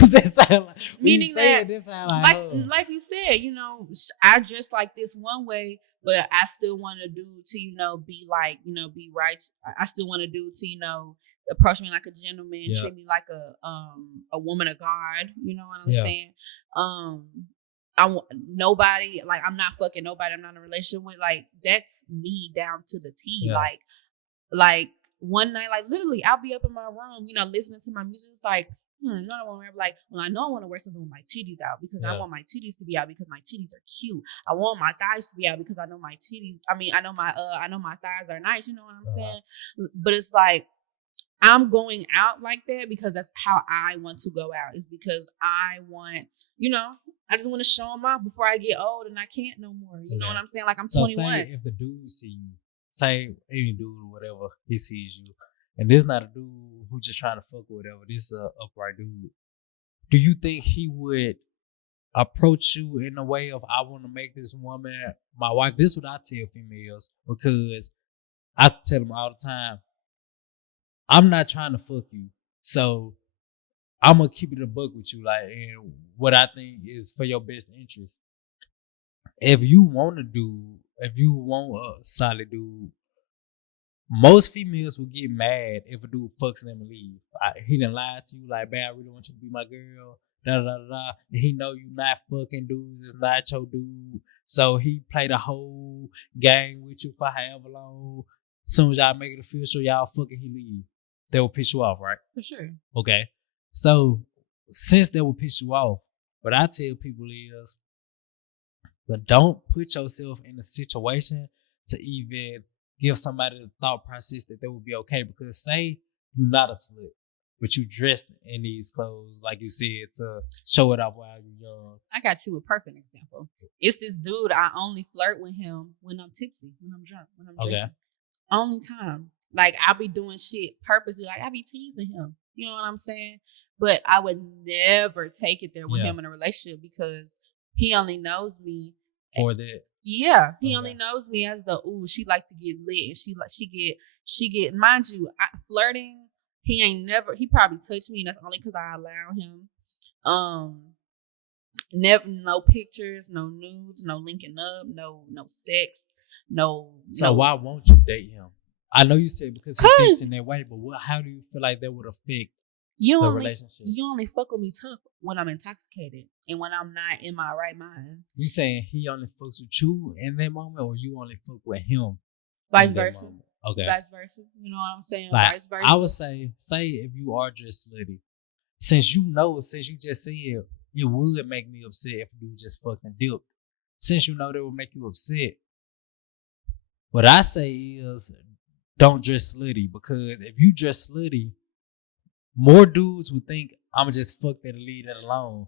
That sound like, meaning that, like you said, you know, I dress like this one way, but I still want to do to, you know, be like, you know, be right. I still want to do to, you know, approach me like a gentleman, treat me like a woman of God. You know what I'm saying? Nobody, like I'm not fucking nobody I'm not in a relationship with. Like that's me down to the T. Like one night, like literally, I'll be up in my room, you know, listening to my music. It's like, I don't want to wear, like, well, I know I want to wear something with my titties out because I want my titties to be out because my titties are cute. I want my thighs to be out because I know my titties. I mean, I know my thighs are nice. You know what I'm saying? But it's like I'm going out like that because that's how I want to go out. It's because I want, you know, I just want to show them off before I get old and I can't no more. You know what I'm saying? Like I'm 21. Say if the dude see you, say any dude or whatever, he sees you, and this not a dude who just trying to fuck or whatever, this a upright dude. Do you think he would approach you in a way of, I want to make this woman my wife? This is what I tell females, because I tell them all the time, I'm not trying to fuck you, so I'm gonna keep it a buck with you, like, and what I think is for your best interest. If you want a solid dude, most females will get mad if a dude fucks them and leave. He done lied to you, like, man, I really want you to be my girl, da da da da. And he know you not fucking dudes, it's not your dude. So he played a whole game with you for however long. As soon as y'all make it official, y'all fucking, he leave. They will piss you off, right? For sure. Okay. So since they will piss you off, what I tell people is, but don't put yourself in a situation to even give somebody the thought process that they will be okay. Because say you're not a slut, but you dressed in these clothes, like you said, to show it off while you're young. I got you a perfect example. It's this dude, I only flirt with him when I'm tipsy, when I'm drunk, when I'm drinking. Okay. Only time. Like, I be doing shit purposely. Like, I be teasing him. You know what I'm saying? But I would never take it there with him in a relationship because he only knows me for that. Yeah, he only knows me as the she like to get lit and she get. Mind you, flirting. He probably touched me, and that's only because I allow him. Never, no pictures, no nudes, no linking up, no sex, no. So why won't you date him? I know you said because he thinks in that way, but how do you feel like that would affect the relationship? You only fuck with me tough when I'm intoxicated and when I'm not in my right mind. You saying he only fucks with you in that moment, or you only fuck with him? Vice versa. Moment? Okay. Vice versa. You know what I'm saying? Like, vice versa. I would say if you are just slutty, since you just said it would make me upset if you just fucking dipped. Since you know that would make you upset, what I say is don't dress slutty, because if you dress slutty, more dudes would think I'ma just fuck that and leave that alone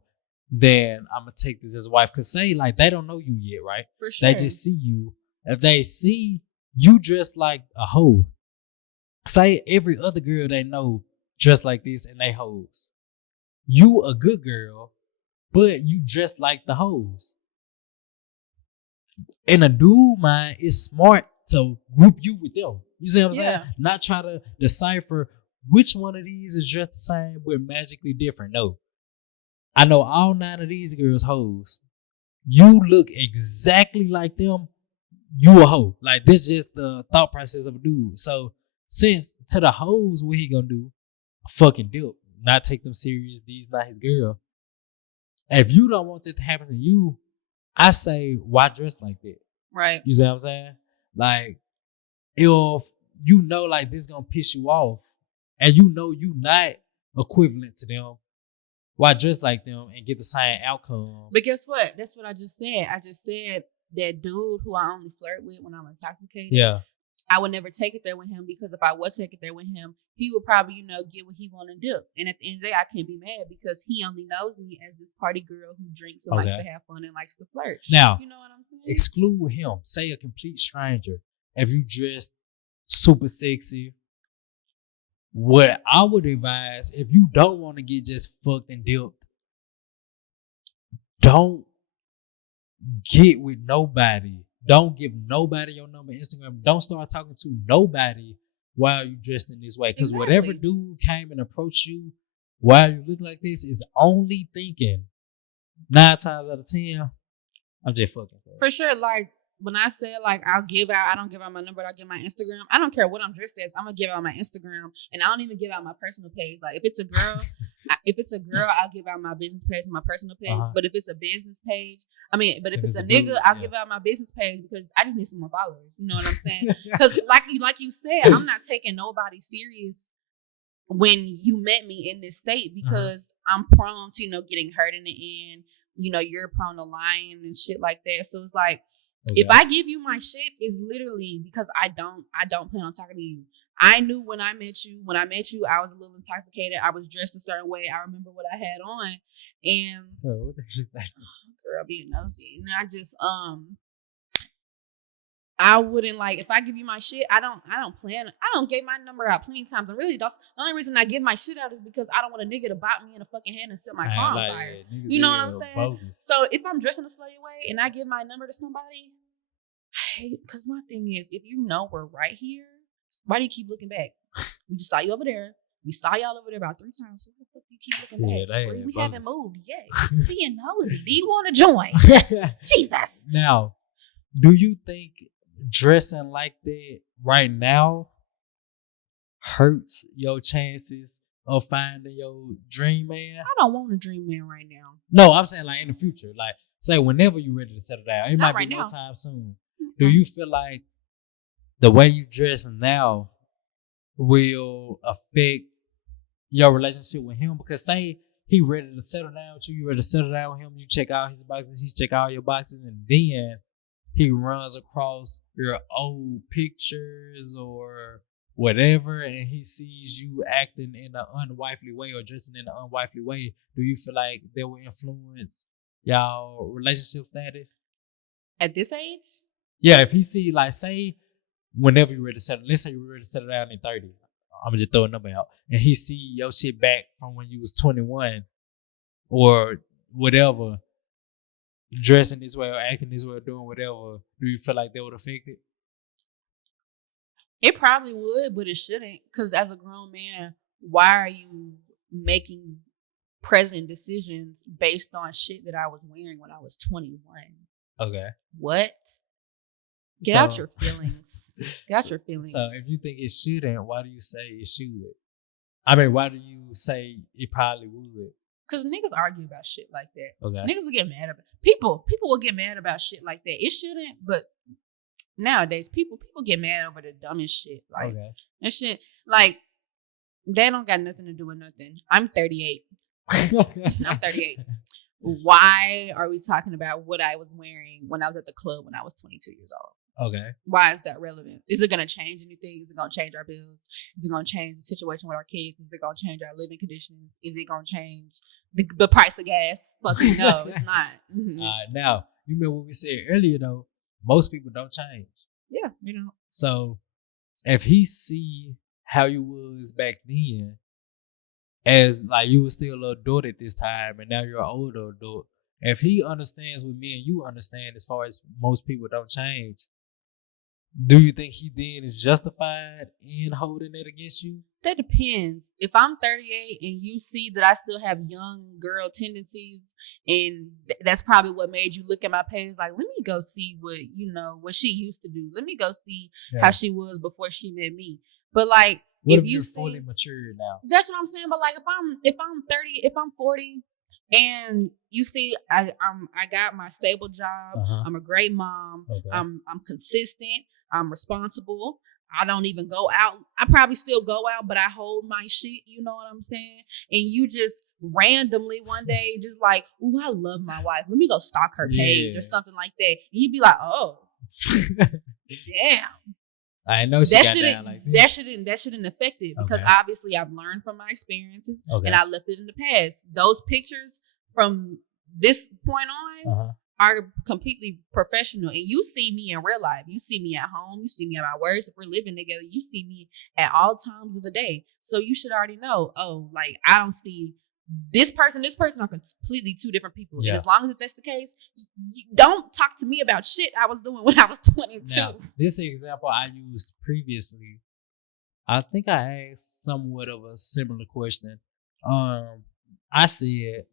than I'ma take this as a wife. Cause say like they don't know you yet, right? For sure. They just see you If they see you dressed like a hoe, say every other girl they know dressed like this and they hoes. You a good girl, but you dress like the hoes. And a dude mind is smart to group you with them. You see what I'm saying? Not try to decipher which one of these is just the same but magically different. No. I know all 9 of these girls hoes. You look exactly like them. You a hoe. Like this just the thought process of a dude. So since to the hoes, what he gonna do? Fucking dip. Not take them serious. These not his girl. If you don't want that to happen to you, I say, why dress like that? Right. You see what I'm saying? Like, if you know, like, this gonna piss you off, and you know you not equivalent to them, why dress like them and get the same outcome? But guess what? That's what I just said. I just said that dude who I only flirt with when I'm intoxicated. Yeah. I would never take it there with him because if I would take it there with him, he would probably, get what he want to do. And at the end of the day, I can't be mad because he only knows me as this party girl who drinks and likes to have fun and likes to flirt. Now, you know what I'm saying? Exclude him. Say a complete stranger. If you dressed super sexy, what I would advise, if you don't want to get just fucked and dipped, don't get with nobody. Don't give nobody your number Instagram. Don't start talking to nobody while you dressed in this way. Because whatever dude came and approached you while you look like this is only thinking 9 times out of 10, I'm just fucking. For sure. Like when I said like I don't give out my number, I'll give my Instagram. I don't care what I'm dressed as. I'm gonna give out my Instagram, and I don't even give out my personal page. Like if it's a girl, I'll give out my business page and my personal page. But if it's a business page, if it's a nigga, I'll give out my business page because I just need some more followers. You know what I'm saying? Because like you said, I'm not taking nobody serious when you met me in this state because I'm prone to getting hurt in the end. You're prone to lying and shit like that. So it's like. Okay. If I give you my shit, it's literally because I don't plan on talking to you. I knew when I met you, I was a little intoxicated. I was dressed a certain way. I remember what I had on. And what the heck is that? Girl being nosy. And I just I wouldn't if I give you my shit, I don't give my number out plenty of times. And really the only reason I give my shit out is because I don't want a nigga to bop me in the fucking hand and set my car on fire. You know what I'm saying? Bogus. So if I'm dressed in a slutty way and I give my number to somebody, because my thing is, if you know we're right here, why do you keep looking back? We just saw you over there. We saw y'all over there about 3 times. So what the fuck do you keep looking back? We haven't moved yet. Being nosy. Do you want to join? Jesus. Now, do you think dressing like that right now hurts your chances of finding your dream man? I don't want a dream man right now. No, I'm saying like in the future. Like, say whenever you're ready to settle down. It Not might be right no time soon. Do you feel like the way you dress now will affect your relationship with him? Because say he ready to settle down with you, you ready to settle down with him, you check out his boxes, he check out your boxes, and then he runs across your old pictures or whatever, and he sees you acting in an unwifely way or dressing in an unwifely way. Do you feel like that will influence y'all relationship status? At this age? Yeah, if he see, like, say, whenever you're ready to settle, let's say you're ready to settle down in 30. I'm just throwing a number out. And he see your shit back from when you was 21 or whatever, dressing this way or acting this way or doing whatever, do you feel like that would affect it? It probably would, but it shouldn't. Because as a grown man, why are you making present decisions based on shit that I was wearing when I was 21? Okay. What? Get out your feelings. Get out your feelings. So if you think it shouldn't, why do you say it should? I mean, why do you say it probably would? Because niggas argue about shit like that. Okay. Niggas will get mad about people will get mad about shit like that. It shouldn't, but nowadays people get mad over the dumbest shit. Like that shit, like that don't got nothing to do with nothing. I'm 38. I'm 38. Why are we talking about what I was wearing when I was at the club when I was 22 years old? Okay. Why is that relevant? Is it going to change anything? Is it going to change our bills? Is it going to change the situation with our kids? Is it going to change our living conditions? Is it going to change the price of gas? Fucking no, it's not. Now, you remember what we said earlier, though. most people don't change. Yeah, you know. So if he see how you was back then, as like you was still a adult at this time, and now you're an older adult. If he understands what me and you understand, as far as most people don't change, do you think he then is justified in holding it against you? That depends. If I'm 38 and you see that I still have young girl tendencies, and that's probably what made you look at my page like, let me go see what she used to do. Let me go see how she was before she met me. But like, what if you're fully mature now? That's what I'm saying. But like, if I'm 30, if I'm 40, and you see, I got my stable job. I'm a great mom. Okay. I'm consistent. I'm responsible. I don't even go out. I probably still go out, but I hold my shit. You know what I'm saying? And you just randomly one day just like, ooh, I love my wife. Let me go stalk her page or something like that. And you'd be like, oh, damn. I know she got down like this. That shouldn't affect it because obviously I've learned from my experiences and I left it in the past. Those pictures from this point on are completely professional, and you see me in real life. You see me at home. You see me at my worst. If we're living together, you see me at all times of the day. So you should already know. Oh, like I don't see this person are completely two different people. Yeah. And as long as that's the case, you don't talk to me about shit I was doing when I was 22. Now, this example I used previously, I think I asked somewhat of a similar question. I said,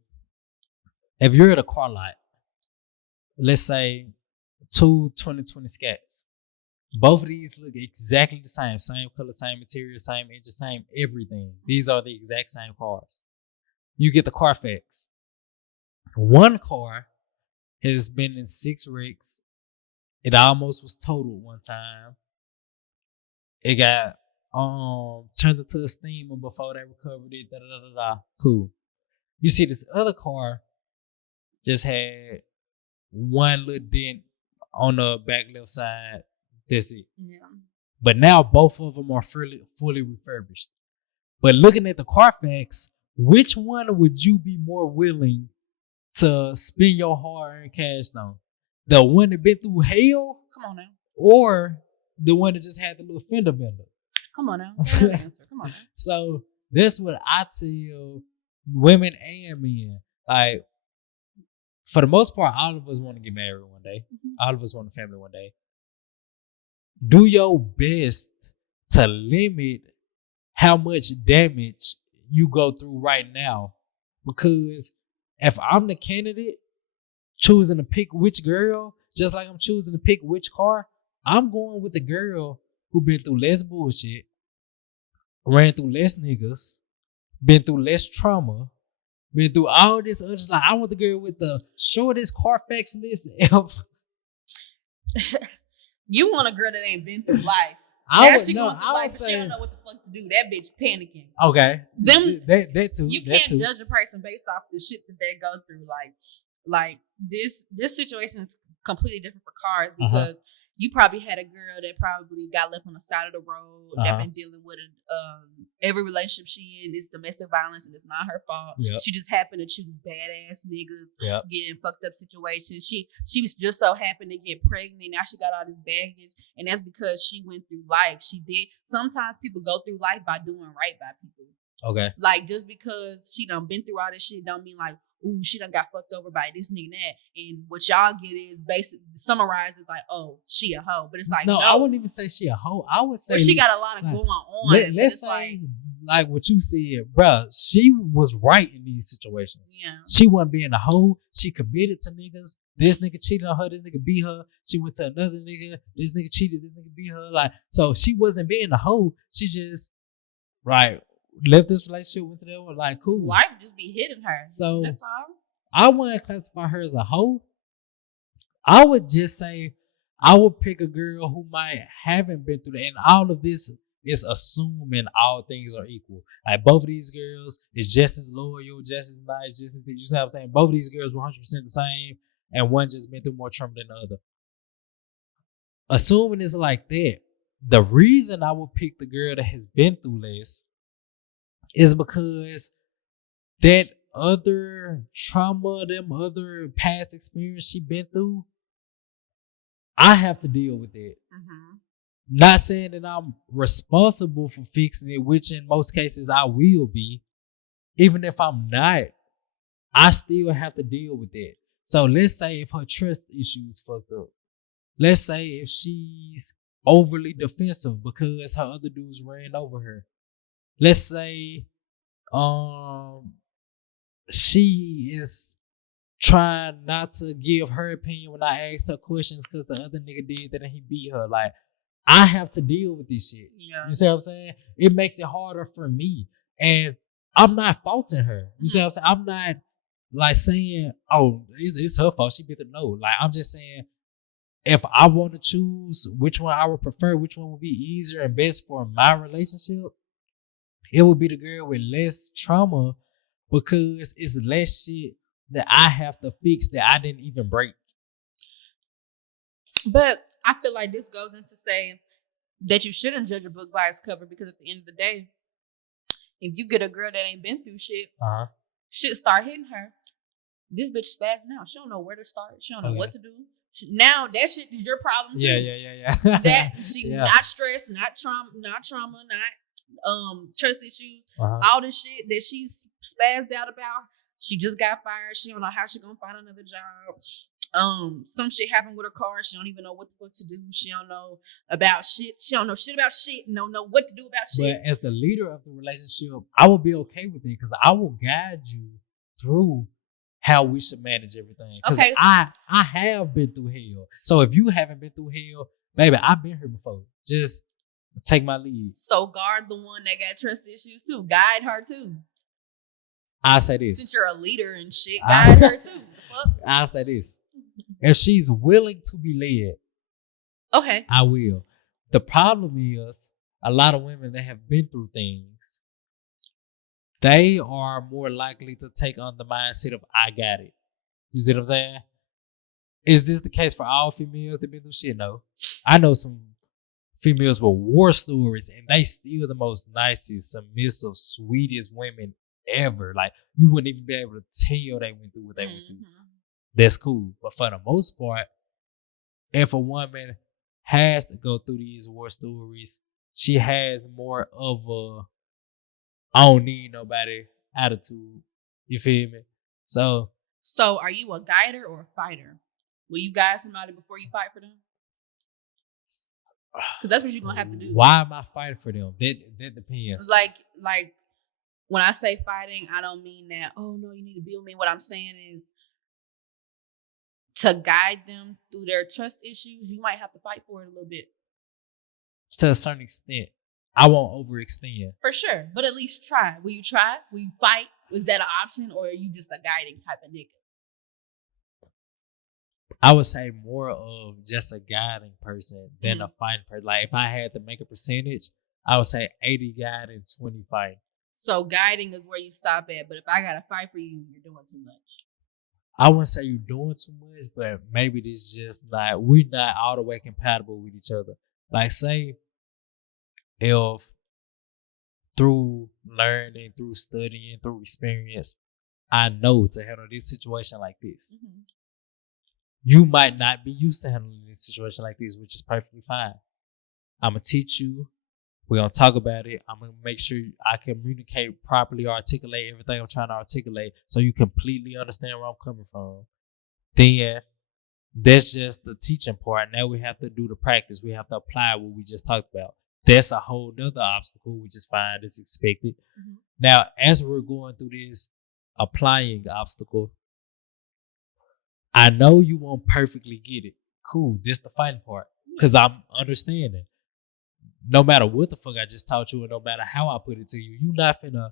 if you're at a car lot, let's say two 2020 Scats, both of these look exactly the same color, same material, same engine, same everything. These are the exact same cars. You get the Carfax. One car has been in 6 wrecks. It almost was totaled one time. It got turned into a steamer before they recovered it. Cool. You see this other car just had one little dent on the back left side. That's it. Yeah. But now both of them are fully refurbished. But looking at the Carfax, which one would you be more willing to spend your hard-earned cash on? The one that been through hell? Come on now. Or the one that just had the little fender bender? Come on now. Come on now. So that's what I tell women and men. Like, for the most part, all of us want to get married one day. All of us want a family one day. Do your best to limit how much damage you go through right now. Because if I'm the candidate choosing to pick which girl, just like I'm choosing to pick which car, I'm going with the girl who been through less bullshit, ran through less niggas, been through less trauma, been through all this other stuff. I want the girl with the shortest Carfax list ever. You want a girl that ain't been through life. She don't know what the fuck to do. That bitch panicking. Okay. That too. You can't judge a person based off the shit that they go through. Like this situation is completely different for cars because you probably had a girl that probably got left on the side of the road that been dealing with every relationship she in is domestic violence and it's not her fault. Yep. She just happened to choose badass niggas, get in fucked up situations. She was just so happened to get pregnant. Now she got all this baggage, and that's because she went through life. She did. Sometimes people go through life by doing right by people. Okay. Like just because she done been through all this shit don't mean like, ooh, she done got fucked over by this nigga that. And what y'all get is basically summarized as like, oh, she a hoe. But it's like, no. I wouldn't even say she a hoe. I would say she got a lot of going on. Let's say like what you said, bruh, she was right in these situations. Yeah. She wasn't being a hoe. She committed to niggas. This nigga cheated on her. This nigga beat her. She went to another nigga. This nigga cheated. This nigga beat her. Like, so she wasn't being a hoe. She just, left this relationship, went to that one, like, cool. Life just be hitting her. So that's all. I wouldn't classify her as a hoe. I would just say I would pick a girl who might haven't been through that. And all of this is assuming all things are equal. Like both of these girls is just as loyal, just as nice, just as, you see what I'm saying? Both of these girls 100% the same, and one just been through more trauma than the other. Assuming it's like that, the reason I would pick the girl that has been through less is because that other trauma, them other past experience she been through, I have to deal with it. Mm-hmm. Not saying that I'm responsible for fixing it, which in most cases I will be. Even if I'm not, I still have to deal with it. So let's say if her trust issues fucked up. Let's say if she's overly defensive because her other dudes ran over her. Let's say she is trying not to give her opinion when I ask her questions because the other nigga did that and he beat her. Like, I have to deal with this shit. Yeah. You see what I'm saying? It makes it harder for me. And I'm not faulting her. You see what I'm saying? I'm not like saying, oh, it's her fault. She better know. Like, I'm just saying, if I want to choose which one I would prefer, which one would be easier and best for my relationship, it would be the girl with less trauma because it's less shit that I have to fix that I didn't even break. But I feel like this goes into say that you shouldn't judge a book by its cover, because at the end of the day, if you get a girl that ain't been through shit, shit start hitting her. This bitch spazzing out. She don't know where to start. She don't know what to do. Now that shit is your problem too. Yeah. That she not stressed, not trauma, not trust issues, all this shit that she's spazzed out about. She just got fired. She don't know how she gonna find another job. Some shit happened with her car. She don't even know what the fuck to do. She don't know about shit. She don't know shit about shit. And don't know what to do about shit. But as the leader of the relationship, I will be okay with it because I will guide you through how we should manage everything. Because I have been through hell. So if you haven't been through hell, baby, I've been here before. Just take my lead. So guard the one that got trust issues too. Guide her too. I'll say this. Since you're a leader and shit, guide her too. I'll say this. If she's willing to be led, okay, I will. The problem is a lot of women that have been through things, they are more likely to take on the mindset of I got it. You see what I'm saying? Is this the case for all females that been through shit? No. I know some females with war stories and they still the most nicest, submissive, sweetest women ever. Like, you wouldn't even be able to tell they went through what they went through. That's cool. But for the most part, if a woman has to go through these war stories, she has more of a I don't need nobody attitude. You feel me? So are you a guider or a fighter? Will you guide somebody before you fight for them? Because that's what you're gonna have to do. Why am I fighting for them? That depends. Like when I say fighting, I don't mean that, oh no, you need to be with me. What I'm saying is to guide them through their trust issues, you might have to fight for it a little bit. To a certain extent. I won't overextend. For sure. But at least try. Will you try? Will you fight? Is that an option? Or are you just a guiding type of nigga? I would say more of just a guiding person than a fighting person. Like, if I had to make a percentage, I would say 80 guiding, 20 fighting. So guiding is where you stop at. But if I got to fight for you, you're doing too much. I wouldn't say you're doing too much, but maybe this is just like we're not all the way compatible with each other. Like, say if through learning, through studying, through experience, I know to handle this situation like this. You might not be used to handling this situation like this, which is perfectly fine. I'm going to teach you. We're going to talk about it. I'm going to make sure I communicate properly, articulate everything I'm trying to articulate so you completely understand where I'm coming from. Then that's just the teaching part. Now we have to do the practice. We have to apply what we just talked about. That's a whole nother obstacle, which is fine. It's expected. Now, as we're going through this applying obstacle, I know you won't perfectly get it. Cool. This the fighting part. Because I'm understanding. No matter what the fuck I just taught you, and no matter how I put it to you, you're not finna,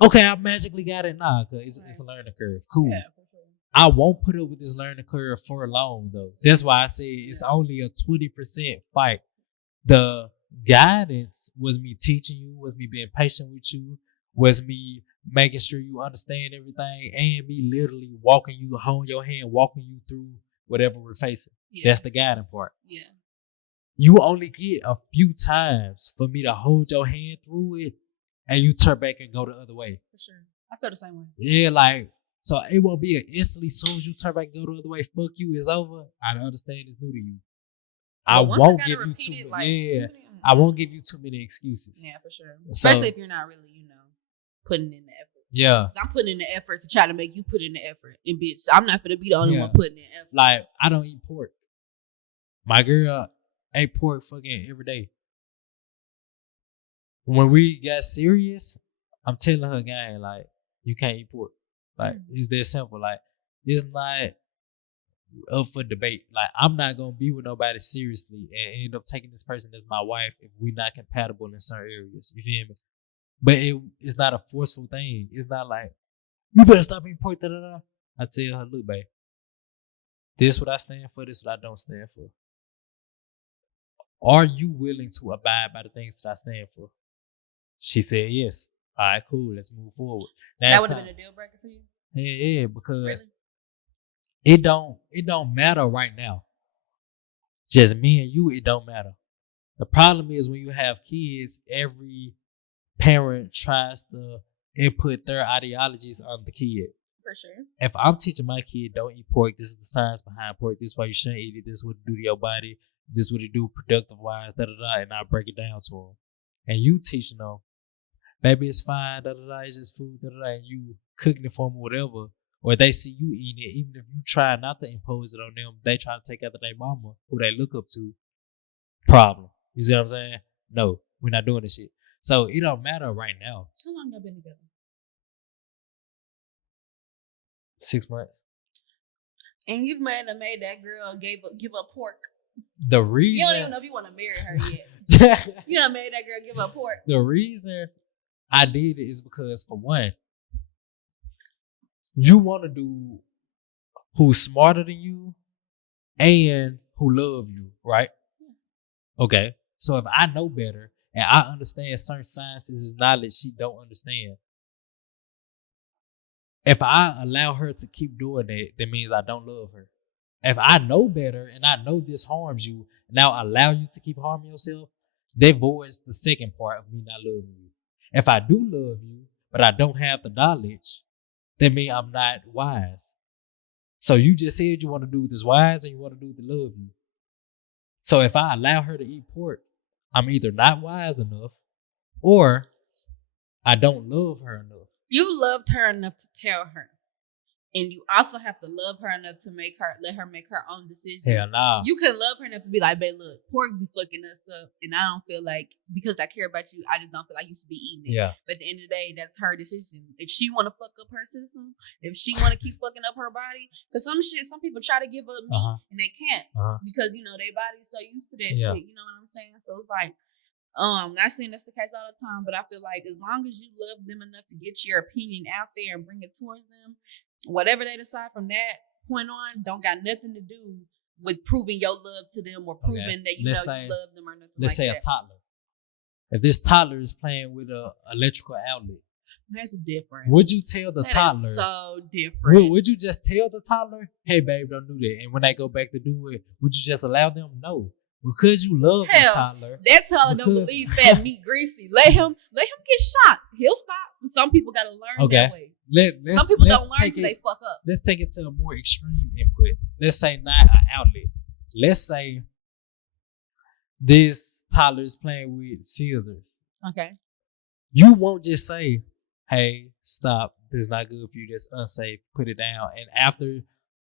okay, I magically got it. Nah, because it's a learning curve. Cool. Yeah, for sure. I won't put up with this learning curve for long, though. That's why I say it's only a 20% fight. The guidance was me teaching you, was me being patient with you, was me making sure you understand everything, and me literally walking you, holding your hand, walking you through whatever we're facing. That's the guiding part. You only get a few times for me to hold your hand through it, and you turn back and go the other way. For sure. I feel the same way. Yeah, like, so it won't be instantly, as soon as you turn back and go the other way, fuck you, it's over. I understand it's new to you. I But once I won't gotta give you repeat too it, many. like, Yeah, too many, I won't give you too many excuses. Yeah, for sure. So, Especially if you're not really, putting in the effort. Yeah. I'm putting in the effort to try to make you put in the effort. And bitch, I'm not gonna be the only one putting in effort. Like, I don't eat pork. My girl ate pork fucking every day. When we got serious, I'm telling her, gang, like, you can't eat pork. Like, it's that simple. Like, it's not up for debate. Like, I'm not gonna be with nobody seriously and end up taking this person as my wife if we're not compatible in certain areas. You feel me? But it's not a forceful thing. It's not like, you better stop eating pork. Da, da, da. I tell her, look, babe, this what I stand for, this what I don't stand for. Are you willing to abide by the things that I stand for? She said yes. All right, cool. Let's move forward. That would have been a deal breaker for you? Yeah, because it don't matter right now. Just me and you, it don't matter. The problem is when you have kids, every parent tries to input their ideologies on the kid. For sure. If I'm teaching my kid don't eat pork, this is the science behind pork, this is why you shouldn't eat it, this is what it do to your body, this is what it do productive wise, da da da, and I break it down to them. And you teaching them, baby, it's fine, da da da, it's just food, da da da, and you cooking it for them, whatever. Or they see you eating it, even if you try not to impose it on them, they try to take after their mama, who they look up to. Problem. You see what I'm saying? No, we're not doing this shit. So it don't matter right now. How long y'all been together? 6 months. And you might have made that girl give up pork. The reason you don't even know if you want to marry her yet. You done made that girl give up pork. The reason I did it is because, for one, you want to do who's smarter than you and who love you, right? Okay. So if I know better and I understand certain sciences is knowledge she don't understand, if I allow her to keep doing that, that means I don't love her. If I know better and I know this harms you, now allow you to keep harming yourself, that voids the second part of me not loving you. If I do love you, but I don't have the knowledge, that means I'm not wise. So you just said you want to do this wise and you want to do the love you. So if I allow her to eat pork, I'm either not wise enough or I don't love her enough. You loved her enough to tell her. And you also have to love her enough to let her make her own decisions. Hell nah. You can love her enough to be like, babe, look, pork be fucking us up. And I don't feel like, because I care about you, I just don't feel like you should be eating it. Yeah. But at the end of the day, that's her decision. If she want to fuck up her system, if she want to keep fucking up her body, because some people try to give up meat and they can't because, their body's so used to that shit. You know what I'm saying? So it's like, not saying that's the case all the time, but I feel like as long as you love them enough to get your opinion out there and bring it towards them, whatever they decide from that point on don't got nothing to do with proving your love to them or proving that you love them or nothing. Let's say a toddler. If this toddler is playing with an electrical outlet, that's different. Would you tell the toddler? Is so different. Would you just tell the toddler, hey babe, don't do that? And when they go back to do it, would you just allow them? No. Because you love this toddler. That toddler don't believe fat meat greasy. Let him get shot. He'll stop. Some people gotta learn that way. Some people don't learn until they fuck up. Let's take it to a more extreme input. Let's say not an outlet. Let's say this toddler is playing with scissors. Okay. You won't just say, hey, stop. This is not good for you. That's unsafe. Put it down. And after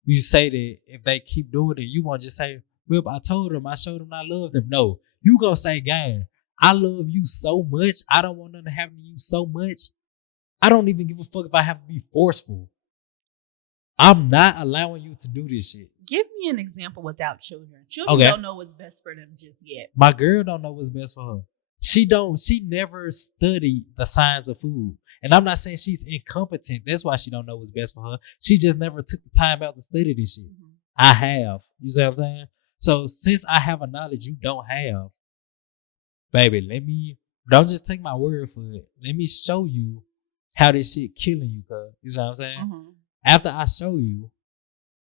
you say that, if they keep doing it, you won't just say, well, I told them, I showed them I love them. No. You gonna say, gang, I love you so much. I don't want nothing to happen to you so much. I don't even give a fuck if I have to be forceful. I'm not allowing you to do this shit. Give me an example without children. Children don't know what's best for them just yet. My girl don't know what's best for her. She never studied the science of food. And I'm not saying she's incompetent. That's why she don't know what's best for her. She just never took the time out to study this shit. Mm-hmm. I have. You see what I'm saying? So since I have a knowledge you don't have, baby, don't just take my word for it. Let me show you how this shit killing you, cuz. You see what I'm saying? Mm-hmm. After I show you,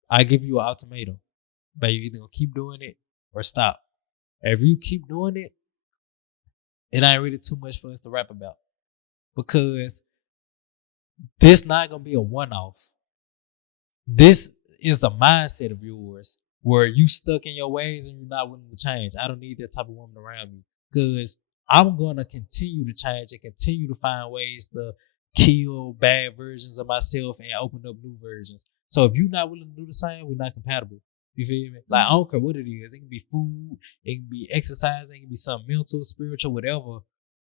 I give you an ultimatum. But you either gonna keep doing it or stop. If you keep doing it, it ain't really too much for us to rap about. Because this not gonna be a one-off. This is a mindset of yours where you stuck in your ways and you're not willing to change. I don't need that type of woman around me because I'm gonna continue to change and continue to find ways to kill bad versions of myself and open up new versions. So if you're not willing to do the same, we're not compatible. You feel me? Like I don't care what it is. It can be food, it can be exercise, it can be something mental, spiritual, whatever.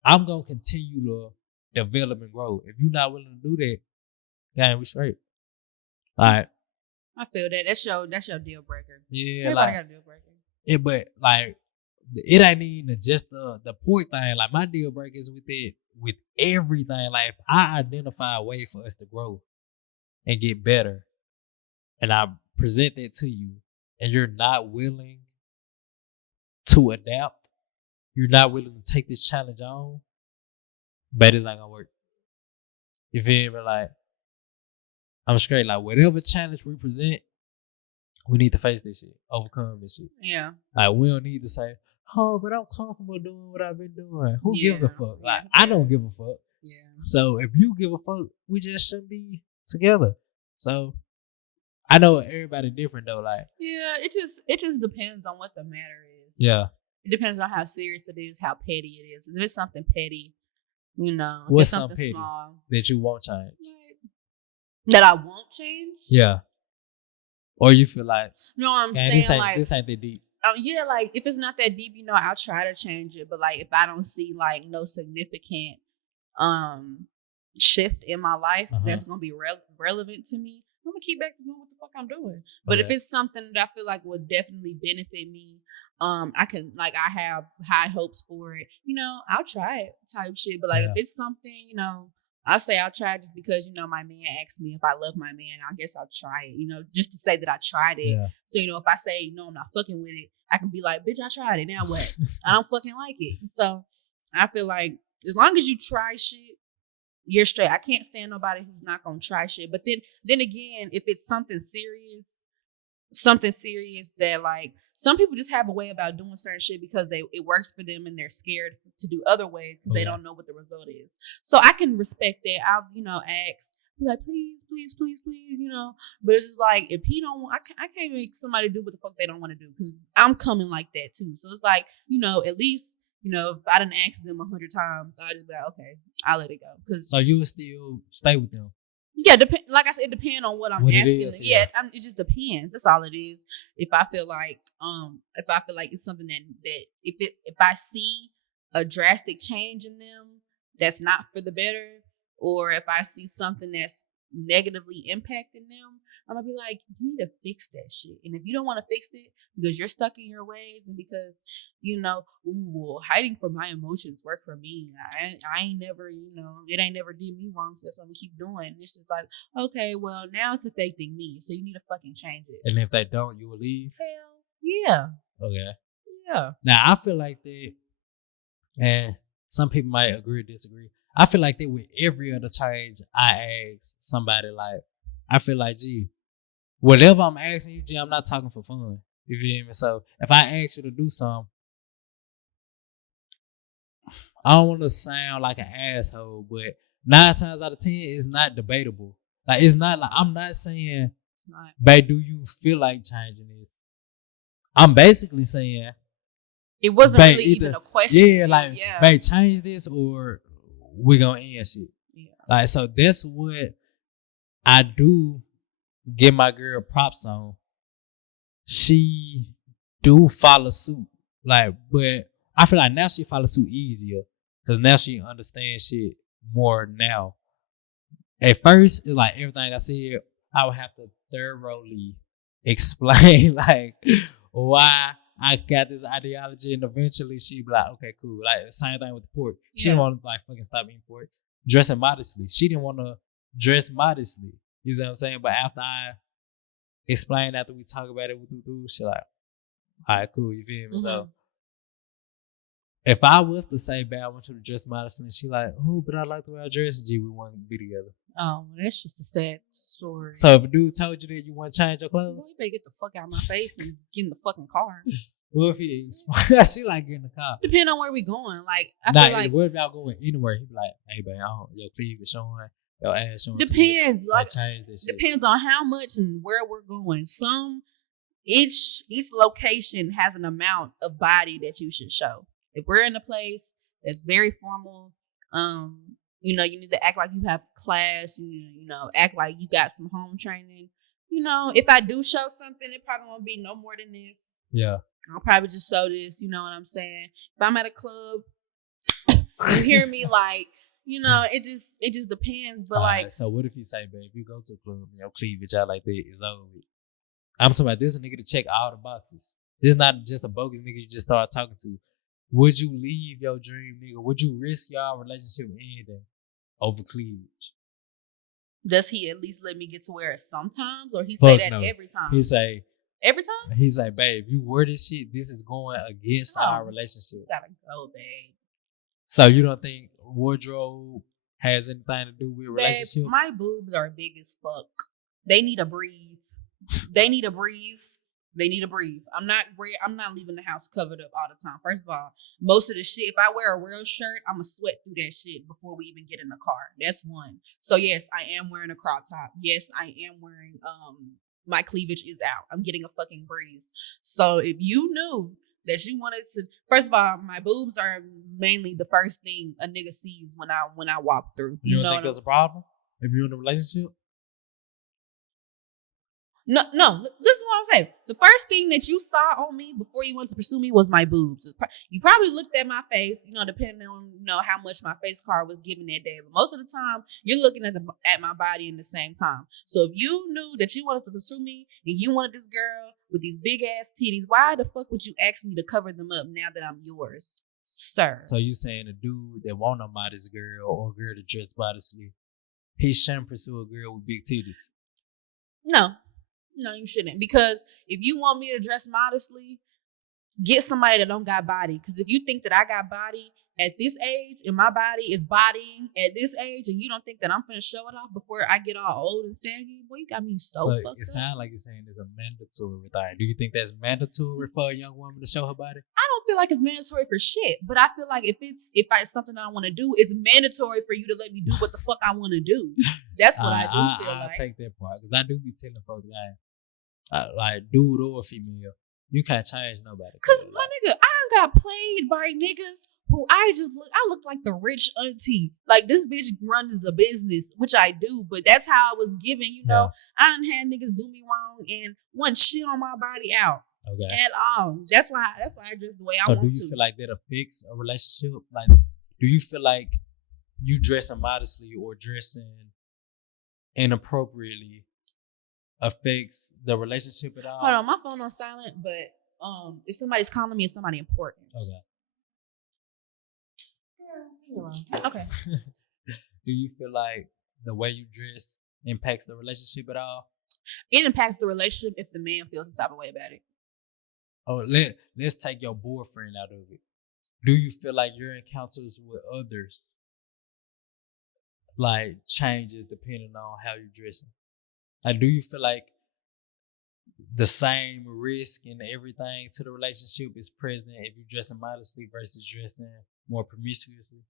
I'm gonna continue to develop and grow. If you're not willing to do that, yeah, we straight. All right. I feel that. That's your deal breaker. Yeah, Everybody got a deal breaker. Yeah, but like it ain't even just the pork thing. Like my deal breaker is with it with everything. Like if I identify a way for us to grow and get better, and I present that to you, and you're not willing to adapt, you're not willing to take this challenge on, but it's not gonna work. You feel me? Like I'm straight. Like whatever challenge we present, we need to face this shit, overcome this shit. Yeah. Like we don't need to say, "Oh, but I'm comfortable doing what I've been doing." Who gives a fuck? Like I don't give a fuck. Yeah. So if you give a fuck, we just shouldn't be together. So I know everybody different though. Like yeah, it just depends on what the matter is. Yeah. It depends on how serious it is, how petty it is. If it's something petty, what's something petty small that you won't change? That I won't change? Yeah. Or you feel like no, I'm saying this ain't that deep. Yeah, like if it's not that deep, I'll try to change it. But like if I don't see like no significant shift in my life that's gonna be relevant to me, I'm gonna keep back to doing what the fuck I'm doing. But if it's something that I feel like would definitely benefit me, I can I have high hopes for it. I'll try it type shit. But like if it's something, I'll say I'll try it just because, my man asked me if I love my man. I guess I'll try it, just to say that I tried it. Yeah. So, if I say, no, I'm not fucking with it, I can be like, bitch, I tried it. Now what? I don't fucking like it. So I feel like as long as you try shit, you're straight. I can't stand nobody who's not going to try shit. But then again, if it's something serious that like some people just have a way about doing certain shit because it works for them and they're scared to do other ways because they don't know what the result is. So I can respect that. I'll ask, be like, please, but it's just like if he don't want, I can't make somebody do what the fuck they don't want to do because I'm coming like that too. So it's like, at least, if I didn't ask them 100 times, I'll just be like, okay, I'll let it go. So you would still stay with them? Yeah, like I said, it depends on what I'm asking. It just depends. That's all it is. If I feel like it's something that if I see a drastic change in them that's not for the better, or if I see something that's negatively impacting them, I'm gonna be like, you need to fix that shit. And if you don't want to fix it because you're stuck in your ways and because hiding from my emotions work for me. I ain't never, it ain't never did me wrong, so that's what I'm gonna keep doing. It's just like, okay, well now it's affecting me, so you need to fucking change it. And if they don't, you will leave? Hell yeah. Okay. Yeah. Now I feel like that, and some people might agree or disagree. I feel like that with every other change I ask somebody, like, I feel like, gee, whatever I'm asking you, gee, I'm not talking for fun. You feel me? So if I ask you to do something, I don't want to sound like an asshole, but 9 times out of 10, it's not debatable. Like, it's not like, I'm not saying, babe, do you feel like changing this? I'm basically saying, it wasn't really even a question. Yeah, like, babe, change this or we're going to end shit. Yeah. Like, so that's what I do give my girl props on. She do follow suit. Like, but I feel like now she follows suit easier because now she understands shit more now. At first, it's like everything I said, I would have to thoroughly explain like why I got this ideology, and eventually she'd be like, okay, cool. Like, same thing with the pork. She didn't want to like fucking stop eating pork. Dressing modestly. She didn't want to dress modestly. You know what I'm saying? But after I explained, after we talk about it, she like, all right, cool, you feel me? Mm-hmm. So if I was to say, babe, I want you to dress modestly, and she like, oh, but I like the way I dress, gee, we want to be together. Oh, that's just a sad story. So if a dude told you that you want to change your clothes, well, you better get the fuck out of my face and get in the fucking car. Well, if he she like getting in the car. Depending on where we going. Like, I feel like, what if y'all going anywhere? He be like, hey, babe, your cleavage is showing, your ass showing. Depends. Like, change this shit. Depends on how much and where we're going. Some, each location has an amount of body that you should show. If we're in a place that's very formal, you know, you need to act like you have class, you know, act like you got some home training. You know, if I do show something, it probably won't be no more than this. Yeah. I'll probably just show this, you know what I'm saying? If I'm at a club, you hear me, like, you know, it just depends. But like, so what if you say, babe, you go to a club and your cleavage out like that is over with? I'm talking about this a nigga to check all the boxes. This is not just a bogus nigga you just start talking to. Would you leave your dream nigga? Would you risk y'all relationship ending over cleavage? does he at least let me get to wear it sometimes, or he say that no. every time? He say every time. He say, babe, you wear this shit, this is going against our relationship. You gotta go, babe. So you don't think wardrobe has anything to do with relationship? Babe, my boobs are big as fuck. They need a breathe. They need a breeze. They need to breathe. I'm not leaving the house covered up all the time. First of all, most of the shit, if I wear a real shirt, I'm going to sweat through that shit before we even get in the car. That's one. So yes, I am wearing a crop top. Yes, I am wearing, my cleavage is out. I'm getting a fucking breeze. So if you knew that you wanted to, first of all, my boobs are mainly the first thing a nigga sees when I walk through. You don't think that's a problem if you're in a relationship? No, this is what I'm saying. The first thing that you saw on me before you went to pursue me was my boobs. You probably looked at my face, you know, depending on, you know, how much my face card was given that day. But most of the time, you're looking at my body in the same time. So if you knew that you wanted to pursue me and you wanted this girl with these big ass titties, why the fuck would you ask me to cover them up now that I'm yours, sir? So you saying a dude that want a modest girl or a girl to dress modestly, he shouldn't pursue a girl with big titties? No, you shouldn't. Because if you want me to dress modestly, get somebody that don't got body. Because if you think that I got body at this age and my body is bodying at this age, and you don't think that I'm finna show it off before I get all old and saggy, boy, you got me so fucked up. It sounds like you're saying it's a mandatory thing. Do you think that's mandatory for a young woman to show her body? I don't feel like it's mandatory for shit, but I feel like if it's something that I want to do, it's mandatory for you to let me do what the fuck I want to do. That's what I do feel like. I take that part because I do be telling folks, guys, like dude or female, you can't change nobody. Cause my nigga, I got played by niggas who I look like the rich auntie. Like, this bitch runs a business, which I do, but that's how I was given, you know. I done had niggas do me wrong and want shit on my body out. Okay. At all. That's why I dress the way I want to. So do you feel like that affects a relationship? Like, do you feel like you dressing modestly or dressing inappropriately affects the relationship at all? Hold on, my phone on silent, but if somebody's calling me, it's somebody important. Okay. Do you feel like the way you dress impacts the relationship at all? It impacts the relationship if the man feels the type of way about it. Oh, let's take your boyfriend out of it. Do you feel like your encounters with others like changes depending on how you're dressing? Like, do you feel like the same risk and everything to the relationship is present if you're dressing modestly versus dressing more promiscuously?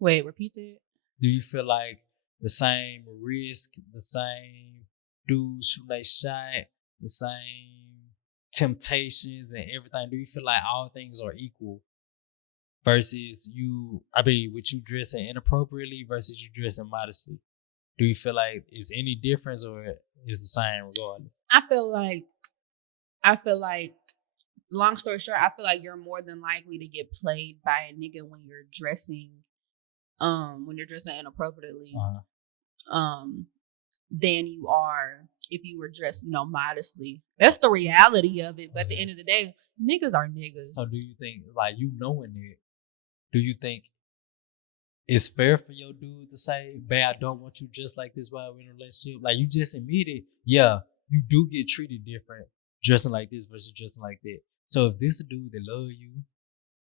Wait, repeat that. Do you feel like the same risk, the same dudes shoot they shot, the same temptations and everything? Do you feel like all things are equal versus with you dressing inappropriately versus you dressing modestly? Do you feel like it's any difference or is the same regardless? I feel like, long story short, I feel like you're more than likely to get played by a nigga when you're dressing inappropriately, than you are if you were dressed, you know, modestly. That's the reality of it. But at the end of the day, niggas are niggas. So do you think, like, you knowing it, do you think it's fair for your dude to say, babe, I don't want you just like this while we're in a relationship? Like, you just admitted, yeah, you do get treated different dressing like this versus dressing like that. So if this a dude that love you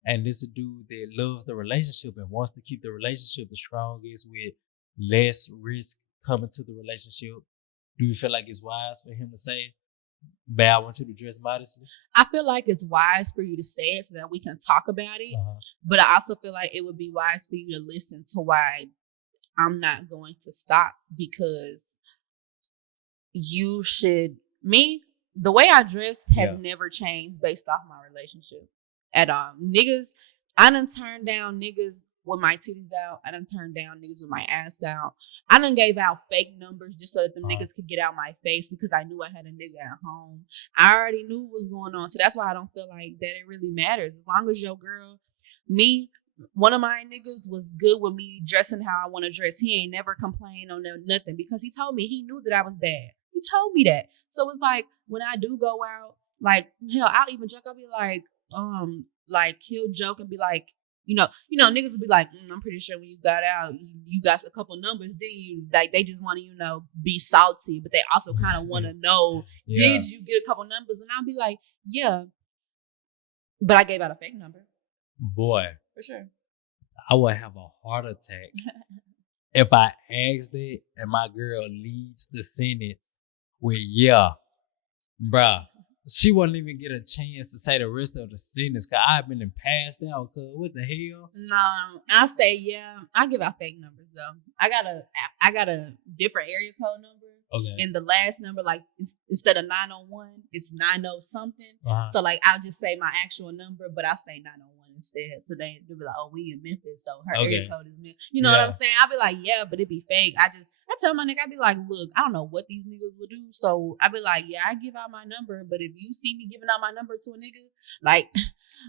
and this a dude that loves the relationship and wants to keep the relationship the strongest with less risk coming to the relationship, do you feel like it's wise for him to say, babe, I want you to dress modestly? I feel like it's wise for you to say it so that we can talk about it. But I also feel like it would be wise for you to listen to why I'm not going to stop, because the way I dress has Yeah. never changed based off my relationship at all. Niggas, I done turned down niggas with my titties out. I done turned down niggas with my ass out. I done gave out fake numbers just so that them niggas could get out my face because I knew I had a nigga at home. I already knew what was going on. So that's why I don't feel like that it really matters. As long as your girl, me, one of my niggas was good with me dressing how I want to dress. He ain't never complained on nothing because he told me he knew that I was bad. He told me that. So it's like when I do go out, like hell, I'll even joke. I'll be like he'll joke and be like, niggas will be like, I'm pretty sure when you got out, you got a couple numbers, didn't you? Like they just want to, be salty, but they also kind of want to know, did you get a couple numbers? And I'll be like, yeah, but I gave out a fake number. Boy, for sure, I would have a heart attack if I asked it and my girl leads the sentence with yeah, bruh. She wouldn't even get a chance to say the rest of the sentence because I've been passed out. Cause what the hell? No, I say yeah. I give out fake numbers though. I got a different area code number. Okay. And the last number, like instead of 901, it's 90 something. So like I'll just say my actual number, but I'll say 901 instead. So they'll be like, oh, we in Memphis, so her area code is Memphis. You know what I'm saying? I'll be like, yeah, but it be fake. I tell my nigga, I be like, look, I don't know what these niggas would do. So I be like, yeah, I give out my number, but if you see me giving out my number to a nigga,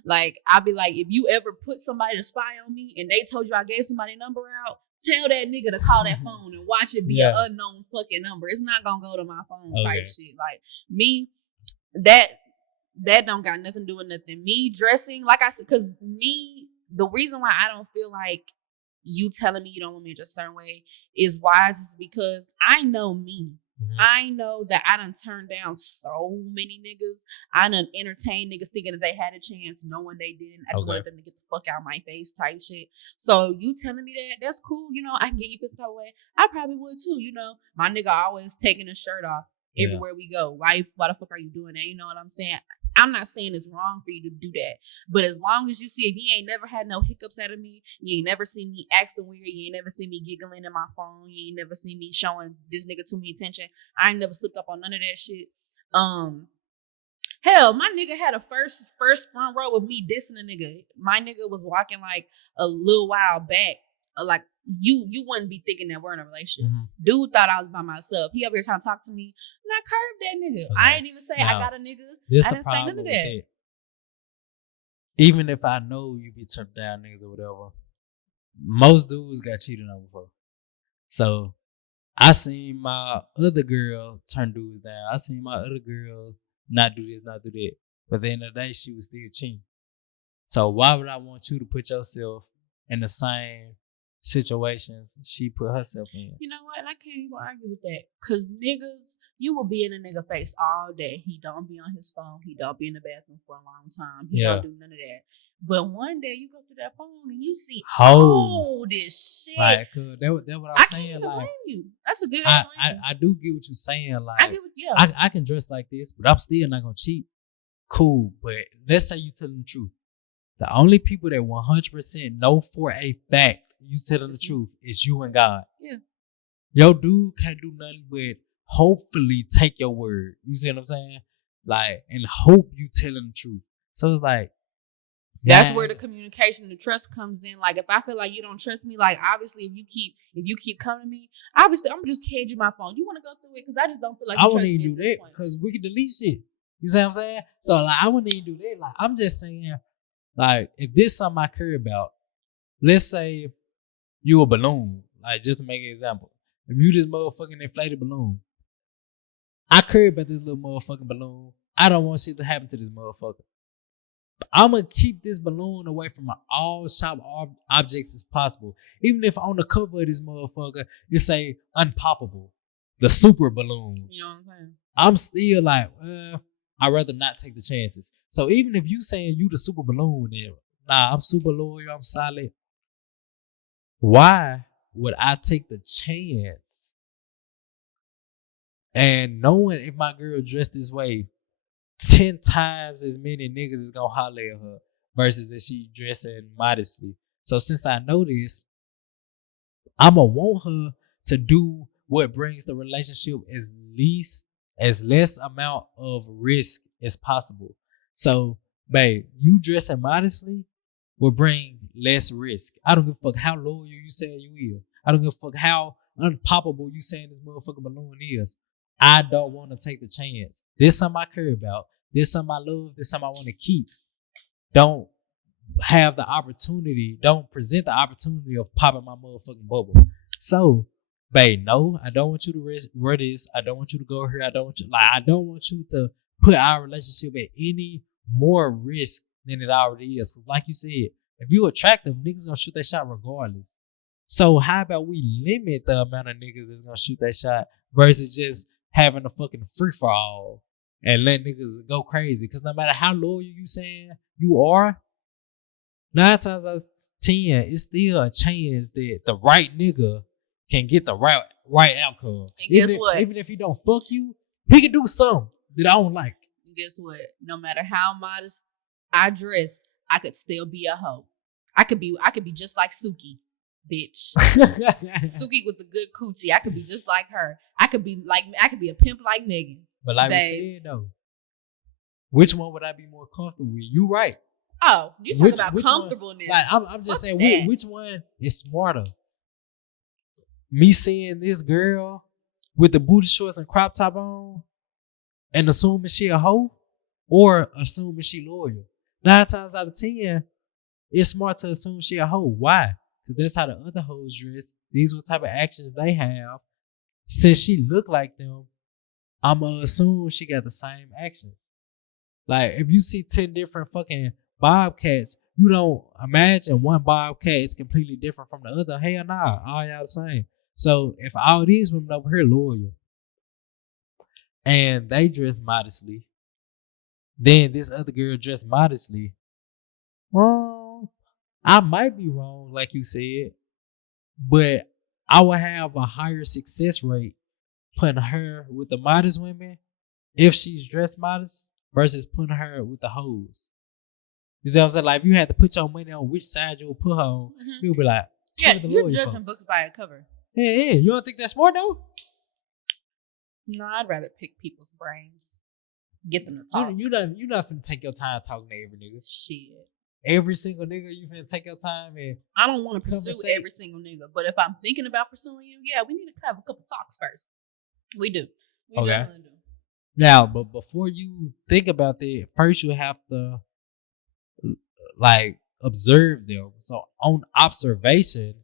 like I'll be like, if you ever put somebody to spy on me and they told you I gave somebody a number out, tell that nigga to call that phone and watch it be an unknown fucking number. It's not gonna go to my phone type shit. Like me, that don't got nothing to do with nothing. Me dressing, like I said, because me, the reason why I don't feel like you telling me you don't want me to dress a certain way is wise is because I know me. Mm-hmm. I know that I done turned down so many niggas. I done entertained niggas thinking that they had a chance, knowing they didn't. I just wanted them to get the fuck out of my face type shit. So you telling me that's cool. I can get you pissed away. I probably would too. My nigga always taking his shirt off everywhere we go. Why the fuck are you doing that? You know what I'm saying? I'm not saying it's wrong for you to do that. But as long as you see, if you ain't never had no hiccups out of me, you ain't never seen me acting weird, you ain't never seen me giggling in my phone, you ain't never seen me showing this nigga too many attention, I ain't never slipped up on none of that shit. Hell, my nigga had a first front row of me dissing a nigga. My nigga was walking like a little while back. Like you wouldn't be thinking that we're in a relationship. Mm-hmm. Dude thought I was by myself. He over here trying to talk to me, and I curved that nigga. Okay. I didn't even say I got a nigga. I didn't say none of that. Even if I know you be turned down niggas or whatever, most dudes got cheated on before. So I seen my other girl turn dudes down. I seen my other girl not do this, not do that. But at the end of the day, she was still cheating. So why would I want you to put yourself in the same situations she put herself in? You know what? And I can't even argue with that. Cause niggas, you will be in a nigga face all day. He don't be on his phone. He don't be in the bathroom for a long time. He don't do none of that. But one day you go through that phone and you see all this shit. Like, that's what I'm saying. Can't like, blame you. That's a good answer. I do get what you're saying. Like, I I can dress like this, but I'm still not gonna cheat. Cool, but let's say you telling the truth. The only people that 100% know for a fact you telling the truth is you and God. Yeah. Your dude can't do nothing but hopefully take your word. You see what I'm saying? Like, and hope you telling the truth. So it's like, that's where the communication, the trust comes in. Like, if I feel like you don't trust me, like, obviously, if you keep coming to me, obviously, I'm just hand you my phone. You want to go through it? Because I just don't feel like you I trust me. I wouldn't even do that because we can delete shit. You see what I'm saying? So, like, I wouldn't even do that. Like, I'm just saying, like, if this is something I care about, let's say you a balloon, like, just to make an example. If you this motherfucking inflated balloon, I care about this little motherfucking balloon. I don't want shit to happen to this motherfucker. I'm going to keep this balloon away from all sharp objects as possible. Even if on the cover of this motherfucker, it say unpoppable, the super balloon. You know what I'm saying? I'm still like, I'd rather not take the chances. So even if you saying you the super balloon, then nah, I'm super loyal, I'm solid. Why would I take the chance? And knowing if my girl dressed this way, 10 times as many niggas is gonna holler at her versus if she dressing modestly. So since I know this, I'ma want her to do what brings the relationship as least as less amount of risk as possible. So, babe, you dressing modestly will bring less risk. I don't give a fuck how loyal you say you is. I don't give a fuck how unpoppable you saying this motherfucking balloon is. I don't want to take the chance. This something I care about. This something I love. This something I want to keep. Don't have the opportunity. Don't present the opportunity of popping my motherfucking bubble. So, babe, no, I don't want you to wear this. I don't want you to go here. I don't want you to put our relationship at any more risk than it already is. Cause like you said, if you attractive, niggas gonna shoot that shot regardless. So how about we limit the amount of niggas that's gonna shoot that shot versus just having a fucking free for all and let niggas go crazy? Cause no matter how loyal you saying you are, 9 times out of 10, it's still a chance that the right nigga can get the right outcome. And guess what? Even if he don't fuck you, he can do something that I don't like. Guess what? No matter how modest I dress, I could still be a hoe. I could be just like Suki, bitch. Suki with the good coochie. I could be just like her. I could be a pimp like Megan. But like we said though, which one would I be more comfortable with? You right. Oh, you talking about comfortableness? Like, I'm just saying, which one is smarter? Me seeing this girl with the booty shorts and crop top on, and assuming she a hoe, or assuming she loyal? 9 times out of 10, it's smart to assume she a hoe. Why? Because that's how the other hoes dress. These what type of actions they have. Since she look like them, I'ma assume she got the same actions. Like, if you see 10 different fucking bobcats, you don't imagine one bobcat is completely different from the other. Hell nah, all y'all the same. So if all these women over here loyal and they dress modestly, then this other girl dressed modestly, well, I might be wrong, like you said, but I would have a higher success rate putting her with the modest women if she's dressed modest versus putting her with the hoes. You see what I'm saying? Like, if you had to put your money on which side you would put her on, you'll be like, yeah, you're judging books by a cover. Yeah. You don't think that's smart though? No, I'd rather pick people's brains. Get them to talk. You not finna take your time talking to every nigga. Shit. Every single nigga, you finna take your time and I don't want to pursue every single nigga, but if I'm thinking about pursuing you, yeah, we need to have a couple talks first. We do. We definitely do. Now, but before you think about that, first you have to like observe them. So on observation,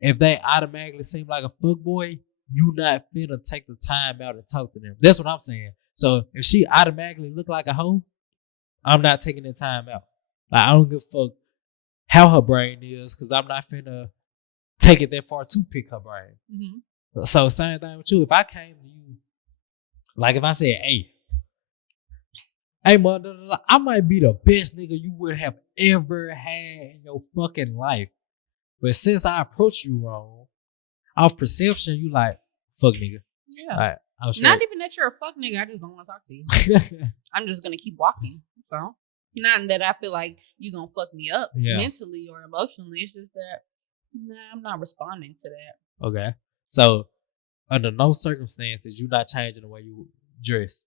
if they automatically seem like a fuckboy, you not finna take the time out and talk to them. That's what I'm saying. So if she automatically look like a hoe, I'm not taking the time out. Like, I don't give a fuck how her brain is, because I'm not finna take it that far to pick her brain. Mm-hmm. So same thing with you. If I came to you, like if I said, hey, mother, I might be the best nigga you would have ever had in your fucking life. But since I approached you wrong, off perception, you like, fuck nigga. Yeah. Right, not even that you're a fuck nigga. I just don't want to talk to you. I'm just going to keep walking. So, not that I feel like you're going to fuck me up mentally or emotionally. It's just that, I'm not responding to that. Okay. So, under no circumstances, you're not changing the way you dress.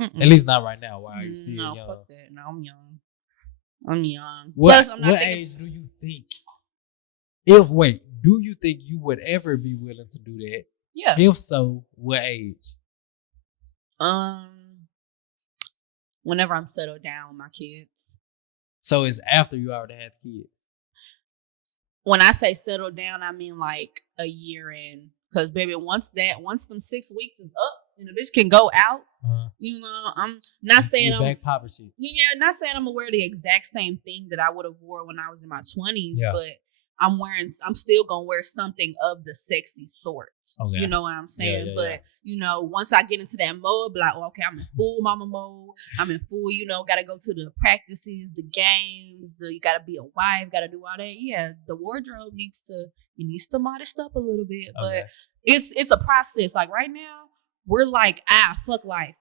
Mm-mm. At least not right now. Why are you still young? No, fuck that. No, I'm young. Plus, I'm not what age do you think? Do you think you would ever be willing to do that? Yeah. If so, what age? Whenever I'm settled down with my kids. So it's after you already have kids. When I say settled down, I mean like a year in. Because baby, once them 6 weeks is up and the bitch can go out, I'm not saying back poverty. Yeah, not saying I'm gonna wear the exact same thing that I would have wore when I was in my 20s, but I'm still gonna wear something of the sexy sort. Okay. You know what I'm saying? But once I get into that mode, like, okay, I'm in full mama mode. I'm in full, gotta go to the practices, the games, you gotta be a wife, gotta do all that. Yeah, the wardrobe needs to modest up a little bit. But it's a process. Like right now, we're like, fuck life.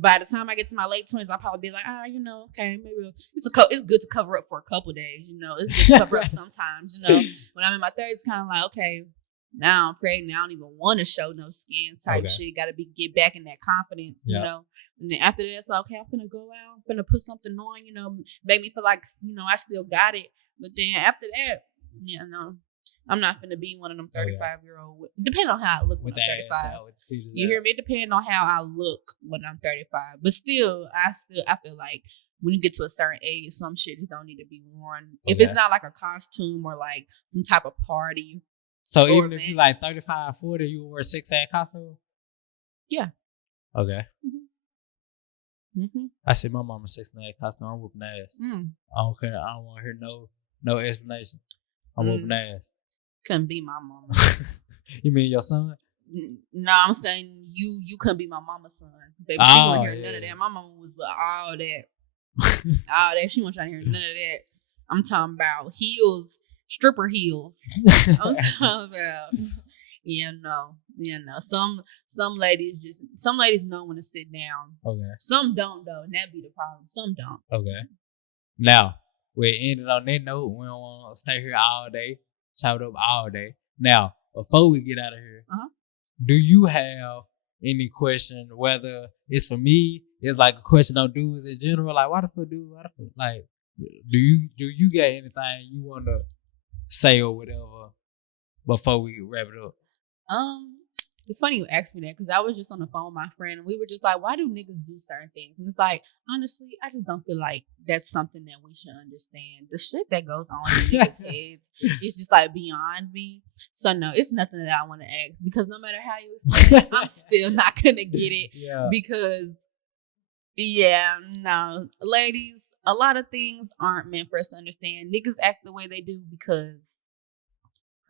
By the time I get to my late 20s, I'll probably be like, okay, maybe it's good to cover up for a couple of days, it's good to cover up sometimes, when I'm in my 30s, kind of like, okay, Now I'm pregnant. I don't even want to show no skin type shit. Got to get back in that confidence, you know. And then after that, it's like, okay, I'm finna go out. I'm finna put something on, you know, make me feel like, you know, I still got it. But then after that, you know, I'm not finna be one of them 35-year-old. Depending on how I look when I'm 35. You hear me? It depends on how I look when I'm 35. But still, I feel like when you get to a certain age, some shit don't need to be worn. If it's not like a costume or like some type of party. So even if you like 35, 40, you wear a 6-ass costume? Yeah. Okay. I see my mama 6-ass costume. I'm whooping ass. I don't care. I don't want to hear no explanation. I'm whooping ass. Couldn't be my mama. You mean your son? No, I'm saying you couldn't be my mama's son. Baby, she wouldn't hear none of that. My mama was all that. All that. She wasn't trying to hear none of that. I'm talking about heels, stripper heels. I'm talking about some ladies know when to sit down. Okay. Some don't though, and that'd be the problem. Some don't. Okay. Now, we ended on that note. We don't want to stay here all day, chop it up all day. Now, before we get out of here, do you have any question, whether it's for me, it's like a question on dudes in general, like why the fuck like do you got anything you want to say or whatever before we wrap it up? It's funny you asked me that because I was just on the phone with my friend and we were just like, why do niggas do certain things? And it's like, honestly, I just don't feel like that's something that we should understand. The shit that goes on in niggas' heads is just like beyond me. So no, it's nothing that I want to ask because no matter how you explain it, I'm still not gonna get it because no, ladies, a lot of things aren't meant for us to understand. Niggas act the way they do because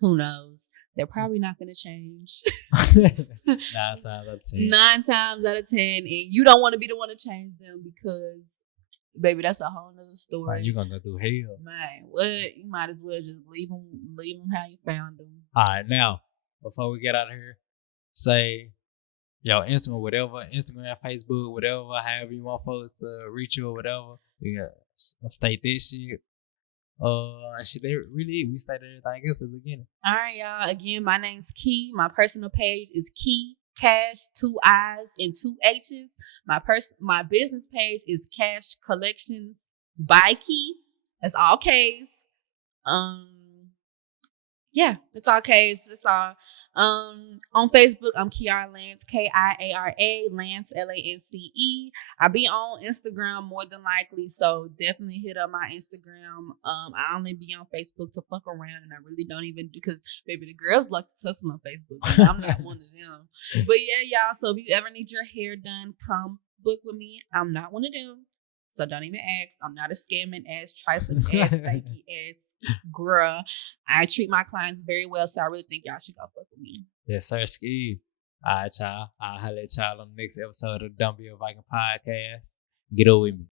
who knows? They're probably not going to change. 9 times out of 10. 9 times out of 10. And you don't want to be the one to change them because, baby, that's a whole nother story. Man, you're going to go through hell. Man, what? You might as well just leave them how you found them. All right, now, before we get out of here, say, yo, Instagram, whatever, Instagram, Facebook, whatever, however you want folks to reach you or whatever. State this shit. We stated everything else at the beginning. All right, y'all. Again, my name's Key. My personal page is Key Cash, 2 I's and 2 H's. My business page is Cash Collections by Key. That's all K's. Yeah, that's all K's. That's all. On Facebook, I'm Kiara Lance, Kiara Lance, Lance. I be on Instagram more than likely, so definitely hit up my Instagram. I only be on Facebook to fuck around, and I really don't even because baby, the girls like to tussle on Facebook. And I'm not one of them. But yeah, y'all. So if you ever need your hair done, come book with me. I'm not one of them. So don't even ask. I'm not a scamming ass, trifling ass, stanky ass girl. I treat my clients very well, so I really think y'all should go fuck with me. Yes, sir, Ski. All right, y'all. I'll holler at y'all on the next episode of the Don't Be a Viking podcast. Get over with me.